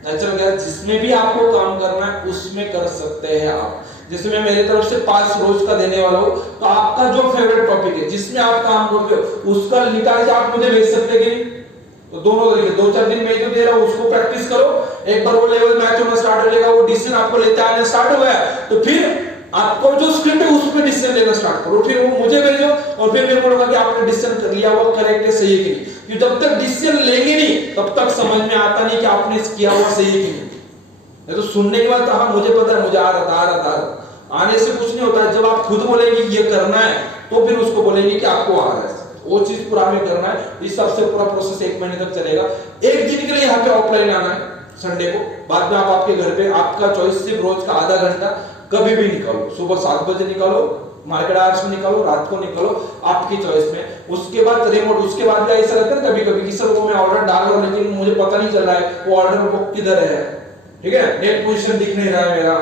नेचुरल गैस, जिसमें भी आपको काम करना है उसमें कर सकते हैं आप। जैसे मैं मेरी तरफ से 5 रोज का देने वाला हूं तो आपका जो फेवरेट टॉपिक है जिसमें आप काम करते हो उसका निकाल के आप मुझे भेज सकते हैं। तो दोनों तरीके 2-4 दिन मैं जो दे रहा हूं उसको प्रैक्टिस करो, एक बार वो लेवल मैच होना स्टार्ट हो जाएगा, वो डिसीजन आपको लेते आने स्टार्ट हो गया तो फिर आपको जो स्क्रिप्ट है उसमें डिसीजन लेना स्टार्ट करो, फिर वो मुझे भेजो और फिर मेरे को लगा कि आपने डिसीजन कर लिया हुआ करेक्ट है, सही है कि नहीं। जब तक डिसीजन लेंगे नहीं तब तक समझ में आता नहीं कि आपने किया हुआ सही है कि नहीं। तो सुनने के बाद हाँ मुझे पता है, मुझे आ रहा था, आने से कुछ नहीं होता है। जब आप खुद बोलेंगे ये करना है तो फिर उसको बोलेंगे कि आपको आ रहा है, वो चीज पूरा हमें करना है। इस हिसाब से पूरा प्रोसेस 1 महीने तक चलेगा। एक दिन के लिए यहाँ पे ऑफलाइन आना है संडे को, बाद में आप आपके घर पे, आपका चॉइस, सिर्फ रोज का आधा घंटा कभी भी निकालो, सुबह 7 बजे निकालो, मार्केट आवर्स में निकालो, रात को निकालो, आपकी चॉइस में। उसके बाद रिमोट, उसके बाद भी ऐसा लगता है कभी कभी कि सर वो मैं ऑर्डर डाल रहा हूं लेकिन मुझे पता नहीं चल रहा है वो ऑर्डर बुक किधर है, ठीक है, नेट पोजीशन दिख नहीं रहा है मेरा।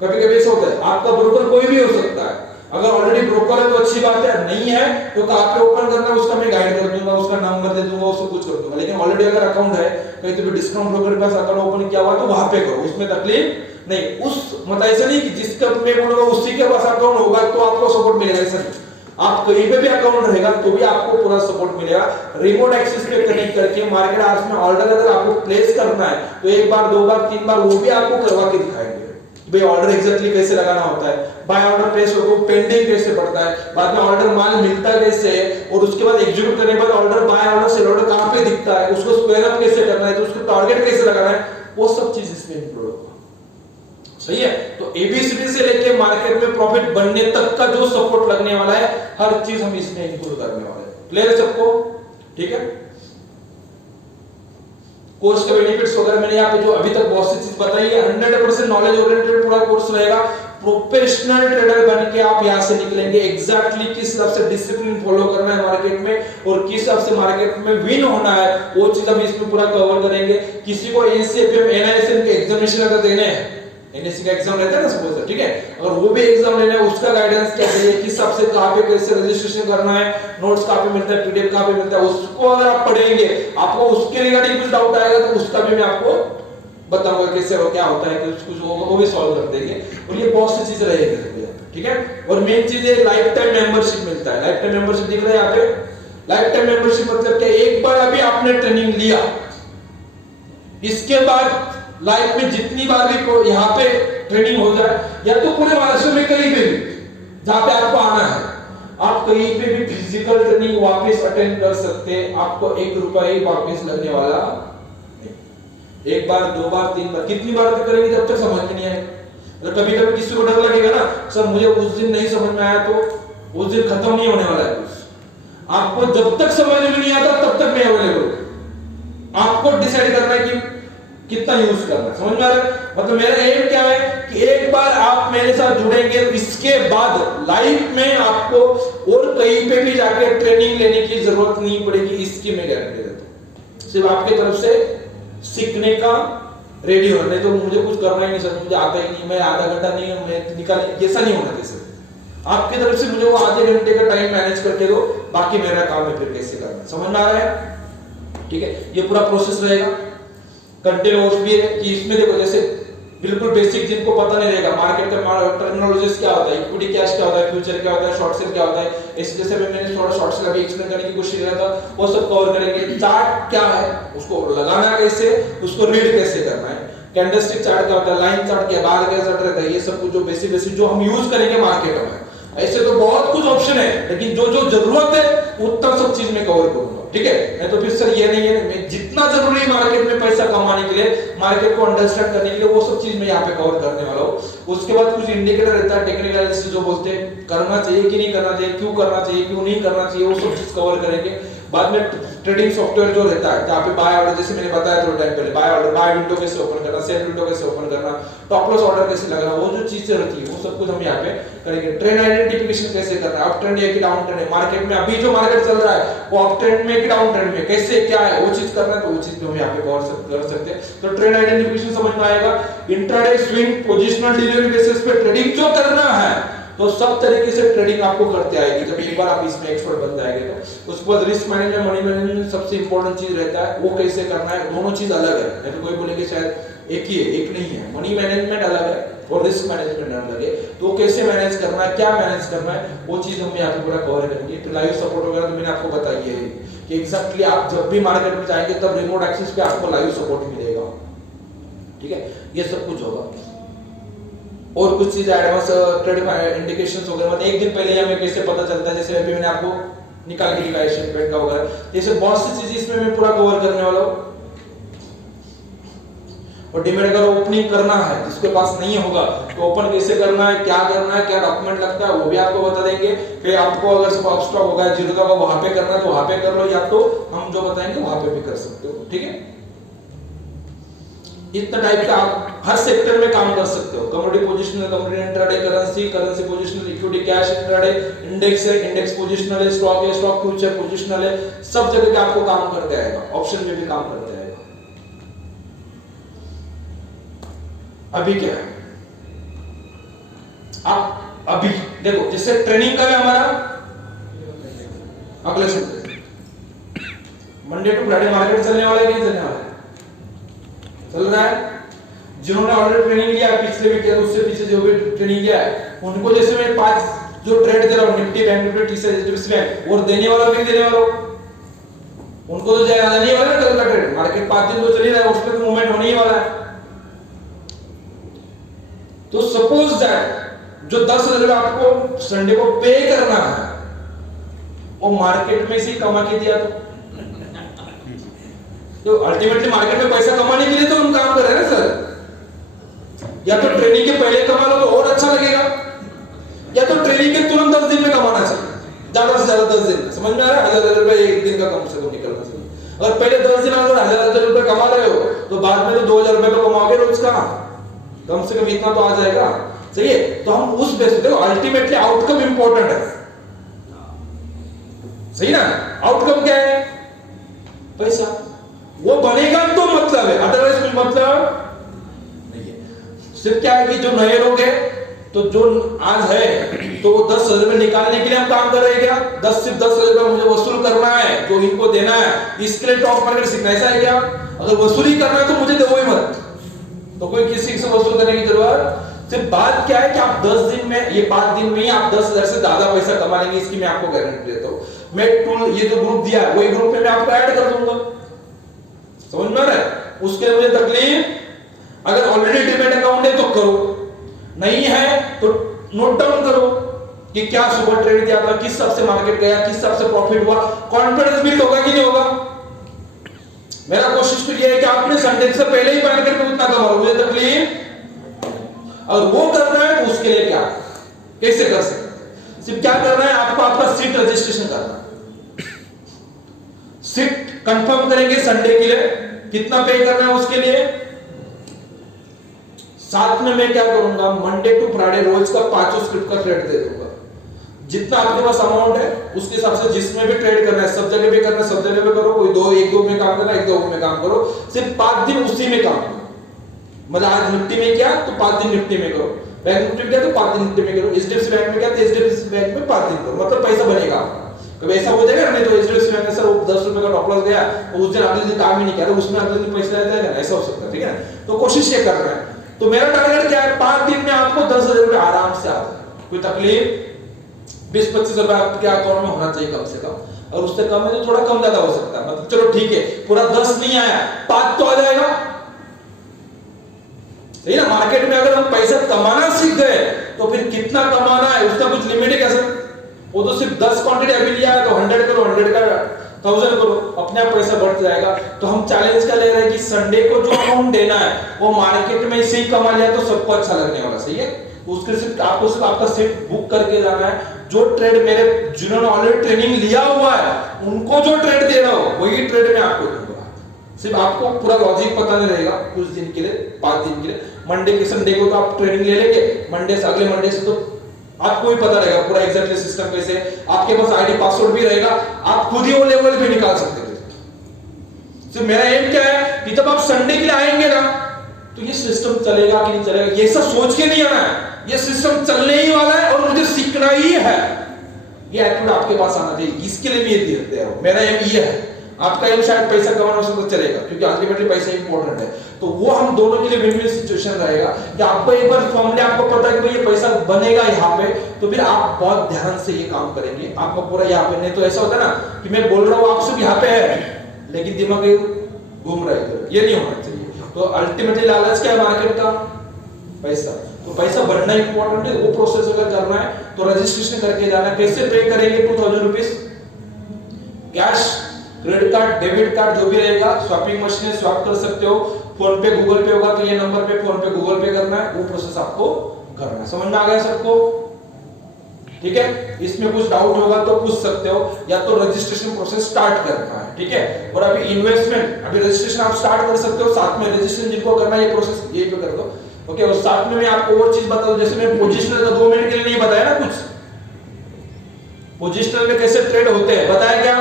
कभी कभी ऐसा होता है। आपका ब्रोकर कोई भी हो सकता है, अगर ऑलरेडी ब्रोकर है तो अच्छी बात है, नहीं है तो कहां पे ओपन करना है उसका मैं गाइड कर दूंगा, उसका नंबर दे दूंगा, उसको कुछ कर दूंगा। लेकिन ऑलरेडी अगर अकाउंट है कहीं तो भी डिस्काउंट ब्रोकर के पास अकाउंट ओपन किया हुआ तो वहां पे करो, उसमें तकलीफ नहीं। उस मतलब ऐसा नहीं कि जिसका मैं बोलूंगा उसी के पास अकाउंट होगा तो आपको सपोर्ट मिलेगा, ऐसा नहीं। आप कहीं पे भी अकाउंट रहेगा तो भी आपको पूरा सपोर्ट मिलेगा। रिमोट एक्सेस पे कनेक्ट करके मार्केट आवर्स में ऑर्डर अगर आपको प्लेस करना है तो 1 बार 2 बार 3 बार वो भी आपको करवा के दिखाएंगे भाई ऑर्डर एग्जैक्टली कैसे लगाना होता है, बाय ऑर्डर प्लेस हो पेंडिंग कैसे पड़ता है, बाद में ऑर्डर माल मिलता कैसे है, और उसके बाद एग्जीक्यूट करने के बाद order buy order sell order कहां पे दिखता है, उसको स्क्वायर अप कैसे करना है, तो उसको टारगेट कैसे लगाना है, वो सब चीज इसमें इंक्लूड होगा। सही है। तो एबीसीडी से लेके मार्केट में प्रॉफिट बनने तक का जो सपोर्ट लगने वाला है हर चीज हम इसमें इंक्लूड करने वाले हैं। क्लियर है सबको? ठीक है। कोर्स के बेनिफिट्स वगैरह मैंने यहाँ पे जो अभी तक बहुत सी चीज बताई है, 100% नॉलेज ओरिएंटेड पूरा कोर्स रहेगा। प्रोफेशनल ट्रेडर बन के आप यहाँ से निकलेंगे, एग्जैक्टली किस हिसाब से डिसिप्लिन फॉलो करना है मार्केट में और किस हिसाब से मार्केट में विन होना है वो चीज हम इसमें पूरा कवर करेंगे। किसी को एनसीएफएम एनआईएसएम के एग्जामिनेशन अगर देने हैं, एनएससी का एग्जाम रहता है ना सपोज, ठीक है, अगर वो भी एग्जाम लेना है उसका गाइडेंस क्या चाहिए, किस हिसाब से कहां पे कैसे रजिस्ट्रेशन करना है, नोट्स कहां पे मिलता है, पीडीएफ कहां पे मिलता है, उसको अगर आप पढ़ेंगे आपको उसके रिगार्डिंग कुछ डाउट आएगा तो उसका भी मैं आपको बताऊंगा कैसे हो क्या होता है, कुछ होगा वो भी सॉल्व कर देंगे। और ये बहुत सी चीजें रहेगी, ठीक है। और मेन चीज है लाइफ टाइम मेंबरशिप मिलता है। लाइफ टाइम मेंबरशिप दिख रहा है यहाँ पे। लाइफ टाइम मेंबरशिप मतलब क्या, एक बार अभी आपने ट्रेनिंग लिया, इसके बाद लाइफ में जितनी बार भी यहाँ पे ट्रेनिंग हो जाए या तो पूरे महाराष्ट्र में कहीं पे भी जहां पे आपको आना है, आप कहीं पे भी फिजिकल ट्रेनिंग वापस अटेंड कर सकते हैं। आपको 1 रुपया ही वापस लगने वाला नहीं। 1 बार 2 बार 3 बार, कितनी बार तक करेंगे जब तक समझ में नहीं आएगा। मतलब कभी कभी किसी को डर लगेगा ना, सर मुझे उस दिन नहीं समझ में आया तो उस दिन खत्म नहीं होने वाला है कुछ। आपको जब तक समझ में नहीं आता तब तक मैं अवेलेबल। आपको डिसाइड करना है कि कितना यूज करना है। समझ में आ रहा है? मतलब मेरा एम क्या है कि एक बार आप मेरे साथ जुड़ेंगे इसके बाद लाइफ में आपको और कहीं पे भी जाके ट्रेनिंग लेने की जरूरत नहीं पड़ेगी, इसकी मैं गारंटी देता हूं। सिर्फ आपकी तरफ से सीखने का रेडी होने, तो मुझे कुछ करना ही नहीं सर, मुझे आता ही नहीं, मैं आधा घंटा नहीं मैं निकाल, ऐसा नहीं होना चाहिए। आपकी तरफ से मुझे वो आधे घंटे का टाइम मैनेज करके दो, बाकी मेरा काम है फिर कैसे करना। समझ में आ रहा है? ठीक है, ये पूरा प्रोसेस रहेगा। कंटिन्यूअस भी है कि इसमें देखो जैसे बिल्कुल बेसिक जिनको पता नहीं रहेगा मार्केट का टर्मिनोलॉजीज क्या होता है, इक्विटी कैश क्या होता है, फ्यूचर क्या होता है, शॉर्ट सेल क्या होता है, इस जैसे मैंने थोड़ा शॉर्ट सेल अभी एक्सप्लेन करने की कोशिश किया था, वो सब कवर करेंगे। चार्ट क्या है, उसको लगाना कैसे, उसको रीड कैसे करना है, कैंडलस्टिक चार्ट क्या होता है, लाइन चार्ट क्या, बार क्या चार्ट रहता है, ये सब कुछ जो बेसिक जो हम यूज करेंगे मार्केट में। ऐसे तो बहुत कुछ ऑप्शन है, लेकिन जो जो जरूरत है उतना सब चीज में कवर करूंगा। ठीक है, नहीं तो फिर सर ये नहीं है, मैं जितना जरूरी है मार्केट में पैसा कमाने के लिए, मार्केट को अंडरस्टैंड करने के लिए, वो सब चीज मैं यहाँ पे कवर करने वाला हूँ। उसके बाद कुछ इंडिकेटर रहता है, टेक्निकल एनालिसिस जो बोलते हैं, करना चाहिए कि नहीं करना चाहिए, क्यों करना चाहिए, क्यों नहीं करना चाहिए, वो सब चीज कवर करेंगे। बाद में ट्रेडिंग सॉफ्टवेयर जो रहता है जहाँ पे बाय ऑर्डर, जैसे मैंने बताया थोड़ा टाइम पहले, बाय ऑर्डर, बाय विंडो कैसे ओपन करना, सेल विंडो कैसे ओपन करना, टॉप लॉस ऑर्डर कैसे लगाना, वो जो चीजें रहती है वो सब कुछ हम यहाँ पे करेंगे। ट्रेंड आइडेंटिफिकेशन कैसे करना है, अप ट्रेंड है कि डाउन ट्रेंड है, मार्केट में अभी जो मार्केट चल रहा है वो अप ट्रेंड में कि डाउन ट्रेंड में, कैसे क्या है वो चीज करना है, तो वो चीज भी हम यहाँ पे कर सकते हैं। तो ट्रेंड आइडेंटिफिकेशन समझ में आएगा। Intraday swing positional delivery basis पे ट्रेडिंग जो करना है तो सब तरीके से ट्रेडिंग आपको करते आएगी जब एक बार आप इसमें एक्सपर्ट बन जाएंगे। तो उसके बाद रिस्क मैनेजमेंट, मनी मैनेजमेंट सबसे इंपॉर्टेंट चीज रहता है, वो कैसे करना है, दोनों चीज अलग है। नहीं तो कोई बोलेंगे शायद एक ही है, एक नहीं है। मनी मैनेजमेंट अलग है और रिस्क मैनेजमेंट अलग है, तो कैसे मैनेज करना है, क्या मैनेज करना है, वो चीज हम यहाँ पे पूरा कवर करेंगे। तो लाइव सपोर्ट वगैरह तो मैंने आपको बताई है कि एग्जैक्टली आप जब भी मार्केट में जाएंगे तब रिमोट एक्सेस पे आपको लाइव सपोर्ट मिलेगा। ठीक है, ये सब कुछ होगा। और कुछ चीज एडवांस ट्रेड इंडिकेशंस वगैरह, मतलब एक दिन पहले हमें कैसे पता चलता है, जैसे अभी मैंने आपको निकाल के दिखाया शेप का वगैरह, जैसे बहुत सी चीजें इसमें मैं पूरा कवर करने वाला हूँ। और डीमेट अगर ओपनिंग करना है, जिसके पास नहीं होगा तो ओपन कैसे करना है, क्या करना है, क्या डॉक्यूमेंट लगता है, वो भी आपको बता देंगे। फिर आपको अगर स्टॉक होगा जीरो का वहां पे करना है तो वहां पे कर लो, या तो हम जो बताएंगे वहां पे भी कर सकते हो, ठीक है। इतना टाइप का आप हर सेक्टर में काम कर सकते हो। Commodity positional, commodity intraday, currency, currency positional, equity cash intraday, index है, इंडेक्स पोजिशनल है, स्टॉक फ्यूचर पोजिशनल है, सब जगह पे आपको काम करते आएगा, ऑप्शन में भी काम करते आएगा। अभी क्या है, आप अभी देखो, जैसे ट्रेनिंग का भी हमारा अगले Sunday Monday to Friday market चलने वाला है कि नहीं चलने वाला है? चल रहा है। जिन्होंने ऑलरेडी ट्रेनिंग लिया है पिछले वीक या उससे पीछे जो भी ट्रेनिंग लिया है, उनको जैसे मैं 5 जो ट्रेड दे रहा हूं, Nifty, bank Nifty, TCS bank, और देने वाला भी देने वाला उनको तो ज्यादा नहीं वाला ना कल का ट्रेड, मार्केट 5 दिन तो चल ही रहा है, उसमें तो मूवमेंट होने ही वाला है। तो सपोज दैट जो 10,000 आपको संडे को पे करना है, वो मार्केट में से कमा के दिया तो अल्टीमेटली मार्केट में पैसा कमाने के लिए तो हम काम कर रहे हैं ना सर। या तो ट्रेनिंग के पहले कमा लो तो और अच्छा लगेगा, या तो ट्रेनिंग के तुरंत 10 दिन में कमाना चाहिए, ज्यादा से ज्यादा 10 दिन। समझ में आ रहा है? 1,000 रुपए एक दिन का कम से कम निकलना चाहिए। अगर पहले 10 दिन अगर 1,000 रुपए कमा रहे हो तो बाद में तो 2,000 रुपए तो कमाओगे रोज का, कम से कम इतना तो आ जाएगा। सही है। तो हम उस बेस पे, अल्टीमेटली आउटकम इंपॉर्टेंट है, सही ना। आउटकम क्या है? पैसा। वो बनेगा तो मतलब है, अदरवाइज कुछ मतलब नहीं है। सिर्फ क्या है कि जो नए लोग हैं, तो जो आज है तो वो 10,000 रुपए निकालने के लिए हम काम कर रहे हैं क्या? 10 सिर्फ 10,000 रुपए मुझे वसूल करना है, जो इनको देना है, इसके लिए टॉप मार्केट सीखना, ऐसा है क्या? अगर वसूली करना है तो मुझे दो ही मत, तो कोई किसी से वसूल करने की जरूरत। सिर्फ बात क्या है कि आप 10 दिन में, ये 5 दिन में ही आप 10,000 से ज्यादा पैसा कमा लेंगे, इसकी मैं आपको गारंटी देता हूं। मैं टूल, ये जो ग्रुप दिया है वही ग्रुप में मैं आपको ऐड कर दूंगा, समझ में आ रहा है? उसके लिए मुझे तकलीफ, अगर ऑलरेडी डीमैट अकाउंट है तो करो, नहीं है तो नोट डाउन करो कि क्या सुबह ट्रेड किया था, किस हिसाब से मार्केट गया, किस हिसाब से प्रॉफिट हुआ, कॉन्फिडेंस बिल्ड होगा कि नहीं होगा। मेरा कोशिश तो ये है कि आपने संडे से पहले ही मार्केट में उतना कमा लो, मुझे तकलीफ। और वो करना है तो उसके लिए क्या, कैसे कर सकते? सिर्फ क्या करना है, आपको आपका सीट रजिस्ट्रेशन करना है, सीट कंफर्म करेंगे संडे के लिए, कितना पे करना है उसके लिए। साथ में मैं क्या करूंगा, मंडे टू फ्राइडे रोज का 5 स्क्रिप्ट का ट्रेड दे दूंगा। जितना आपके पास अमाउंट है उसके हिसाब से जिसमें भी ट्रेड करना है, सब जगह पे करना है, सब जगह पे करो। कोई एक दो में काम करना है, एक दो में काम करो। सिर्फ 5 दिन उसी में काम करो। मतलब आज निफ्टी में क्या तो 5 दिन निफ्टी में करो, बैंक निफ्टी क्या तो 5 दिन निफ्टी में करो, एचडीएफसी बैंक में क्या तो एचडीएफसी बैंक में 5 दिन करो। मतलब पैसा बनेगा आपका। कभी ऐसा हो जाएगा नहीं तो एचडीएफसी बैंक में सर वो 10 रुपए का टॉप लॉस गया, उस दिन अगले दिन काम ही नहीं किया, तो उसमें अगले दिन पैसा रहता है, ऐसा हो सकता है, ठीक है ना। तो कोशिश ये करना है। तो मेरा टारगेट क्या है, 5 दिन में आपको 10,000 रुपए आराम से आ जाए, कोई तकलीफ। 20-25 रुपए आपके अकाउंट में होना चाहिए कम से कम, और उससे कम है तो थोड़ा कम ज्यादा हो सकता है। मतलब चलो ठीक है, पूरा 10 नहीं आया, 5 तो आ जाएगा, सही ना। मार्केट में अगर हम पैसा कमाना सीख गए तो फिर कितना कमाना है उसका कुछ लिमिट है क्या सर? वो तो सिर्फ 10 क्वांटिटी अभी लिया है तो 100 करो, 100 का 1000 करो, अपने आप पैसा बढ़ जाएगा। तो हम चैलेंज का ले रहे हैं कि संडे को जो अमाउंट देना है वो मार्केट में से ही कमा लिया तो सबको अच्छा लगने वाला, सही है। उसके सिर्फ आपको सिर्फ आपका सीट बुक करके जाना है। जो ट्रेड मेरे जिन्होंने ऑलरेडी ट्रेनिंग लिया हुआ है उनको जो ट्रेड दे रहा हो वही ट्रेड मैं आपको दूंगा। सिर्फ आपको पूरा लॉजिक पता नहीं रहेगा कुछ दिन के लिए, 5 दिन के लिए। मंडे के संडे को तो आप ट्रेनिंग ले लेंगे, मंडे से अगले मंडे से तो आपको ही पता रहेगा पूरा एग्जैक्टली सिस्टम कैसे। आपके पास आईडी पासवर्ड भी रहेगा, आप खुद ही वो लेवल भी निकाल सकते हैं। तो मेरा एम क्या है कि जब आप संडे के लिए आएंगे ना तो ये सिस्टम चलेगा कि नहीं चलेगा ये सब सोच के नहीं आना है, ये सिस्टम चलने ही वाला है और मुझे सीखना ही है। ये एटीट्यूड आपके पास आना चाहिए, इसके लिए मैं ये दे रहा हूं। मेरा एम ये है, आपका एम शायद पैसा कमाना उसमें तो चलेगा क्योंकि अल्टीमेटली पैसा इंपॉर्टेंट है। तो वो हम दोनों के लिए विन विन सिचुएशन रहेगा कि आपको एक बार फॉर्मली आपको पता है कि भाई ये पैसा बनेगा यहाँ पे, तो फिर आप बहुत ध्यान से ये काम करेंगे। आपका पूरा यहाँ पे, नहीं तो ऐसा होता है ना कि मैं बोल रहा हूँ आप सब यहाँ पे है लेकिन दिमाग घूम रहा है, ये नहीं होना चाहिए। तो अल्टीमेटली लालच क्या है मार्केट का? पैसा। तो पैसा बढ़ना इंपॉर्टेंट है, वो प्रोसेस अगर करना है तो रजिस्ट्रेशन करके जाना है। कैसे पे करेंगे 2000 rupees cash, credit card, debit card जो भी रहेगा, स्वैपिंग मशीन से स्वैप कर सकते हो, फोन पे गूगल पे होगा तो ये नंबर पे फोन पे गूगल पे करना है, वो प्रोसेस आपको करना है। समझ में आ गया सबको? ठीक है, इसमें कुछ डाउट होगा तो पूछ सकते हो, या तो रजिस्ट्रेशन प्रोसेस स्टार्ट करना है। ठीक है, और अभी इन्वेस्टमेंट, अभी रजिस्ट्रेशन आप स्टार्ट कर सकते हो, साथ में रजिस्ट्रेशन जिनको करना है ये प्रोसेस यही पे कर दो। ओके, और साथ में मैं आपको और चीज बता दूं, जैसे मैं पोजिशनल का 2 मिनट के लिए नहीं बताया ना, कुछ पोजिशनल में कैसे ट्रेड होते हैं बताया क्या?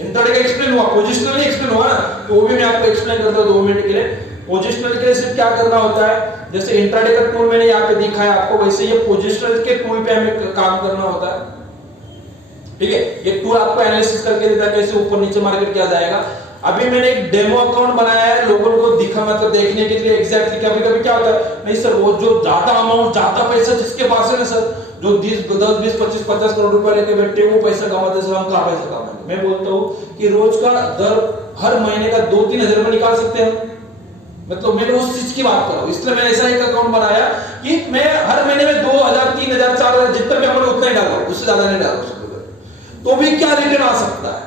इंट्राडे का एक्सप्लेन हुआ, पोजिशनल नहीं एक्सप्लेन हुआ ना, तो वो भी मैं आपको एक्सप्लेन करता हूं 2 मिनट के लिए। पोजिशनल के लिए सिर्फ क्या करना होता है, जैसे इंट्राडे का टूल मैंने यहाँ पे दिखाया आपको, वैसे ये पोजिशनल के टूल पे हमें काम करना होता है। ठीक है, ये टूल आपको एनालिसिस करके देता है कैसे ऊपर नीचे मार्केट किया जाएगा। अभी मैंने एक डेमो अकाउंट बनाया है लोगों को दिखा, मतलब देखने के लिए एग्जैक्टली। कभी कभी क्या होता है, नहीं सर वो जो ज्यादा अमाउंट, ज्यादा पैसा जिसके पास है ना सर, जो 10 20 25 50 करोड़ रुपए लेके बैठे वो पैसा कमाते, सर हम कहां पैसा कमाएंगे? मैं बोलता हूं कि रोज का दर हर महीने का 2-3 हजार रुपए निकाल सकते हैं। मतलब मैंने उस चीज की बात कर रहा हूं, इसलिए मैंने ऐसा एक अकाउंट बनाया कि मैं हर महीने में 2000 3000 4000 जितना भी अमाउंट उतना ही डाल रहा हूं, उससे ज्यादा नहीं डाल रहा हूं, तो भी क्या रिटर्न आ सकता है।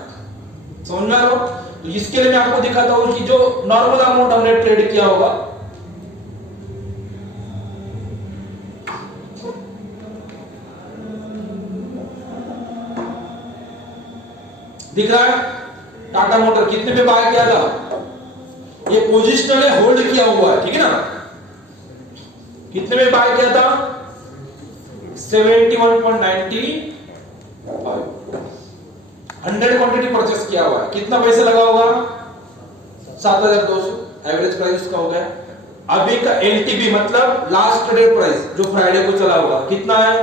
समझ में आ रहा? तो इसके लिए मैं आपको दिखाता हूं कि जो नॉर्मल अमाउंट हमने ट्रेड किया होगा, दिख रहा है टाटा मोटर कितने पे बाय किया था, ये पोजिशनल है, होल्ड किया हुआ है, ठीक है ना। कितने में बाय किया था 71.95, 100 क्वांटिटी परचेस किया हुआ है, कितना पैसा लगा होगा 7200, एवरेज प्राइस उसका हो गया। अभी का एलटीपी मतलब लास्ट ट्रेड प्राइस जो फ्राइडे को चला होगा कितना है,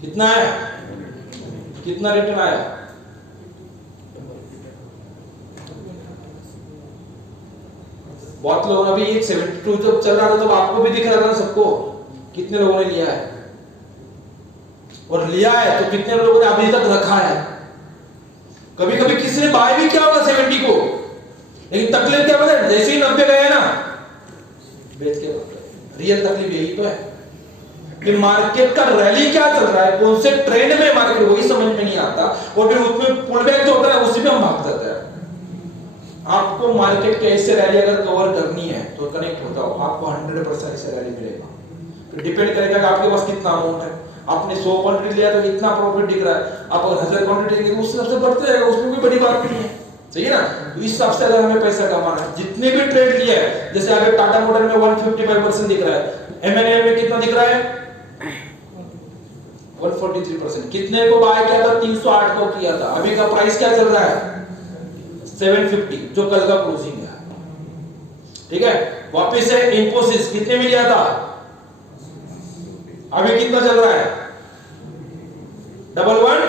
कितना है, कितना रिटर्न आया, बहुत लोगों ने अभी 172 जब चल रहा था तब आपको भी दिख रहा था सबको, कितने लोगों ने लिया है, और लिया है तो कितने लोगों ने अभी तक रखा है। कभी कभी किसी ने बाय भी किया होगा 70 को, लेकिन तकलीफ क्या पता है, जैसे ही 90 गया ना बेच के, रियल तकलीफ यही तो है कि मार्केट का रैली क्या चल रहा है, कौन से ट्रेंड में मार्केट, वही समझ में नहीं आता, और फिर उसमें पुल बैक जो होता है उसी में हम भाग जाते हैं। आपको मार्केट के ऐसे रैली अगर कवर करनी है तो कनेक्ट होता हो, आपको 100% ऐसे रैली मिलेगा। तो डिपेंड करेगा कि आपके पास कितना अमाउंट है। आपने 100 क्वांटिटी लिया तो इतना प्रॉफिट दिख रहा है, आप अगर 1000 क्वांटिटी लेंगे तो उससे सबसे बढ़ते रहेगा, उसमें कोई बड़ी बात नहीं है, सही है ना। तो इस हिसाब से अगर हमें पैसा कमाना है, जितने भी ट्रेड लिए है, जैसे आगे टाटा मोटर में 155% दिख रहा है, एमएनएल में कितना दिख रहा है 143%, कितने को बाय किया था 308 को किया था, अभी का प्राइस क्या चल रहा है 750 जो कल का क्लोजिंग है, ठीक है। वापस है इंफोसिस, कितने में लिया था, अभी कितना चल रहा है 11,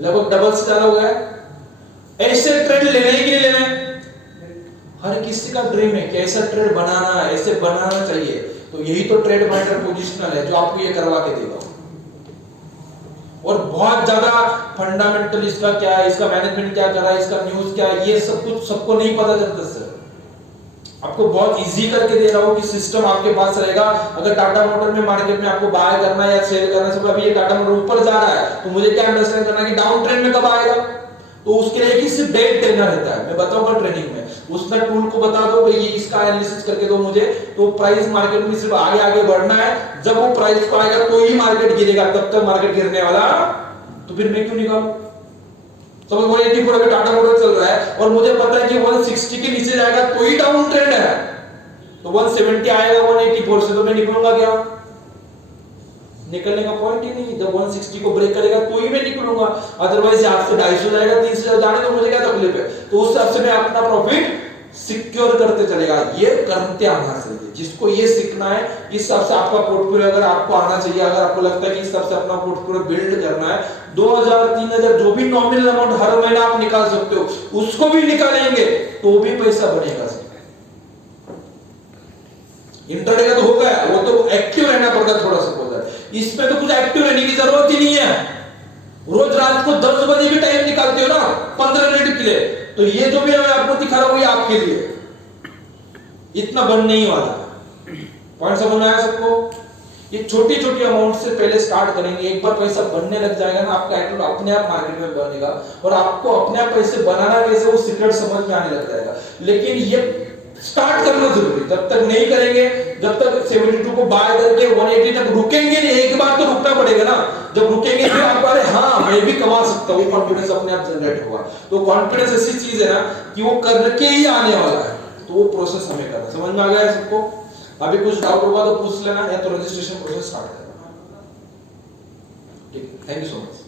लगभग डबल से ज्यादा हो गया। ऐसे ट्रेड लेने ही नहीं लेने, हर किसी का ड्रीम है कि ऐसा ट्रेड बनाना है, ऐसे बनाना चाहिए, तो यही तो ट्रेड माइंडर पोजिशनल है जो आपको ये करवा के देगा। और बहुत ज्यादा फंडामेंटल इसका क्या है, इसका मैनेजमेंट क्या कर रहा है, इसका न्यूज क्या है, ये सब कुछ सबको नहीं पता चलता सर। आपको बहुत इजी करके दे रहा हूं कि सिस्टम आपके पास रहेगा। अगर टाटा मोटर में मार्केट में आपको बाय करना है या सेल करना है, सब अभी ये टाटा मोटर ऊपर जा रहा है तो मुझे क्या अंडरस्टैंड करना है कि डाउन ट्रेंड में कब आएगा, तो उसके लिए सिर्फ डे ट्रेनर रहता है, मैं बताऊंगा ट्रेनिंग में, उसका टूल को बता दो भाई ये इसका एनालिसिस करके दो मुझे, तो प्राइस मार्केट में सिर्फ आगे आगे बढ़ना है, जब वो प्राइस को आएगा तो ही मार्केट गिरेगा, तब तक मार्केट गिरने वाला तो फिर मैं क्यों निकालूं। समझ 184 अगर टाटा मोटर चल रहा है और मुझे पता है कि 160 के नीचे जाएगा तो ही डाउन ट्रेंड है, तो 170 आएगा 184 से, तो मैं निकलूंगा क्या, निकलने का पॉइंट ही नहीं। जब 160 को ब्रेक करेगा तो ही मैं निकलूंगा, अदरवाइज यहाँ से 250 जाएगा 300 जाने तो मुझे क्या तकलीफ है। तो उस हिसाब से मैं अपना प्रॉफिट सिक्योर करते चलेगा, ये करते आना चाहिए। जिसको ये सीखना है, इस हिसाब से आपका पोर्टफोलियो अगर आपको आना चाहिए, अगर आपको लगता है कि इस हिसाब से अपना पोर्टफोलियो बिल्ड करना है, 2000 3000 जो भी नॉमिनल अमाउंट हर महीना आप निकाल सकते हो, उसको भी निकालेंगे तो भी पैसा बनेगा। इंट्राडे का तो हो गया, वो तो एक्टिव रहना पड़ता है थोड़ा सा बहुत, इसमें तो कुछ एक्टिव रहने की जरूरत ही नहीं है। रोज रात को 10 बजे भी टाइम निकालते हो ना 15 मिनट के लिए, तो ये जो भी मैं आपको दिखा रहा हूं ये आपके लिए, इतना बन नहीं वाला। पॉइंट समझ में आया सबको? ये छोटी छोटी अमाउंट से पहले स्टार्ट करेंगे, एक बार पैसा बनने लग जाएगा ना आपका एकाउंट अपने आप मार्केट में बनेगा और आपको अपने आप पैसे बनाना कैसे वो सीक्रेट समझ में आने लग जाएगा। लेकिन ये स्टार्ट करना जरूरी, जब तक नहीं करेंगे, जब तक 72 को बाय करके 180 तक रुकेंगे नहीं, एक बार तो रुकना पड़ेगा ना, जब रुकेंगे फिर आप अरे हाँ मैं भी कमा सकता हूँ, कॉन्फिडेंस अपने आप जनरेट होगा। तो कॉन्फिडेंस ऐसी चीज है ना कि वो करके ही आने वाला है, तो वो प्रोसेस हमें करना। समझ में आ गया सबको? अभी कुछ डाउट होगा तो पूछ लेना, या तो रजिस्ट्रेशन प्रोसेस स्टार्ट करना। ठीक, थैंक यू सो मच।